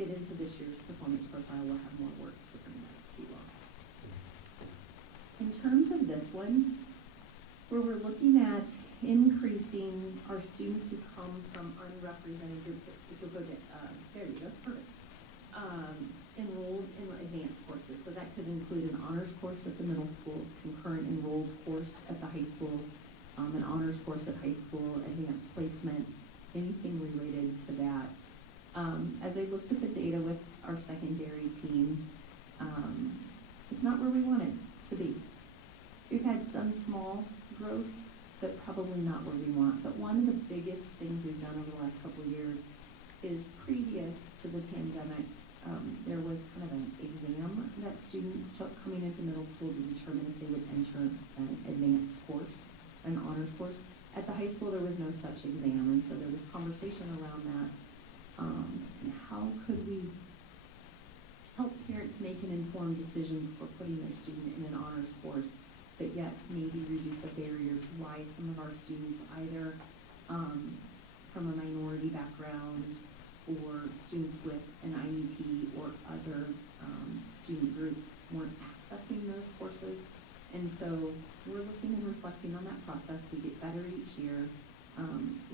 get into this year's performance profile, we'll have more work to bring that to you all. In terms of this one, where we're looking at increasing our students who come from unrepresented groups, if you'll go to, there you go, perfect, enrolled in advanced courses. So that could include an honors course at the middle school, concurrent enrolled course at the high school, an honors course at high school, advanced placement, anything related to that. As I looked at the data with our secondary team, it's not where we want it to be. We've had some small growth, but probably not where we want. But one of the biggest things we've done over the last couple of years is previous to the pandemic, there was kind of an exam that students took coming into middle school to determine if they would enter an advanced course, an honors course. At the high school, there was no such exam, and so there was conversation around that. And how could we help parents make an informed decision before putting their student in an honors course, but yet maybe reduce a barrier to why some of our students, either from a minority background or students with an IEP or other student groups, weren't accessing those courses. And so we're looking and reflecting on that process. We get better each year,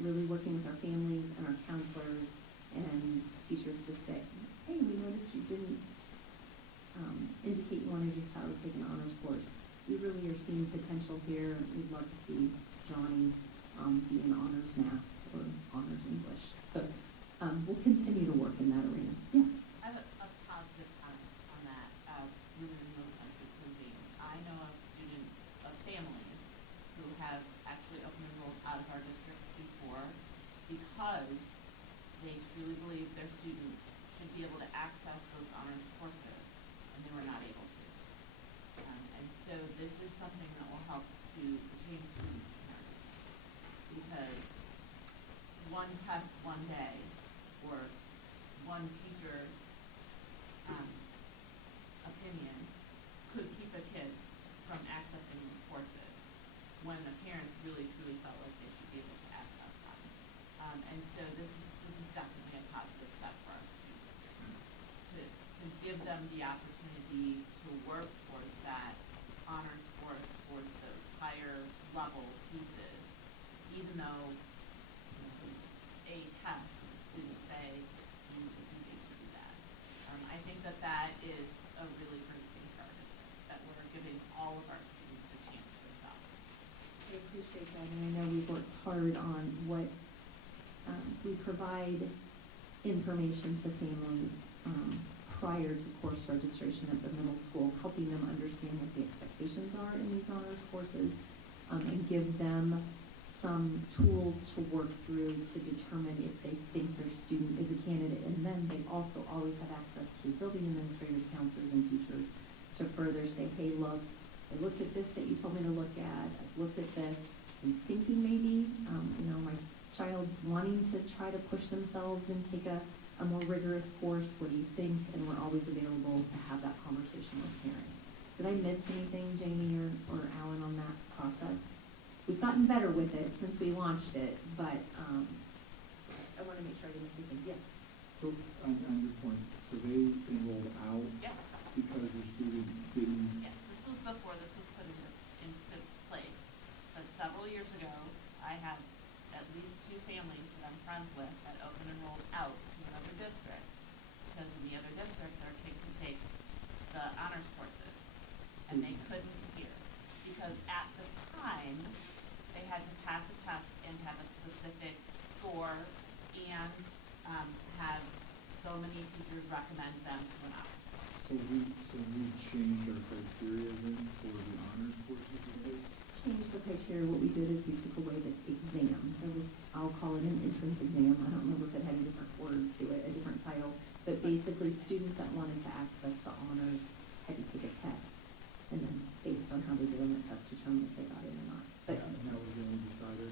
really working with our families and our counselors and teachers to say, hey, we noticed you didn't indicate you wanted your child to take an honors course. We really are seeing potential here. We'd love to see Johnny be in honors math or honors English. So we'll continue to work in that arena. Yeah. I have a positive comment on that, removing those benefits and things. I know of students, of families, who have actually open enrolled out of our district before because they truly believe their student should be able to access those honors courses. opportunity to work towards that honors course, towards those higher level pieces, even though a test didn't say you need to do that. I think that that is a really great thing for our district, that we're giving all of our students the chance to excel. I appreciate that, and I know we've worked hard on what, we provide information to families, prior to course registration at the middle school, helping them understand what the expectations are in these honors courses, and give them some tools to work through to determine if they think their student is a candidate. And then they also always have access to building administrators, counselors, and teachers to further say, hey, look, I looked at this that you told me to look at, I've looked at this, I'm thinking maybe, my child's wanting to try to push themselves and take a more rigorous course, what do you think? And we're always available to have that conversation with parents. Did I miss anything, Jamie or Alan, on that process? We've gotten better with it since we launched it, but I want to make sure I didn't miss anything. Yes? So, on your point, so they enrolled out Yep. because their student didn't, Yes, this was before this was put into place, but several years ago, I had at least 2 families that I'm friends with that open enrolled out to another district, because in the other district, their kid could take the honors courses, and they couldn't here, because at the time, they had to pass a test and have a specific score, and have so many teachers recommend them to an honors course. so we changed our criteria then for the honors courses of this? Changed the criteria. What we did is we took away the exam. It was, I'll call it an entrance exam. I don't remember if it had a different word to it, a different title. But basically, students that wanted to access the honors had to take a test. And then based on how they did on the test, determine if they got in or not. But And that was the only decider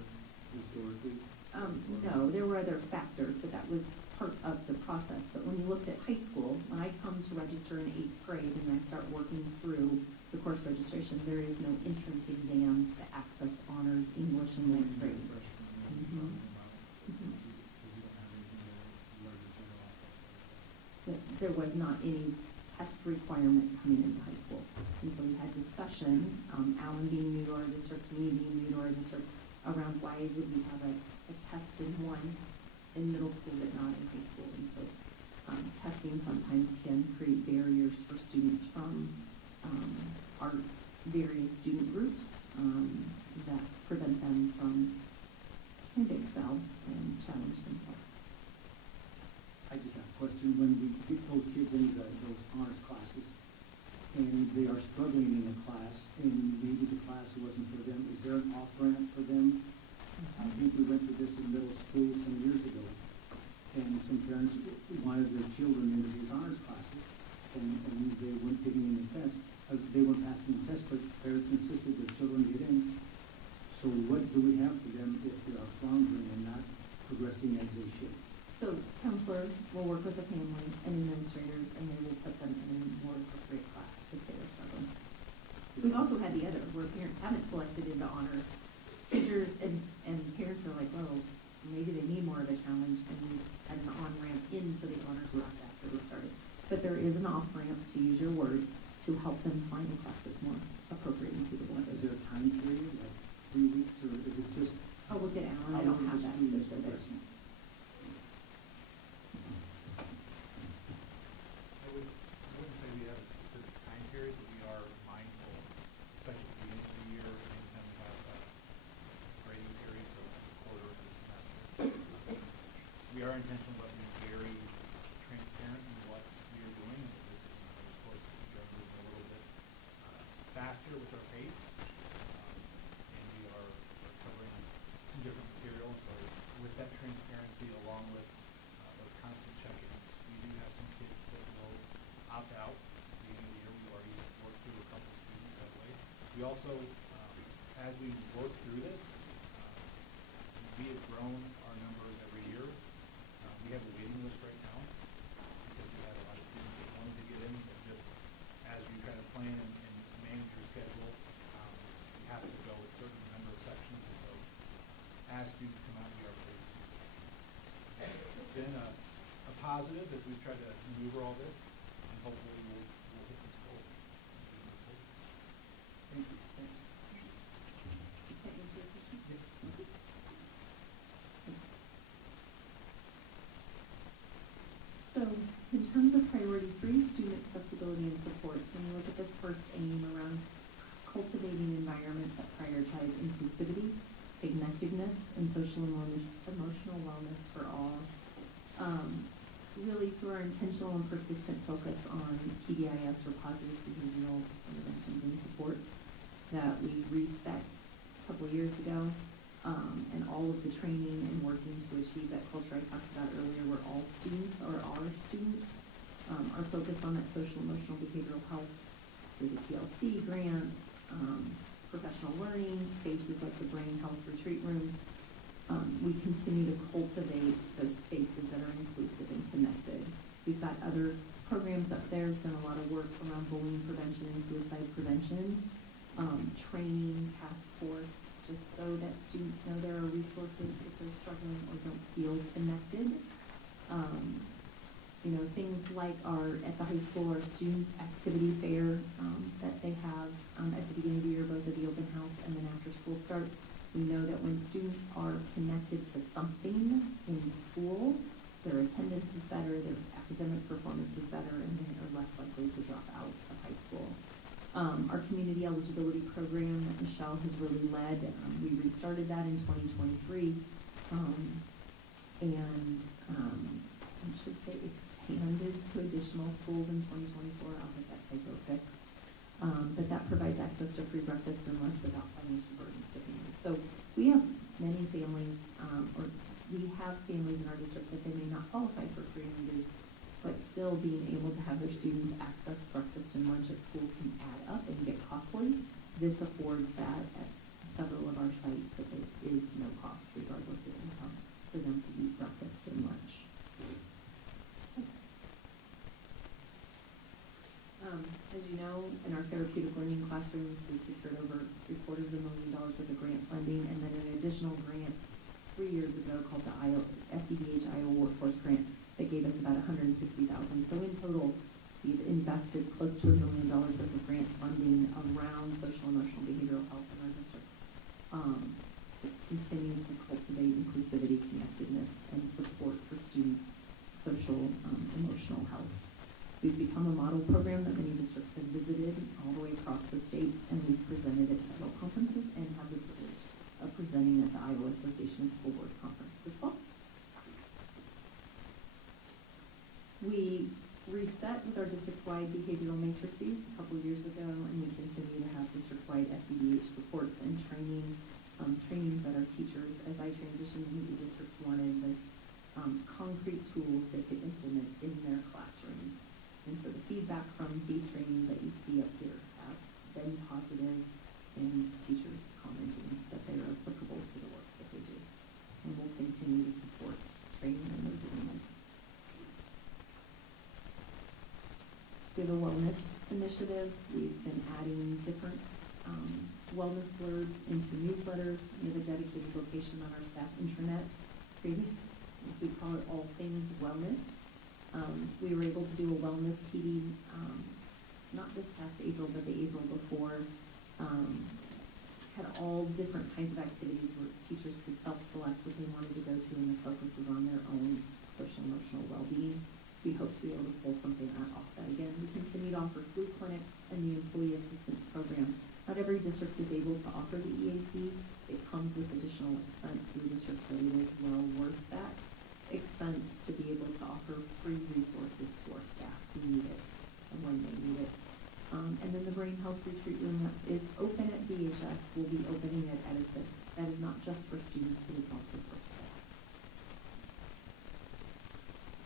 historically? no, there were other factors, but that was part of the process. But when you looked at high school, when I come to register in 8th grade and I start working through the course registration, there is no entrance exam to access honors English in 9th grade. Mhm. Mhm. There was not any test requirement coming into high school. And so we had discussion, Alan being new to our district, me being new to our district, around why would we have a test in one in middle school but not in high school. And so testing sometimes can create barriers for students from our various student groups that prevent them from trying to excel and challenge themselves. I just have a question. When we get those kids into those honors classes, and they are struggling in the class, and maybe the class wasn't for them, is there an off-ramp for them? I think we went through this in middle school some years ago, and some parents wanted their children into these honors classes, and they weren't getting in the test, they weren't passing the test, but parents insisted their children get in. So what do we have for them if they are floundering and not progressing as they should? So counselor will work with the family and administrators, and they will put them in a more appropriate class if they are struggling. We've also had the other, where parents haven't selected into honors. Teachers and parents are like, oh, maybe they need more of a challenge, and we've had an on-ramp into the honors class after we started. But there is an off-ramp, to use your word, to help them find the classes more appropriate and suitable. Is there a time period, like 3 weeks, or is it just? I'll look at Alan, I how don't long have the that students specific. progressing? I wouldn't say we have a specific time period, but we are mindful, especially at the beginning of the year, anytime we have grading periods or a quarter of the semester. We are intentional about being very transparent in what we are doing, and this is, of course, we are moving a little bit faster with our pace, and we are covering some different material, so with that transparency along with those constant check-ins, we do have some kids that will opt out at the beginning of the year. We've already worked through a couple of students that way. We also, as we work through this, we have grown our numbers every year. We have a waiting list right now because we have a lot of students that wanted to get in, but just as you try to plan and manage your schedule, you have to go a certain number of sections, and so as students come out, we are pleased. It's been a positive as we've tried to maneuver all this, and hopefully we'll first aim around cultivating environments that prioritize inclusivity, connectedness, and social and emotional wellness for all. Really through our intentional and persistent focus on PBIS, or positive behavioral interventions and supports, that we reset a couple of years ago, and all of the training and working to achieve that culture I talked about earlier, where all students are our students, are focused on that social, emotional, behavioral health through the TLC grants, professional learning, spaces like the Brain Health Retreat Room. We continue to cultivate those spaces that are inclusive and connected. We've got other programs up there, done a lot of work around bullying prevention and suicide prevention, training, task force, just so that students know there are resources if they're struggling or don't feel connected. You know, things like at the high school, our student activity fair that they have at the beginning of the year, both at the open house and then after school starts. We know that when students are connected to something in school, their attendance is better, their academic performance is better, and they are less likely to drop out of high school. Our community eligibility program that Michelle has really led, we restarted that in 2023, and I should say expanded to additional schools in 2024. I'll get that typo fixed. But that provides access to free breakfast and lunch without financial burdens to families. So we have many families, or we have families in our district that they may not qualify for free and reduced, but still being able to have their students access breakfast and lunch at school can add up and get costly. This affords that at several of our sites, that there is no cost regardless of income for them to eat breakfast and lunch. As you know, in our therapeutic learning classrooms, we've secured over $750,000 worth of grant funding, and then an additional grant 3 years ago called the SEDH Iowa Workforce Grant that gave us about $160,000. So in total, we've invested close to $1 million worth of grant funding around social, emotional, behavioral health in our district, to continue to cultivate inclusivity, connectedness, and support for students' social, emotional health. We've become a model program that many districts have visited all the way across the state, and we've presented at several conferences and have the privilege of presenting at the Iowa Association of School Boards Conference this fall. We reset with our district-wide behavioral matrices a couple of years ago, and we continue to have district-wide SEDH supports and trainings that our teachers, as I transitioned into the district, wanted this concrete tools they could implement in their classrooms. And so the feedback from these trainings that you see up here have been positive, and teachers commenting that they are applicable to the work that they do. And we'll continue to support training in those arenas. We have a wellness initiative. We've been adding different wellness blurbs into newsletters. We have a dedicated location on our staff intranet, creating, as we call it, all things wellness. We were able to do a wellness PD, not this past April, but the April before. Had all different kinds of activities where teachers could self-select what they wanted to go to, and the focus was on their own social and emotional well-being. We hope to be able to pull something off that again. We continue to offer flu clinics and the employee assistance program. Not every district is able to offer the EAP. It comes with additional expense to the district, but it is well worth that expense to be able to offer free resources to our staff who need it and when they need it. And then the Brain Health Retreat Room that is open at BHS will be opening at Edison. That is not just for students, but it's also for staff.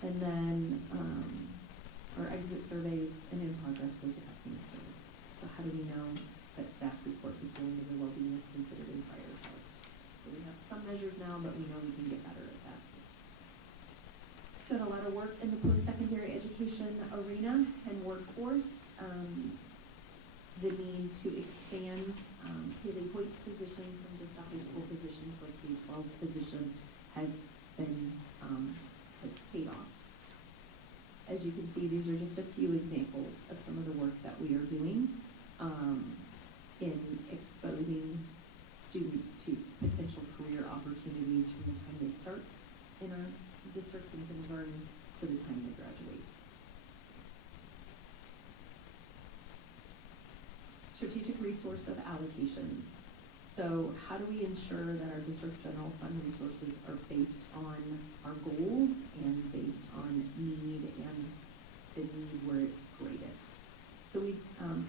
And then our exit surveys and in progress is affecting the service. So how do we know that staff report the feeling of their well-being is considered and prioritized? So we have some measures now, but we know we can get better at that. Done a lot of work in the post-secondary education arena and workforce. The need to expand Haley Hoyt's position from just a high school position to a K-12 position has been has paid off. As you can see, these are just a few examples of some of the work that we are doing in exposing students to potential career opportunities from the time they start in our district in kindergarten to the time they graduate. strategic resource of allocations. So how do we ensure that our district general fund resources are based on our goals and based on need and the need where it's greatest? So we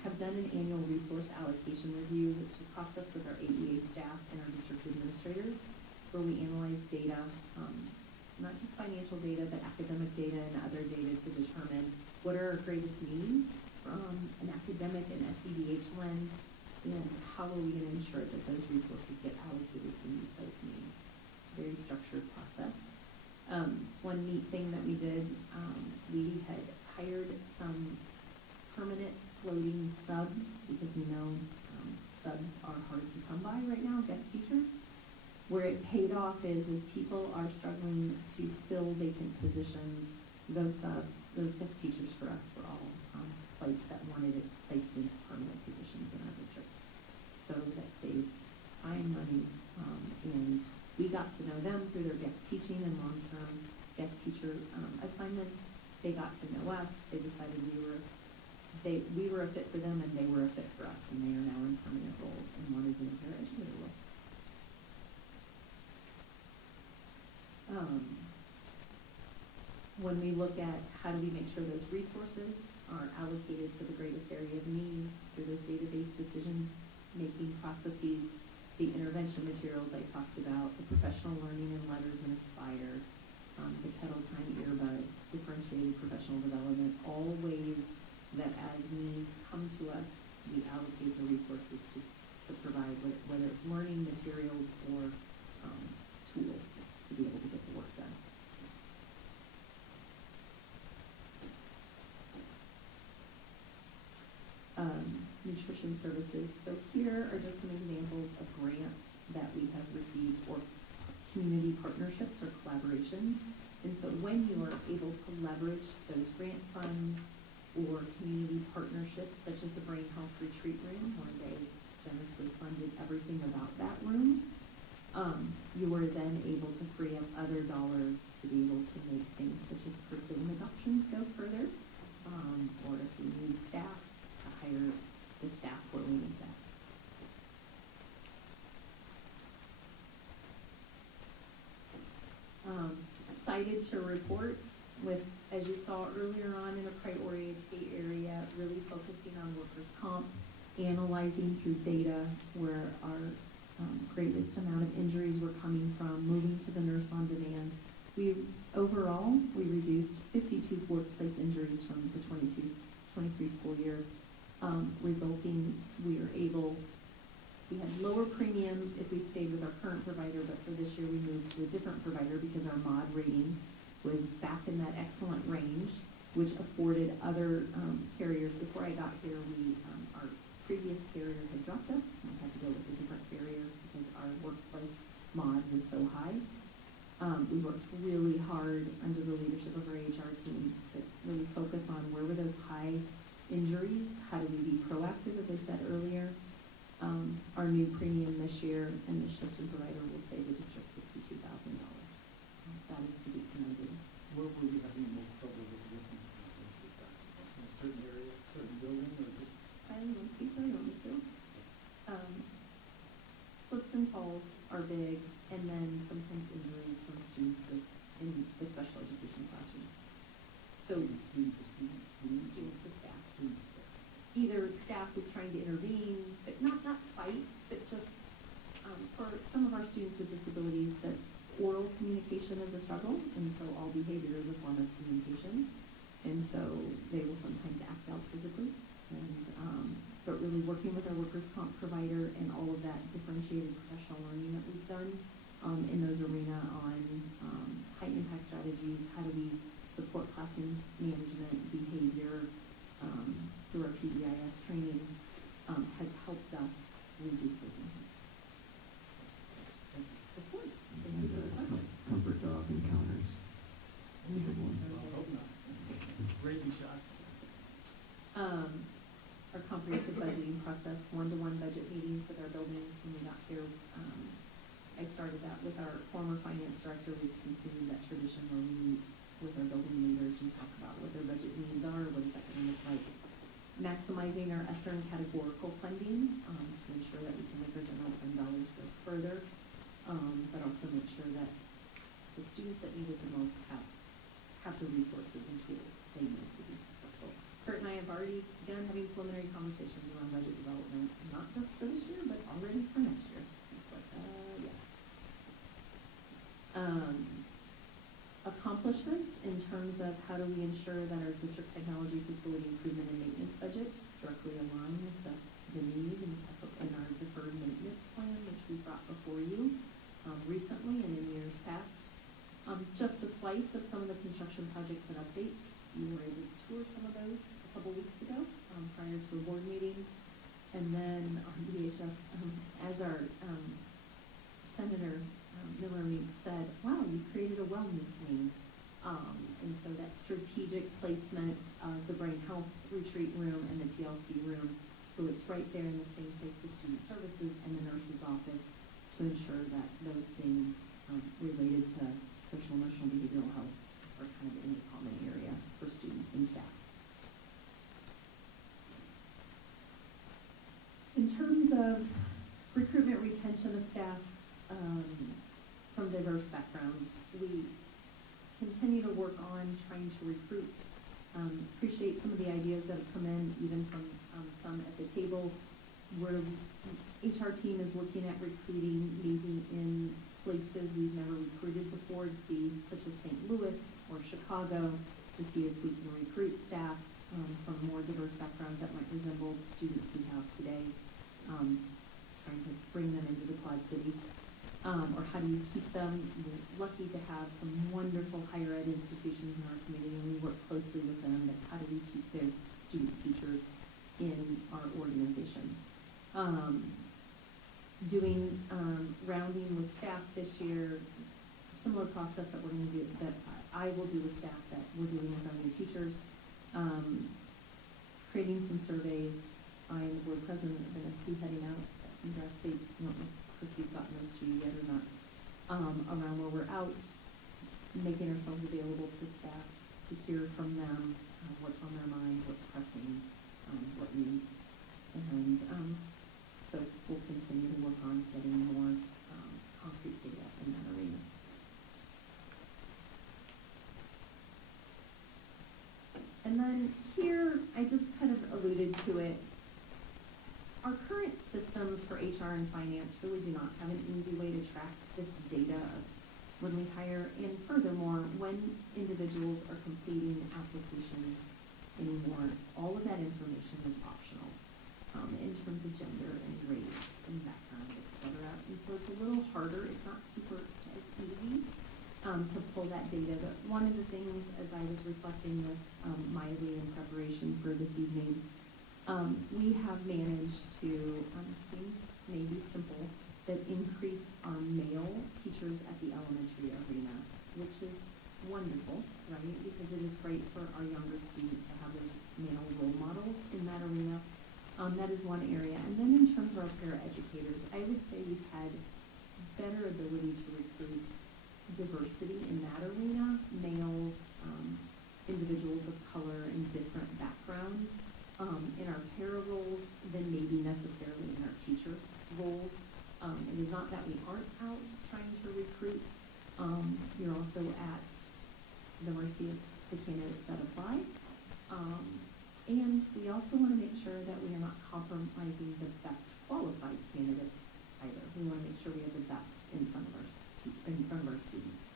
have done an annual resource allocation review, which we process with our AEA staff and our district administrators, where we analyze data, not just financial data, but academic data and other data to determine what are our greatest needs from an academic and SEDH lens, and how are we going to ensure that those resources get allocated to meet those needs. It's a very structured process. One neat thing that we did, we had hired some permanent floating subs, because we know subs are hard to come by right now, guest teachers. Where it paid off is people are struggling to fill vacant positions. Those subs, those guest teachers for us were all folks that wanted it placed into permanent positions in our district. So that saved time, money, and we got to know them through their guest teaching and long-term guest teacher assignments. They got to know us. They decided we were a fit for them, and they were a fit for us, and they are now in permanent roles, and one is in a paraeducator role. When we look at how do we make sure those resources are allocated to the greatest area of need through those database decision-making processes, the intervention materials I talked about, the professional learning and letters and Aspire, the Kettle Time earbuds, differentiated professional development, all ways that as needs come to us, we allocate the resources to provide, whether it's learning materials or tools to be able to get the work done. Nutrition services. So here are just some examples of grants that we have received, or community partnerships or collaborations. And so when you are able to leverage those grant funds or community partnerships, such as the Brain Health Retreat Room, where they generously funded everything about that room, you are then able to free up other dollars to be able to make things such as curriculum adoptions go further, or if we need staff, to hire the staff where we need that. Cited to report with, as you saw earlier on, in a priority area, really focusing on workers' comp, analyzing through data where our greatest amount of injuries were coming from, moving to the nurse on demand. Overall, we reduced 52 workplace injuries from the 22-23 school year, resulting, we had lower premiums if we stayed with our current provider, but for this year we moved to a different provider because our mod rating was back in that excellent range, which afforded other carriers. Before I got here, our previous carrier had dropped us, and I had to go with a different carrier because our workplace mod was so high. We worked really hard under the leadership of our HR team to really focus on where were those high injuries, how do we be proactive, as I said earlier. Our new premium this year and the shift in provider will save the district $62,000. That is to be commended. Where were we having the most trouble with the difference? In a certain area, certain building, or just? I don't know, speak to you want me to. Slips and falls are big, and then sometimes injuries from students in the special education classrooms. So Student to student? student to staff. Student to staff. Either staff is trying to intervene, but not fights, but just for some of our students with disabilities, that oral communication is a struggle, and so all behavior is a form of communication, and so they will sometimes act out physically, and but really working with our workers' comp provider and all of that differentiated professional learning that we've done in those arena on high impact strategies, how do we support classroom management behavior through our PBIS training, has helped us reduce those injuries. Of course. And comfort dog encounters. Good one. Rabies shots. Our comprehensive budgeting process, one-to-one budget meetings with our buildings when we got here. I started that with our former finance director. We've continued that tradition where we meet with our building leaders and talk about what their budget needs are, what is that going to look like maximizing our ESSER and categorical funding, to ensure that we can make our general fund dollars go further, but also make sure that the students that need it the most have the resources and tools they need to be successful. Kurt and I have already begun having preliminary conversations around budget development, not just for this year, but already for next year. It's like, yeah. Accomplishments in terms of how do we ensure that our district technology facility improvement and maintenance budgets directly align with the need in our deferred maintenance plan, which we brought before you recently and in years past. Just a slice of some of the construction projects and updates. You were able to tour some of those a couple weeks ago prior to a board meeting. And then on DHS, as our Senator Miller Meek said, wow, you created a wellness wing. And so that strategic placement of the brain health retreat room and the TLC room. So it's right there in the same place with student services and the nurse's office to ensure that those things related to social, emotional, behavioral health are kind of in the common area for students and staff. In terms of recruitment, retention of staff from diverse backgrounds, we continue to work on trying to recruit. Appreciate some of the ideas that have come in, even from some at the table, where HR team is looking at recruiting maybe in places we've never recruited before to see, such as St. Louis or Chicago, to see if we can recruit staff from more diverse backgrounds that might resemble the students we have today, trying to bring them into the Quad Cities. Or how do you keep them? We're lucky to have some wonderful higher ed institutions in our community, and we work closely with them, but how do we keep their student teachers in our organization? Doing rounding with staff this year, similar process that we're going to do, that I will do with staff that we're doing with our new teachers. Creating some surveys. I and the board president are going to be heading out at some draft dates. I don't know if Christy's gotten those to you yet or not. Around where we're out, making ourselves available to staff to hear from them what's on their mind, what's pressing, what needs, and so we'll continue to work on getting more concrete data in that arena. And then here, I just kind of alluded to it. Our current systems for HR and finance really do not have an easy way to track this data of when we hire, and furthermore, when individuals are completing applications anymore. All of that information is optional in terms of gender and race and background, et cetera. And so it's a little harder. It's not super as easy to pull that data. But one of the things, as I was reflecting with Miley in preparation for this evening, we have managed to, seems maybe simple, but increase our male teachers at the elementary arena, which is wonderful, right? Because it is great for our younger students to have those male role models in that arena. That is one area. And then in terms of our paraeducators, I would say we've had better ability to recruit diversity in that arena, males, individuals of color in different backgrounds, in our para roles than maybe necessarily in our teacher roles. It is not that we aren't out trying to recruit. You're also at the mercy of the candidates that apply. And we also want to make sure that we are not compromising the best qualified candidates either. We want to make sure we have the best in front of our students.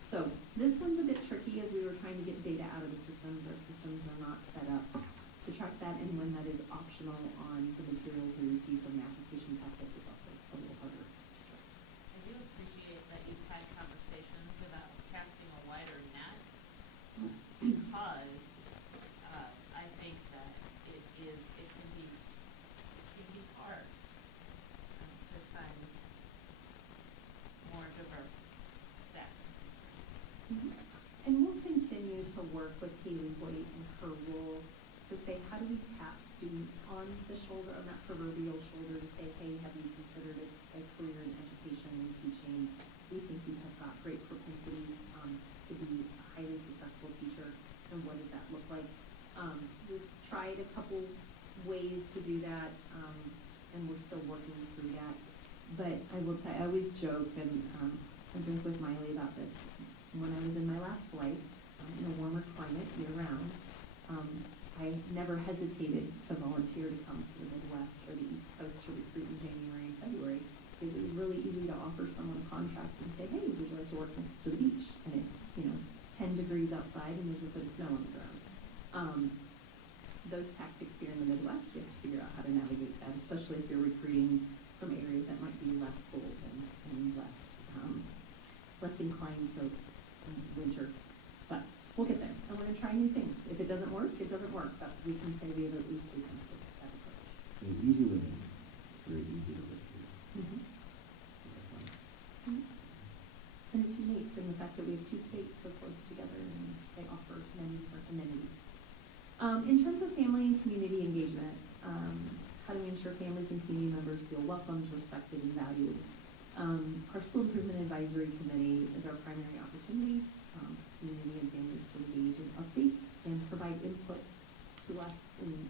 So this one's a bit tricky as we were trying to get data out of the systems. Our systems are not set up to track that, and when that is optional on the materials we receive from the application packet, it's also a little harder. I do appreciate that you've had conversations about casting a wider net, because I think that it can be hard to find more diverse staff. Mm-hmm. And we'll continue to work with Haley Hoyt and her role to say, how do we tap students on the shoulder, on that proverbial shoulder, to say, hey, have you considered a career in education and teaching? We think you have got great propensity to be a highly successful teacher, and what does that look like? We've tried a couple couple ways to do that, and we're still working through that. But I will tell you, I always joke, and I joke with Miley about this. When I was in my last life, in a warmer climate year-round, I never hesitated to volunteer to come to the Midwest or the East Coast to recruit in January and February, because it was really easy to offer someone a contract and say, hey, would you like to work next to the beach? And it's, 10 degrees outside and there's a foot of snow on the ground. Those tactics here in the Midwest, you have to figure out how to navigate that, especially if you're recruiting from areas that might be less cold and less inclined to winter. But we'll get there. I want to try new things. If it doesn't work, it doesn't work. But we can say we have at least attempted that approach. So easy living, it's very easy to live here. Mm-hmm. That's fun. Mm-hmm. And it's unique in the fact that we have two states so close together and they offer many different amenities. In terms of family and community engagement, how do we ensure families and community members feel welcomed, respected, and valued? Our School Improvement Advisory Committee is our primary opportunity, community and families to engage in updates and provide input to us in,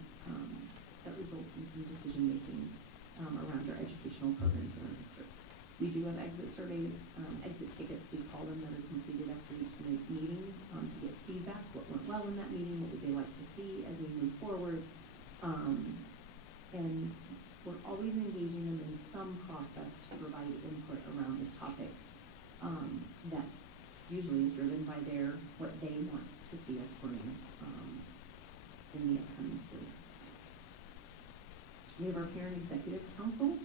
that results in some decision-making around our educational programs in our district. We do have exit surveys, exit tickets, we call them, that are completed after each meeting to get feedback, what went well in that meeting, what would they like to see as we move forward. And we're always engaging them in some process to provide input around the topic that usually is driven by what they want to see us bring in the upcoming school year. We have our Parent Executive Council.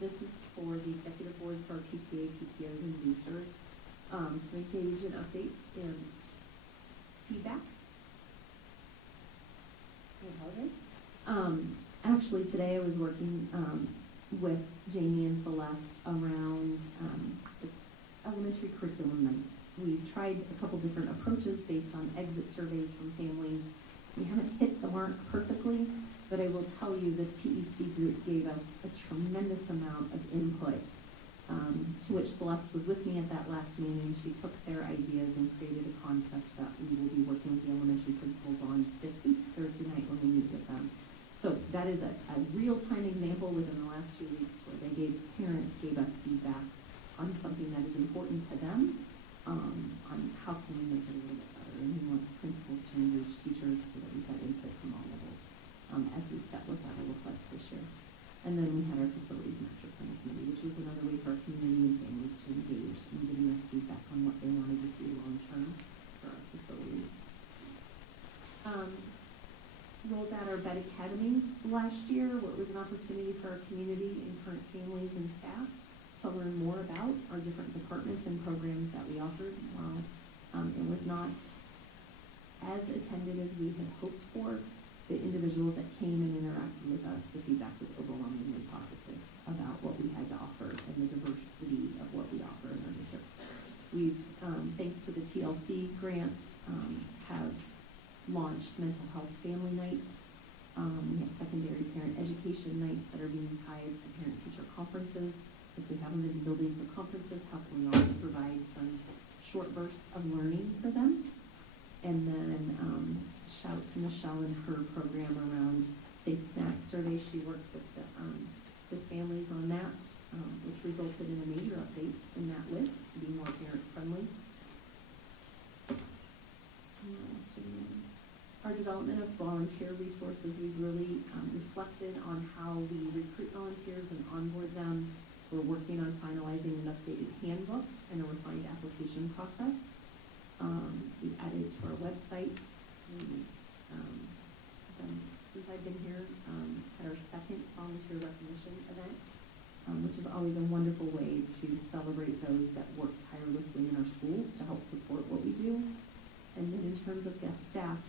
This is for the executive boards for our PTA, PTOs, and boosters to engage in updates and feedback. I apologize. Actually, today I was working with Jamie and Celeste around the elementary curriculum nights. We've tried a couple different approaches based on exit surveys from families. We haven't hit the mark perfectly, but I will tell you this PEC group gave us a tremendous amount of input, to which Celeste was with me at that last meeting. She took their ideas and created a concept that we will be working with the elementary principals on this week, Thursday night, when we meet with them. So that is a real-time example within the last 2 weeks where parents gave us feedback on something that is important to them, on how can we make it a little bit better, and we want principals to engage teachers so that we've got input from all levels as we set what that will look like this year. And then we had our facilities master plan committee, which was another way for our community and families to engage in giving us feedback on what they wanted to see long-term for our facilities. Rolled out our Bett Academy last year, where it was an opportunity for our community and current families and staff to learn more about our different departments and programs that we offered. While it was not as attended as we had hoped for, the individuals that came and interacted with us, the feedback was overwhelmingly positive about what we had to offer and the diversity of what we offer in our district. We've, thanks to the TLC grant, have launched mental health family nights. We have secondary parent education nights that are being tied to parent-teacher conferences. If we haven't been building for conferences, how can we always provide some short bursts of learning for them? And then shout to Michelle and her program around safe snack survey. She worked with families on that, which resulted in a major update in that list to be more parent-friendly. Our development of volunteer resources, we've really reflected on how we recruit volunteers and onboard them. We're working on finalizing an updated handbook and a refined application process. We've added to our website. We've done, since I've been here, had our second volunteer recognition event, which is always a wonderful way to celebrate those that work tirelessly in our schools to help support what we do. And then in terms of guest staff,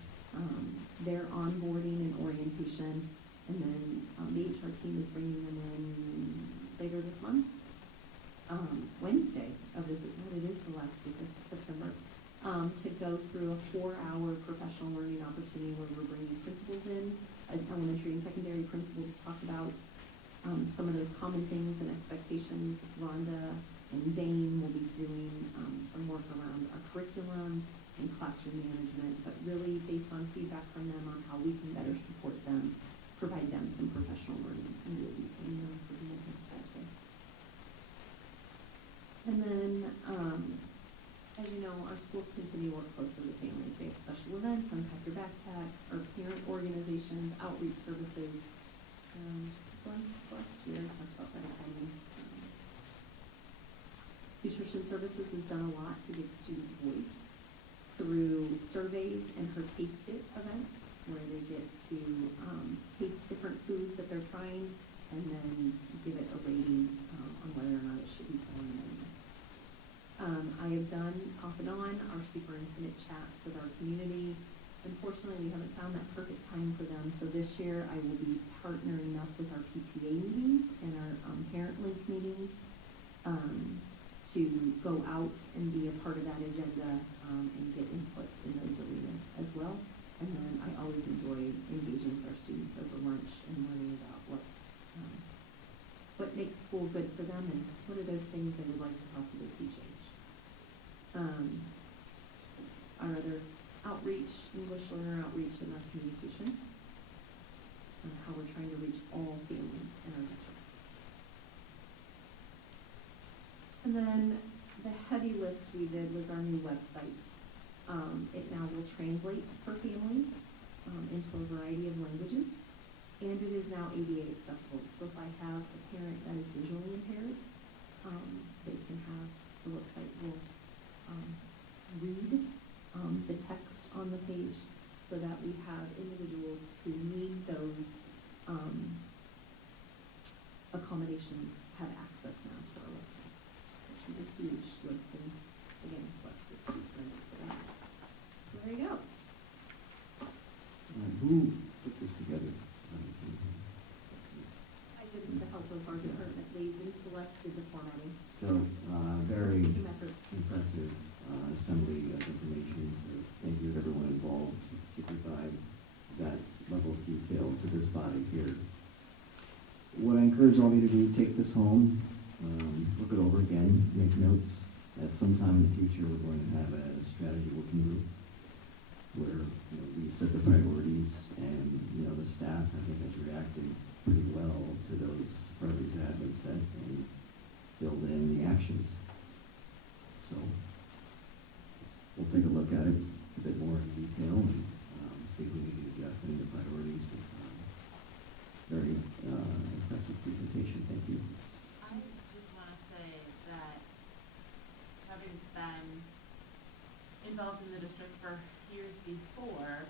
their onboarding and orientation, and then the HR team is bringing them in later this month, Wednesday of this, it is the last week of September, to go through a 4-hour professional learning opportunity where we're bringing principals in, elementary and secondary principals, to talk about some of those common things and expectations. Rhonda and Dane will be doing some work around our curriculum, and and classroom management, but really based on feedback from them on how we can better support them, provide them some professional learning, and we'll be paying them for being here that day. And then, as you know, our schools continue to work closely with families. We have special events, Unpack Your Backpack, our parent organizations, outreach services, and last year, talked about that academy. Nutrition Services has done a lot to give student voice through surveys and her Taste It events, where they get to taste different foods that they're trying and then give it a rating on whether or not it should be put on the menu. I have done off and on our superintendent chats with our community. Unfortunately, we haven't found that perfect time for them, so this year I will be partnering up with our PTA meetings and our parent link meetings to go out and be a part of that agenda and get input in those arenas as well. And then I always enjoy engaging with our students over lunch and learning about what makes school good for them and what are those things they would like to possibly see change. Our other outreach, English learner outreach and our communication, how we're trying to reach all families in our district. And then the heavy lift we did was our new website. It now will translate for families into a variety of languages, and it is now ADA accessible. So if I have a parent that is visually impaired, they can have, the website will read the text on the page so that we have individuals who need those accommodations have access now to our website, which is a huge lift, and again, let's just keep doing it for that. So there you go. Who put this together? I did it with the help of our department leads, and Celeste did the formatting. So, very Team effort. impressive assembly of information, so thank you to everyone involved to provide that level of detail to this body here. What I encourage all of you to do, take this home, look it over again, make notes. At some time in the future, we're going to have a strategy working group where we set the priorities, and the staff, I think, has reacted pretty well to those priorities that have been set and filled in the actions. So we'll take a look at it a bit more in detail and see if we need to adjust any of the priorities. But, very impressive presentation. Thank you. I just want to say that having been involved in the district for years before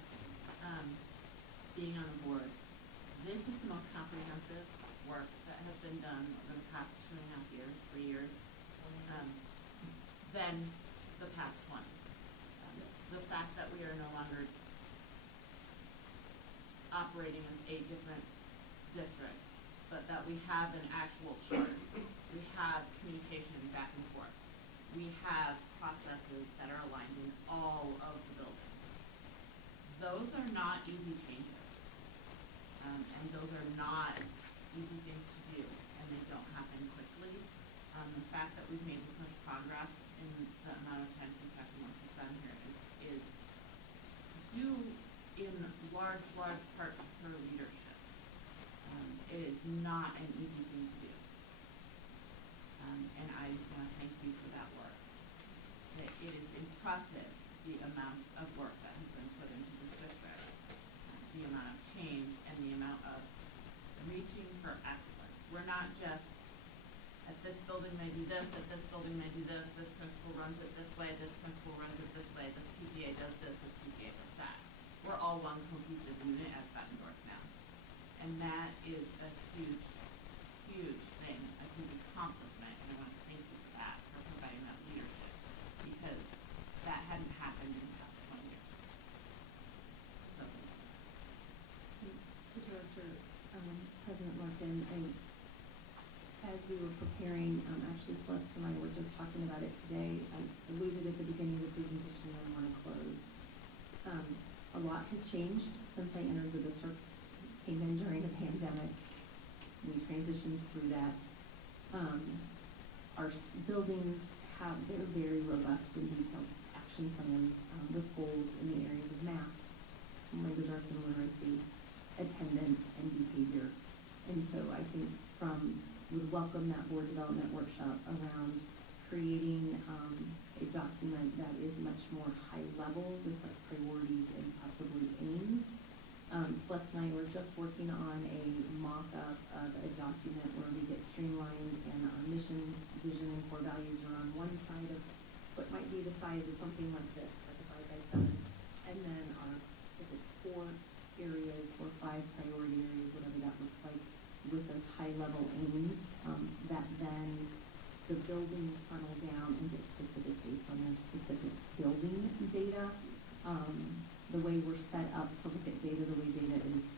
being on the board, this is the most comprehensive work that has been done over the past 2.5 years, 3 years, than the past one. The fact that we are no longer operating as 8 different districts, but that we have an actual chart. We have communication back and forth. We have processes that are aligned in all of the buildings. Those are not easy changes. And those are not easy things to do, and they don't happen quickly. The fact that we've made this much progress in the amount of time since Dr. Morse has been here is due in large part to her leadership. It is not an easy thing to do. And I just want to thank you for that work. It is impressive the amount of work that has been put into this district, the amount of change and the amount of reaching for excellence. We're not just at this building may do this, at this building may do this principal runs it this way, this principal runs it this way, this PTA does this PTA does that. We're all one cohesive unit as Bettendorf now. And that is a huge, huge thing, a huge accomplishment, and I want to thank you for that, for providing that leadership, because that hadn't happened in the past 20 years. So, To Director, President Larkin, as we were preparing, actually Celeste and I were just talking about it today. I alluded at the beginning of the presentation and I want to close. A lot has changed since I entered the district, came in during a pandemic. We transitioned through that. Our buildings they're very robust and detailed action plans, with goals in the areas of math, language arts and literacy, attendance, and behavior. And so I think would welcome that board development workshop around creating, a document that is much more high level with like priorities and possibly aims. Celeste and I were just working on a mock-up of a document where we get streamlined and our mission, vision, and core values are on one side of what might be the size of something like this, like a 5x7. And then if it's 4 areas or 5 priority areas, whatever that looks like, with those high-level aims, that then the buildings funnel down and get specific based on their specific building data. The way we're set up to look at data, the way data is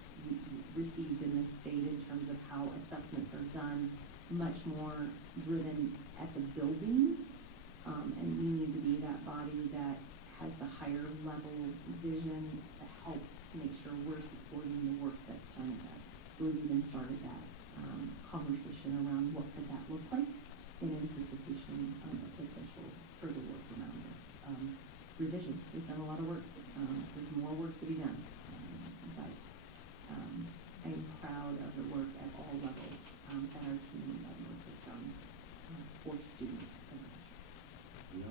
received in this state in terms of how assessments are done, much more driven at the buildings. And we need to be that body that has the higher level vision to help to make sure we're supporting the work that's done at that. So we've even started that conversation around what could that look like in anticipation of potential further work around this revision. We've done a lot of work. There's more work to be done, but I'm proud of the work at all levels that our team at North has done for students in our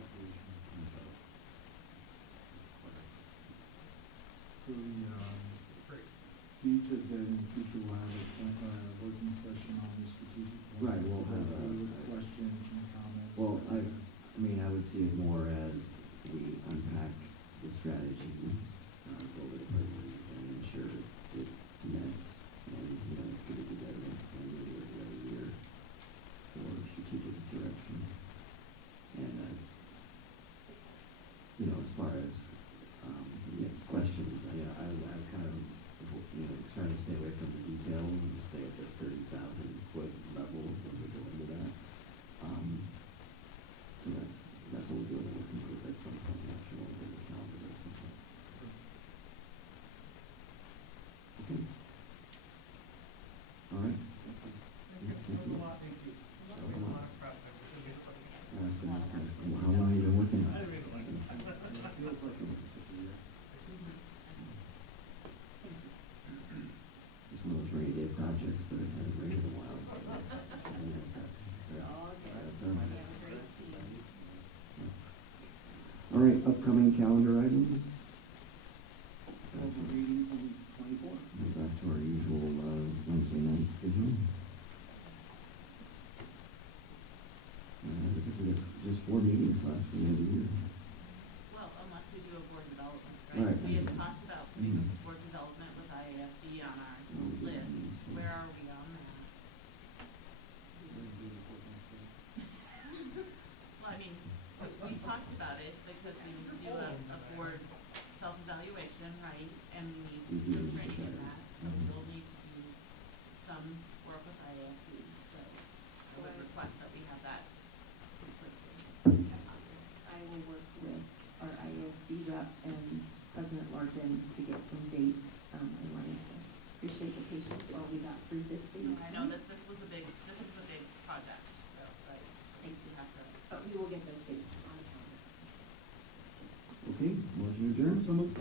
district. So you said that in the future we'll have a working session on the strategic plan. Right, we'll have questions and comments. Well, I would see it more as we unpack the strategy, go over the priorities and ensure it nets and, it's good together and we do it every year for strategic direction. And, as far as, next questions, I kind of, trying to stay away from the detail and stay at the 30,000 foot level when we go into that. So that's what we're doing, we're working group at some point, not sure what we're doing calendar or something. Okay. All right. Thank you. How long have you been working on it? Feels like it's such a year. It's one of those rainy day projects, but it hasn't rained in a while. So all right, upcoming calendar items. All the readings on 24. Go back to our usual Wednesday night schedule. I think we have just 4 meetings left for the end of the year. Well, unless we do a board development, right? Right. We had talked about putting board development with IASB on our list. Where are we on that? Well, I mean, we talked about it because we need to do a board self-evaluation, right? And we need to do training in that, so we'll need to do some work with IASB, so I would request that we have that quickly. I will work with our IASB rep and President Larkin to get some dates. I wanted to appreciate the patience while we got through this thing. I know that this was a big project, so I think we have to. But we will get those dates on the calendar. Okay, motion adjourned. So moved.